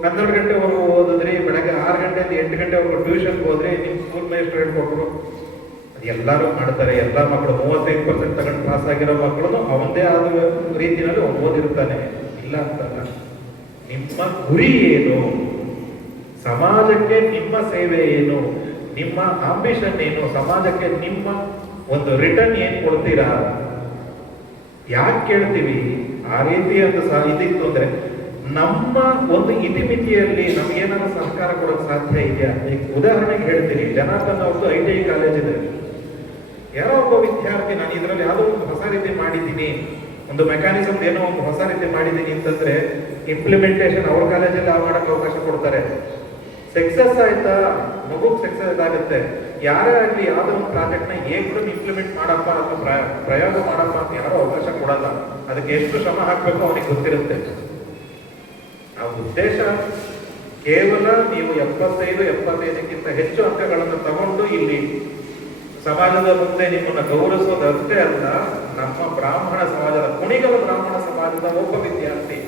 12 ಗಂಟೆವರೆಗೂ ಓದಿದ್ರಿ, ಬೆಳಗ್ಗೆ 6 ಗಂಟೆಯಿಂದ 8 ಗಂಟೆವರೆಗೂ ಟ್ಯೂಷನ್ಗೆ ಹೋದ್ರಿ, ನಿಮ್ಮ ಸ್ಕೂಲ್ ಮೇಸ್ಟ್ರು ಹೇಳ್ಕೊಟ್ರು, ಅದು ಎಲ್ಲರೂ ಮಾಡ್ತಾರೆ. ಎಲ್ಲ ಮಕ್ಕಳು 35% ತಗೊಂಡು ಪಾಸ್ ಆಗಿರೋ ಮಕ್ಕಳು ಅವನದೇ ಆದ ರೀತಿಯಲ್ಲಿ ಓದಿರ್ತಾನೆ, ಇಲ್ಲ ಅಂತಲ್ಲ. ನಿಮ್ಮ ಗುರಿ ಏನು, ಸಮಾಜಕ್ಕೆ ನಿಮ್ಮ ಸೇವೆ ಏನು, ನಿಮ್ಮ ಆಂಬಿಷನ್ ಏನು, ಸಮಾಜಕ್ಕೆ ನಿಮ್ಮ ಒಂದು ರಿಟರ್ನ್ ಏನು ಕೊಡ್ತೀರಾ, ಯಾಕೆ ಕೇಳ್ತೀವಿ ಆ ರೀತಿಯಾದ ಇದಿತ್ತು ಅಂದ್ರೆ ನಮ್ಮ ಒಂದು ಇತಿಮಿತಿಯಲ್ಲಿ ನಮ್ಗೇನಾದ್ರು ಸಹಕಾರ ಕೊಡೋಕೆ ಸಾಧ್ಯ ಇದೆಯಾ? ಈಗ ಉದಾಹರಣೆಗೆ ಹೇಳ್ತೀನಿ, ಜನಾರ್ದನ್ ಅವ್ರದ್ದು ITI ಕಾಲೇಜ್ ಇದೆ. ಯಾರೋ ಒಬ್ಬ ವಿದ್ಯಾರ್ಥಿ ನಾನು ಇದರಲ್ಲಿ ಯಾವುದೋ ಒಂದು ಹೊಸ ರೀತಿ ಮಾಡಿದ್ದೀನಿ, ಒಂದು ಮೆಕ್ಯಾನಿಸಮ್ ಏನೋ ಒಂದು ಹೊಸ ರೀತಿ ಮಾಡಿದ್ದೀನಿ ಅಂತಂದ್ರೆ ಇಂಪ್ಲಿಮೆಂಟೇಷನ್ ಅವ್ರ ಕಾಲೇಜಲ್ಲಿ ಮಾಡಕ್ಕೆ ಅವಕಾಶ ಕೊಡ್ತಾರೆ. ಸಕ್ಸಸ್ ಆಯ್ತಾ, ಮಗುಗೆ ಸಕ್ಸಸ್ ಆಗುತ್ತೆ. ಯಾರೇ ಆಗಲಿ ಯಾವುದೋ ಒಂದು ಪ್ರಾಜೆಕ್ಟ್ನ ಹೇಗೂ ಇಂಪ್ಲಿಮೆಂಟ್ ಮಾಡಪ್ಪ ಅಥವಾ ಪ್ರಯೋಗ ಮಾಡಪ್ಪ ಅಂತ ಯಾರೋ ಅವಕಾಶ ಕೊಡಲ್ಲ. ಅದಕ್ಕೆ ಎಷ್ಟು ಶ್ರಮ ಹಾಕಬೇಕು ಅವನಿಗೆ ಗೊತ್ತಿರುತ್ತೆ. ಆ ಉದ್ದೇಶ ಕೇವಲ ನೀವು 75-75ಕ್ಕಿಂತ ಹೆಚ್ಚು ಅಂಕಗಳನ್ನು ತಗೊಂಡು ಇಲ್ಲಿ ಸಮಾಜದ ಮುಂದೆ ನಿಮ್ಮನ್ನು ಗೌರವಿಸೋದಷ್ಟೇ ಅಲ್ಲ, ನಮ್ಮ ಬ್ರಾಹ್ಮಣ ಸಮಾಜದ, ಕುಣಿಗಲ ಬ್ರಾಹ್ಮಣ ಸಮಾಜದ ಒಬ್ಬ ವಿದ್ಯಾರ್ಥಿ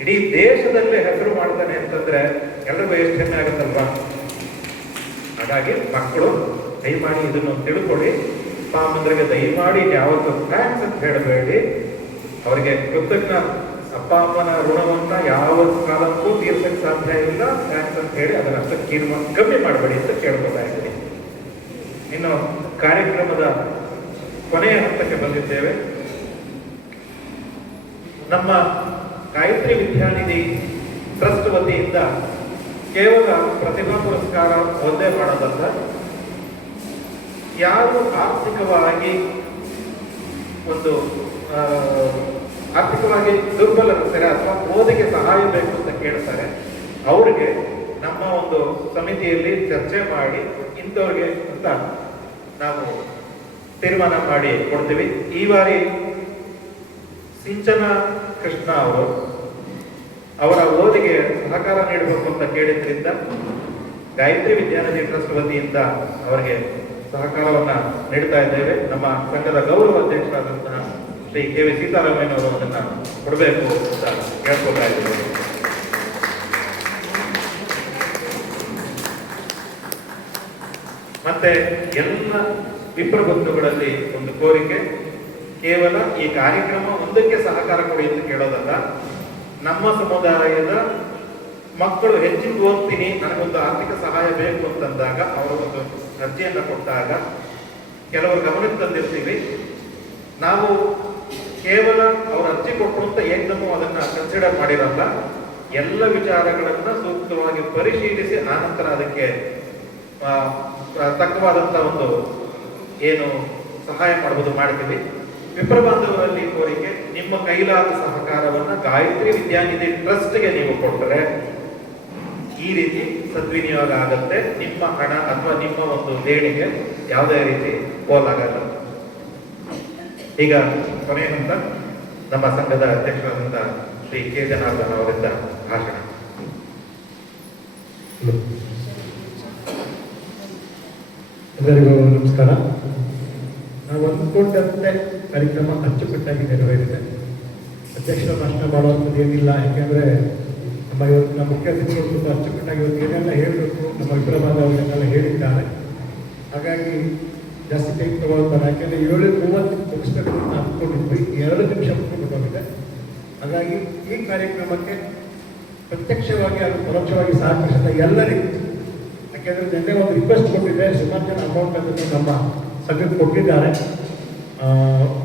ಇಡೀ ದೇಶದಲ್ಲೇ ಹೆಸರು ಮಾಡ್ತಾನೆ ಅಂತಂದ್ರೆ ಎಲ್ರಿಗೂ ಎಷ್ಟು ಹೆಮ್ಮೆ ಆಗುತ್ತಲ್ವಾ? ಹಾಗಾಗಿ ಮಕ್ಕಳು ದಯಮಾಡಿ ಇದನ್ನು ತಿಳ್ಕೊಳ್ಳಿ. ಪಾಮಂದ್ರಿಗೆ ದಯಮಾಡಿ ಯಾವತ್ತೂ ಥ್ಯಾಂಕ್ಸ್ ಅಂತ ಹೇಳಬೇಡಿ. ಅವರಿಗೆ ಕೃತಜ್ಞ ಅಪ್ಪ ಅಮ್ಮನ ಋಣವನ್ನ ಯಾವ ಕಾಲಕ್ಕೂ ತೀರ್ಸಕ್ಕೆ ಸಾಧ್ಯ ಇಲ್ಲ. ಥ್ಯಾಂಕ್ಸ್ ಅಂತ ಹೇಳಿ ಅದನ್ನ ಅಷ್ಟಕ್ಕೆ ಕಮ್ಮಿ ಮಾಡಬೇಡಿ ಅಂತ ಕೇಳ್ಕೊತಾ ಇದ್ದೀನಿ. ಇನ್ನು ಕಾರ್ಯಕ್ರಮದ ಕೊನೆಯ ಹಂತಕ್ಕೆ ಬಂದಿದ್ದೇವೆ. ನಮ್ಮ ಗಾಯತ್ರಿ ವಿದ್ಯಾನಿಧಿ ಟ್ರಸ್ಟ್ ವತಿಯಿಂದ ಕೇವಲ ಪ್ರತಿಭಾ ಪುರಸ್ಕಾರ ಒಂದೇ ಮಾಡೋದಲ್ಲ, ಯಾರು ಆರ್ಥಿಕವಾಗಿ ದುರ್ಬಲರಿರ್ತಾರೆ ಅಥವಾ ಓದಿಗೆ ಸಹಾಯ ಬೇಕು ಅಂತ ಕೇಳ್ತಾರೆ, ಅವ್ರಿಗೆ ನಮ್ಮ ಒಂದು ಸಮಿತಿಯಲ್ಲಿ ಚರ್ಚೆ ಮಾಡಿ ಇಂಥವ್ರಿಗೆ ಅಂತ ನಾವು ತೀರ್ಮಾನ ಮಾಡಿ ಕೊಡ್ತೀವಿ. ಈ ಬಾರಿ ಸಿಂಚನ ಕೃಷ್ಣ ಅವರು ಅವರ ಓದಿಗೆ ಸಹಕಾರ ನೀಡಬೇಕು ಅಂತ ಕೇಳಿದ್ರಿಂದ ಗಾಯತ್ರಿ ವಿದ್ಯಾನಿಧಿ ಟ್ರಸ್ಟ್ ವತಿಯಿಂದ ಅವರಿಗೆ ಸಹಕಾರವನ್ನ ನೀಡ್ತಾ ಇದ್ದೇವೆ. ನಮ್ಮ ಸಂಘದ ಗೌರವ ಅಧ್ಯಕ್ಷರಾದಂತಹ ಶ್ರೀ KV ಸೀತಾರಾಮಯ್ಯ ಅವರು ಅದನ್ನ ಕೊಡಬೇಕು ಅಂತ ಕೇಳ್ಕೊಳ್ತಾ ಇದ್ದೇವೆ. ಮತ್ತೆ ಎಲ್ಲ ವಿಪ್ರ ಬಂಧುಗಳಲ್ಲಿ ಒಂದು ಕೋರಿಕೆ, ಕೇವಲ ಈ ಕಾರ್ಯಕ್ರಮ ಒಂದಕ್ಕೆ ಸಹಕಾರ ಕೊಡಿ ಅಂತ ಕೇಳೋದಲ್ಲ, ನಮ್ಮ ಸಮುದಾಯದ ಮಕ್ಕಳು ಹೆಚ್ಚಿಗೆ ಓದ್ತೀನಿ, ನನಗೊಂದು ಆರ್ಥಿಕ ಸಹಾಯ ಬೇಕು ಅಂತಂದಾಗ ಅವರು ಒಂದು ಅರ್ಜಿಯನ್ನು ಕೊಟ್ಟಾಗ ಕೆಲವರು ಗಮನಕ್ಕೆ ತಂದಿರ್ತೀವಿ. ನಾವು ಕೇವಲ ಅವ್ರ ಅರ್ಜಿ ಕೊಟ್ಟರು ಅಂತ ಏಕದಮ್ಮು ಅದನ್ನ ಕನ್ಸಿಡರ್ ಮಾಡಿರಲ್ಲ. ಎಲ್ಲ ವಿಚಾರಗಳನ್ನ ಸೂಕ್ತವಾಗಿ ಪರಿಶೀಲಿಸಿ ಆನಂತರ ಅದಕ್ಕೆ ತಕ್ಕವಾದಂತ ಒಂದು ಏನು ಸಹಾಯ ಮಾಡಬಹುದು ಮಾಡ್ತೀವಿ. ವಿಪ್ರ ಬಾಂಧವರಲ್ಲಿ ಕೋರಿಕೆ, ನಿಮ್ಮ ಕೈಲಾದ ಸಹಕಾರವನ್ನ ಗಾಯತ್ರಿ ವಿದ್ಯಾನಿಧಿ ಟ್ರಸ್ಟ್ಗೆ ನೀವು ಕೊಟ್ಟರೆ ಈ ರೀತಿ ಸದ್ವಿನಿಯೋಗ ಆಗುತ್ತೆ. ನಿಮ್ಮ ಹಣ ಅಥವಾ ನಿಮ್ಮ ಒಂದು ದೇಣಿಗೆ ಯಾವುದೇ ರೀತಿ ಪೋಲಾಗಲ್ಲ. ಈಗ ಕೊನೆಯ ಹಂತ ನಮ್ಮ ಸಂಘದ ಅಧ್ಯಕ್ಷರಾದಂಥ ಶ್ರೀ K. ಜನಾರ್ದನ್ ಅವರಿಂದ ಭಾಷಣ. ಎಲ್ಲರಿಗೂ ನಮಸ್ಕಾರ. ನಾವು ಅಂದ್ಕೊಂಡಂತೆ ಕಾರ್ಯಕ್ರಮ ಅಚ್ಚುಕಟ್ಟಾಗಿ ನೆರವೇರಿದೆ. ಅಧ್ಯಕ್ಷರ ಭಾಷಣ ಮಾಡುವಂಥದ್ದು ಏನಿಲ್ಲ, ಯಾಕೆಂದರೆ ನಮ್ಮ ಮುಖ್ಯ ಅತಿಥಿಗಳು ತುಂಬ ಅಚ್ಚುಕಟ್ಟಾಗಿ ಇವತ್ತು ಏನೆಲ್ಲ ಹೇಳಬೇಕು ನಮ್ಮ ವಿಪ್ರ ಬಾಂಧವರನ್ನೆಲ್ಲ ಹೇಳಿದ್ದಾರೆ. ಹಾಗಾಗಿ ಜಾಸ್ತಿ ಟೈಮ್ ತಗೊಳ್ತಾರೆ, ಯಾಕೆಂದರೆ 7:30 ಮುಗಿಸ್ಬೇಕು ಅಂತ ಅಂದ್ಕೊಂಡಿದ್ವಿ, 2 ನಿಮಿಷ ಮುಗಿದೋಗಿದೆ. ಹಾಗಾಗಿ ಈ ಕಾರ್ಯಕ್ರಮಕ್ಕೆ ಪ್ರತ್ಯಕ್ಷವಾಗಿ ಹಾಗೂ ಪರೋಕ್ಷವಾಗಿ ಸಹಕರಿಸಿದ ಎಲ್ಲರಿಗೂ, ಯಾಕೆಂದರೆ ನಿನ್ನೆ ಒಂದು ರಿಕ್ವೆಸ್ಟ್ ಕೊಟ್ಟಿದ್ದೆ, ಸುಮಾರು ಜನ ಅಮೌಂಟ್ ಅದನ್ನು ನಮ್ಮ ಸಂಘಕ್ಕೆ ಕೊಟ್ಟಿದ್ದಾರೆ.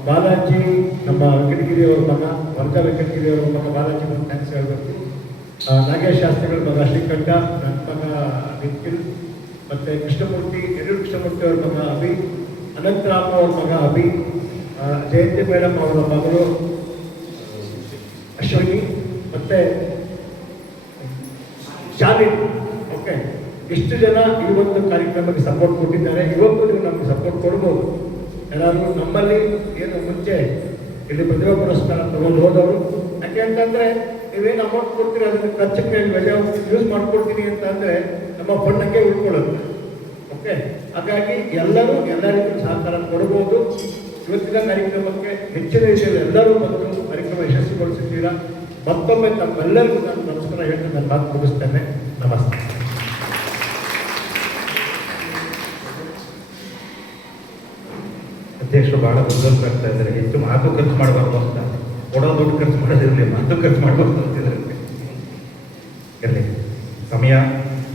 ಬಾಲಾಜಿ, ನಮ್ಮ ವೆಂಕಟಗಿರಿಯವರ ಮಗ, ವರ್ಧಾ ವೆಂಕಟಗಿರಿಯವರ ಮಗ ಬಾಲಾಜಿ ಒಂದು ಥ್ಯಾಂಕ್ಸ್ ಹೇಳಬೇಕು. ನಾಗೇಶ್ ಶಾಸ್ತ್ರಿಗಳ ಮಗ ಶ್ರೀಕಂಠ, ನನ್ನ ಮಗ ನಿಖಿಲ್, ಮತ್ತು ಕೃಷ್ಣಮೂರ್ತಿ, ಕೃಷ್ಣಮೂರ್ತಿ ಅವ್ರ ಮಗ ಅಭಿ, ಅನಂತರಾಮ ಅವ್ರ ಮಗ ಅಭಿ, ಜಯಂತಿ ಮೇಡಮ್ ಅವರ ಮಗಳು ಅಶ್ವಿನಿ, ಮತ್ತು ಶಾಲಿನಿ. ಓಕೆ, ಇಷ್ಟು ಜನ ಈ ಒಂದು ಕಾರ್ಯಕ್ರಮಕ್ಕೆ ಸಪೋರ್ಟ್ ಕೊಟ್ಟಿದ್ದಾರೆ. ಇವತ್ತು ನೀವು ನಮಗೆ ಸಪೋರ್ಟ್ ಕೊಡ್ಬೋದು. ಎಲ್ಲರೂ ನಮ್ಮಲ್ಲಿ ಏನು ಮುಂಚೆ ಇಲ್ಲಿ ಪ್ರತಿಭಾ ಪುರಸ್ಕಾರ ತಗೊಂಡು ಹೋದವರು, ಯಾಕೆ ಅಂತಂದರೆ ನೀವೇನು ಅಮೌಂಟ್ ಕೊಡ್ತೀರಿ ಅದನ್ನು ಖರ್ಚಕ್ಕೆ ಯೂಸ್ ಮಾಡ್ಕೊಡ್ತೀನಿ ಅಂತ ಅಂದರೆ ನಮ್ಮ ಫಂಡಕ್ಕೆ ಉಳ್ಕೊಳ್ಳುತ್ತೆ. ಓಕೆ, ಹಾಗಾಗಿ ಎಲ್ಲರೂ ಎಲ್ಲ ರೀತಿಯ ಸಹಕಾರ ಕೊಡ್ಬೋದು. ಇವತ್ತಿನ ಕಾರ್ಯಕ್ರಮಕ್ಕೆ ಹೆಚ್ಚಿನ ರೀತಿಯಲ್ಲಿ ಎಲ್ಲರೂ ಬಂದು ಕಾರ್ಯಕ್ರಮ ಯಶಸ್ವಿಗೊಳಿಸಿದ್ದೀರಾ. ಮತ್ತೊಮ್ಮೆ ತಮ್ಮೆಲ್ಲರಿಗೂ ನಾನು ನಮಸ್ಕಾರ ಹೇಳಿ ನನ್ನ ಮಾತು ಮುಗಿಸ್ತೇನೆ. ನಮಸ್ತೆ. ಅಧ್ಯಕ್ಷರು ಬಹಳ ಬುದ್ಧಿವಂತ ಆಗ್ತಾ ಇದ್ದಾರೆ. ಹೆಚ್ಚು ಮಾತು ಖರ್ಚು ಮಾಡಬಾರ್ದು ಅಂತ, ಕೊಡೋ ದುಡ್ಡು ಖರ್ಚು ಮಾಡೋದಿರಲಿ, ಮಾತು ಖರ್ಚು ಮಾಡಬಾರ್ದು ಅಂತಿದ್ರೆ ಇರಲಿ. ಸಮಯ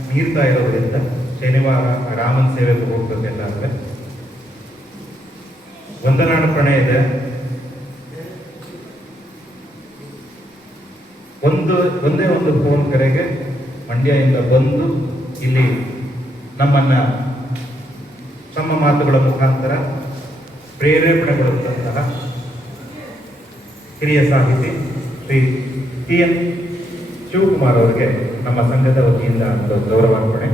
ಮೀರ್ತಾ ಇರೋದ್ರಿಂದ ಶನಿವಾರ ರಾಮನ ಸೇವೆಗೆ ಹೋಗ್ಬೇಕೆಲ್ಲ ಅಂದರೆ ವಂದನಾರ್ಪಣೆ ಇದೆ. ಒಂದೇ ಒಂದು ಫೋನ್ ಕರೆಗೆ ಮಂಡ್ಯದಿಂದ ಬಂದು ಇಲ್ಲಿ ನಮ್ಮನ್ನ ತಮ್ಮ ಮಾತುಗಳ ಮುಖಾಂತರ ಪ್ರೇರೇಪಣೆಗೊಳ್ಳುವಂತಹ ಹಿರಿಯ ಸಾಹಿತಿ ಶ್ರೀ TN ಶಿವಕುಮಾರ್ ಅವರಿಗೆ ನಮ್ಮ ಸಂಘದ ವತಿಯಿಂದ ಒಂದು ಗೌರವಾರ್ಪಣೆ.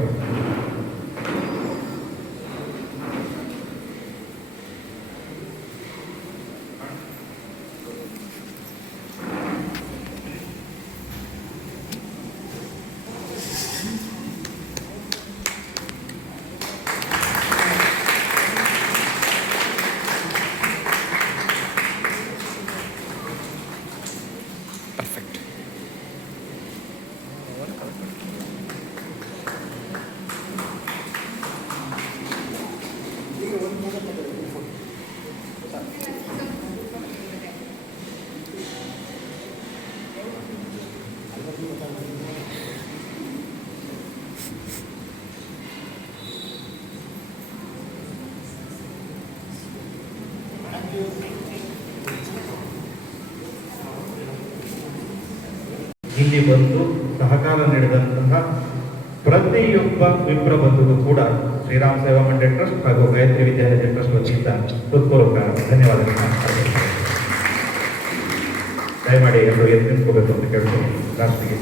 ಇಲ್ಲಿ ಬಂದು ಸಹಕಾರ ನೀಡಿದಂತಹ ಪ್ರತಿಯೊಬ್ಬ ವಿಪ್ರ ಬಂಧುಗೂ ಕೂಡ ಶ್ರೀರಾಮ್ ಸೇವಾ ಮಂಡ್ಯ ಟ್ರಸ್ಟ್ ಹಾಗೂ ಗಾಯತ್ರಿ ವಿದ್ಯಾನಿಧಿ ಟ್ರಸ್ಟ್ ವತಿಯಿಂದ ಹೃತ್ಪೂರ್ವಕ ಧನ್ಯವಾದಗಳನ್ನು ಅರ್ಪಿಸುತ್ತೇನೆ. ದಯಮಾಡಿ ಎಲ್ಲರೂ ಎದ್ದು ನಿಂತ್ಕೋಬೇಕು ಅಂತ ಕೇಳ್ತೀನಿ. ರಾಷ್ಟ್ರೀಯ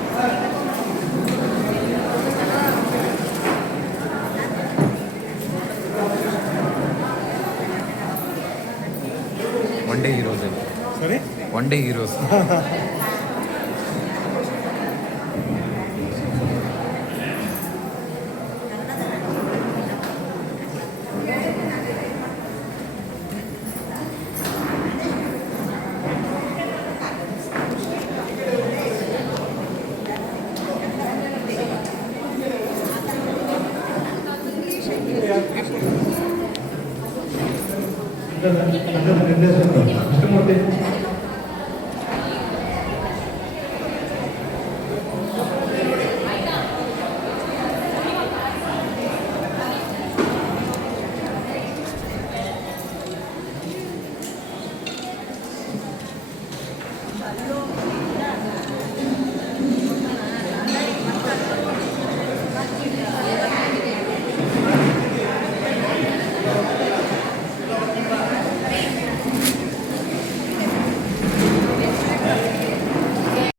one day heroes. One day heroes. ನಿರ್ದೇಶಕ ಕೃಷ್ಣಮೂರ್ತಿ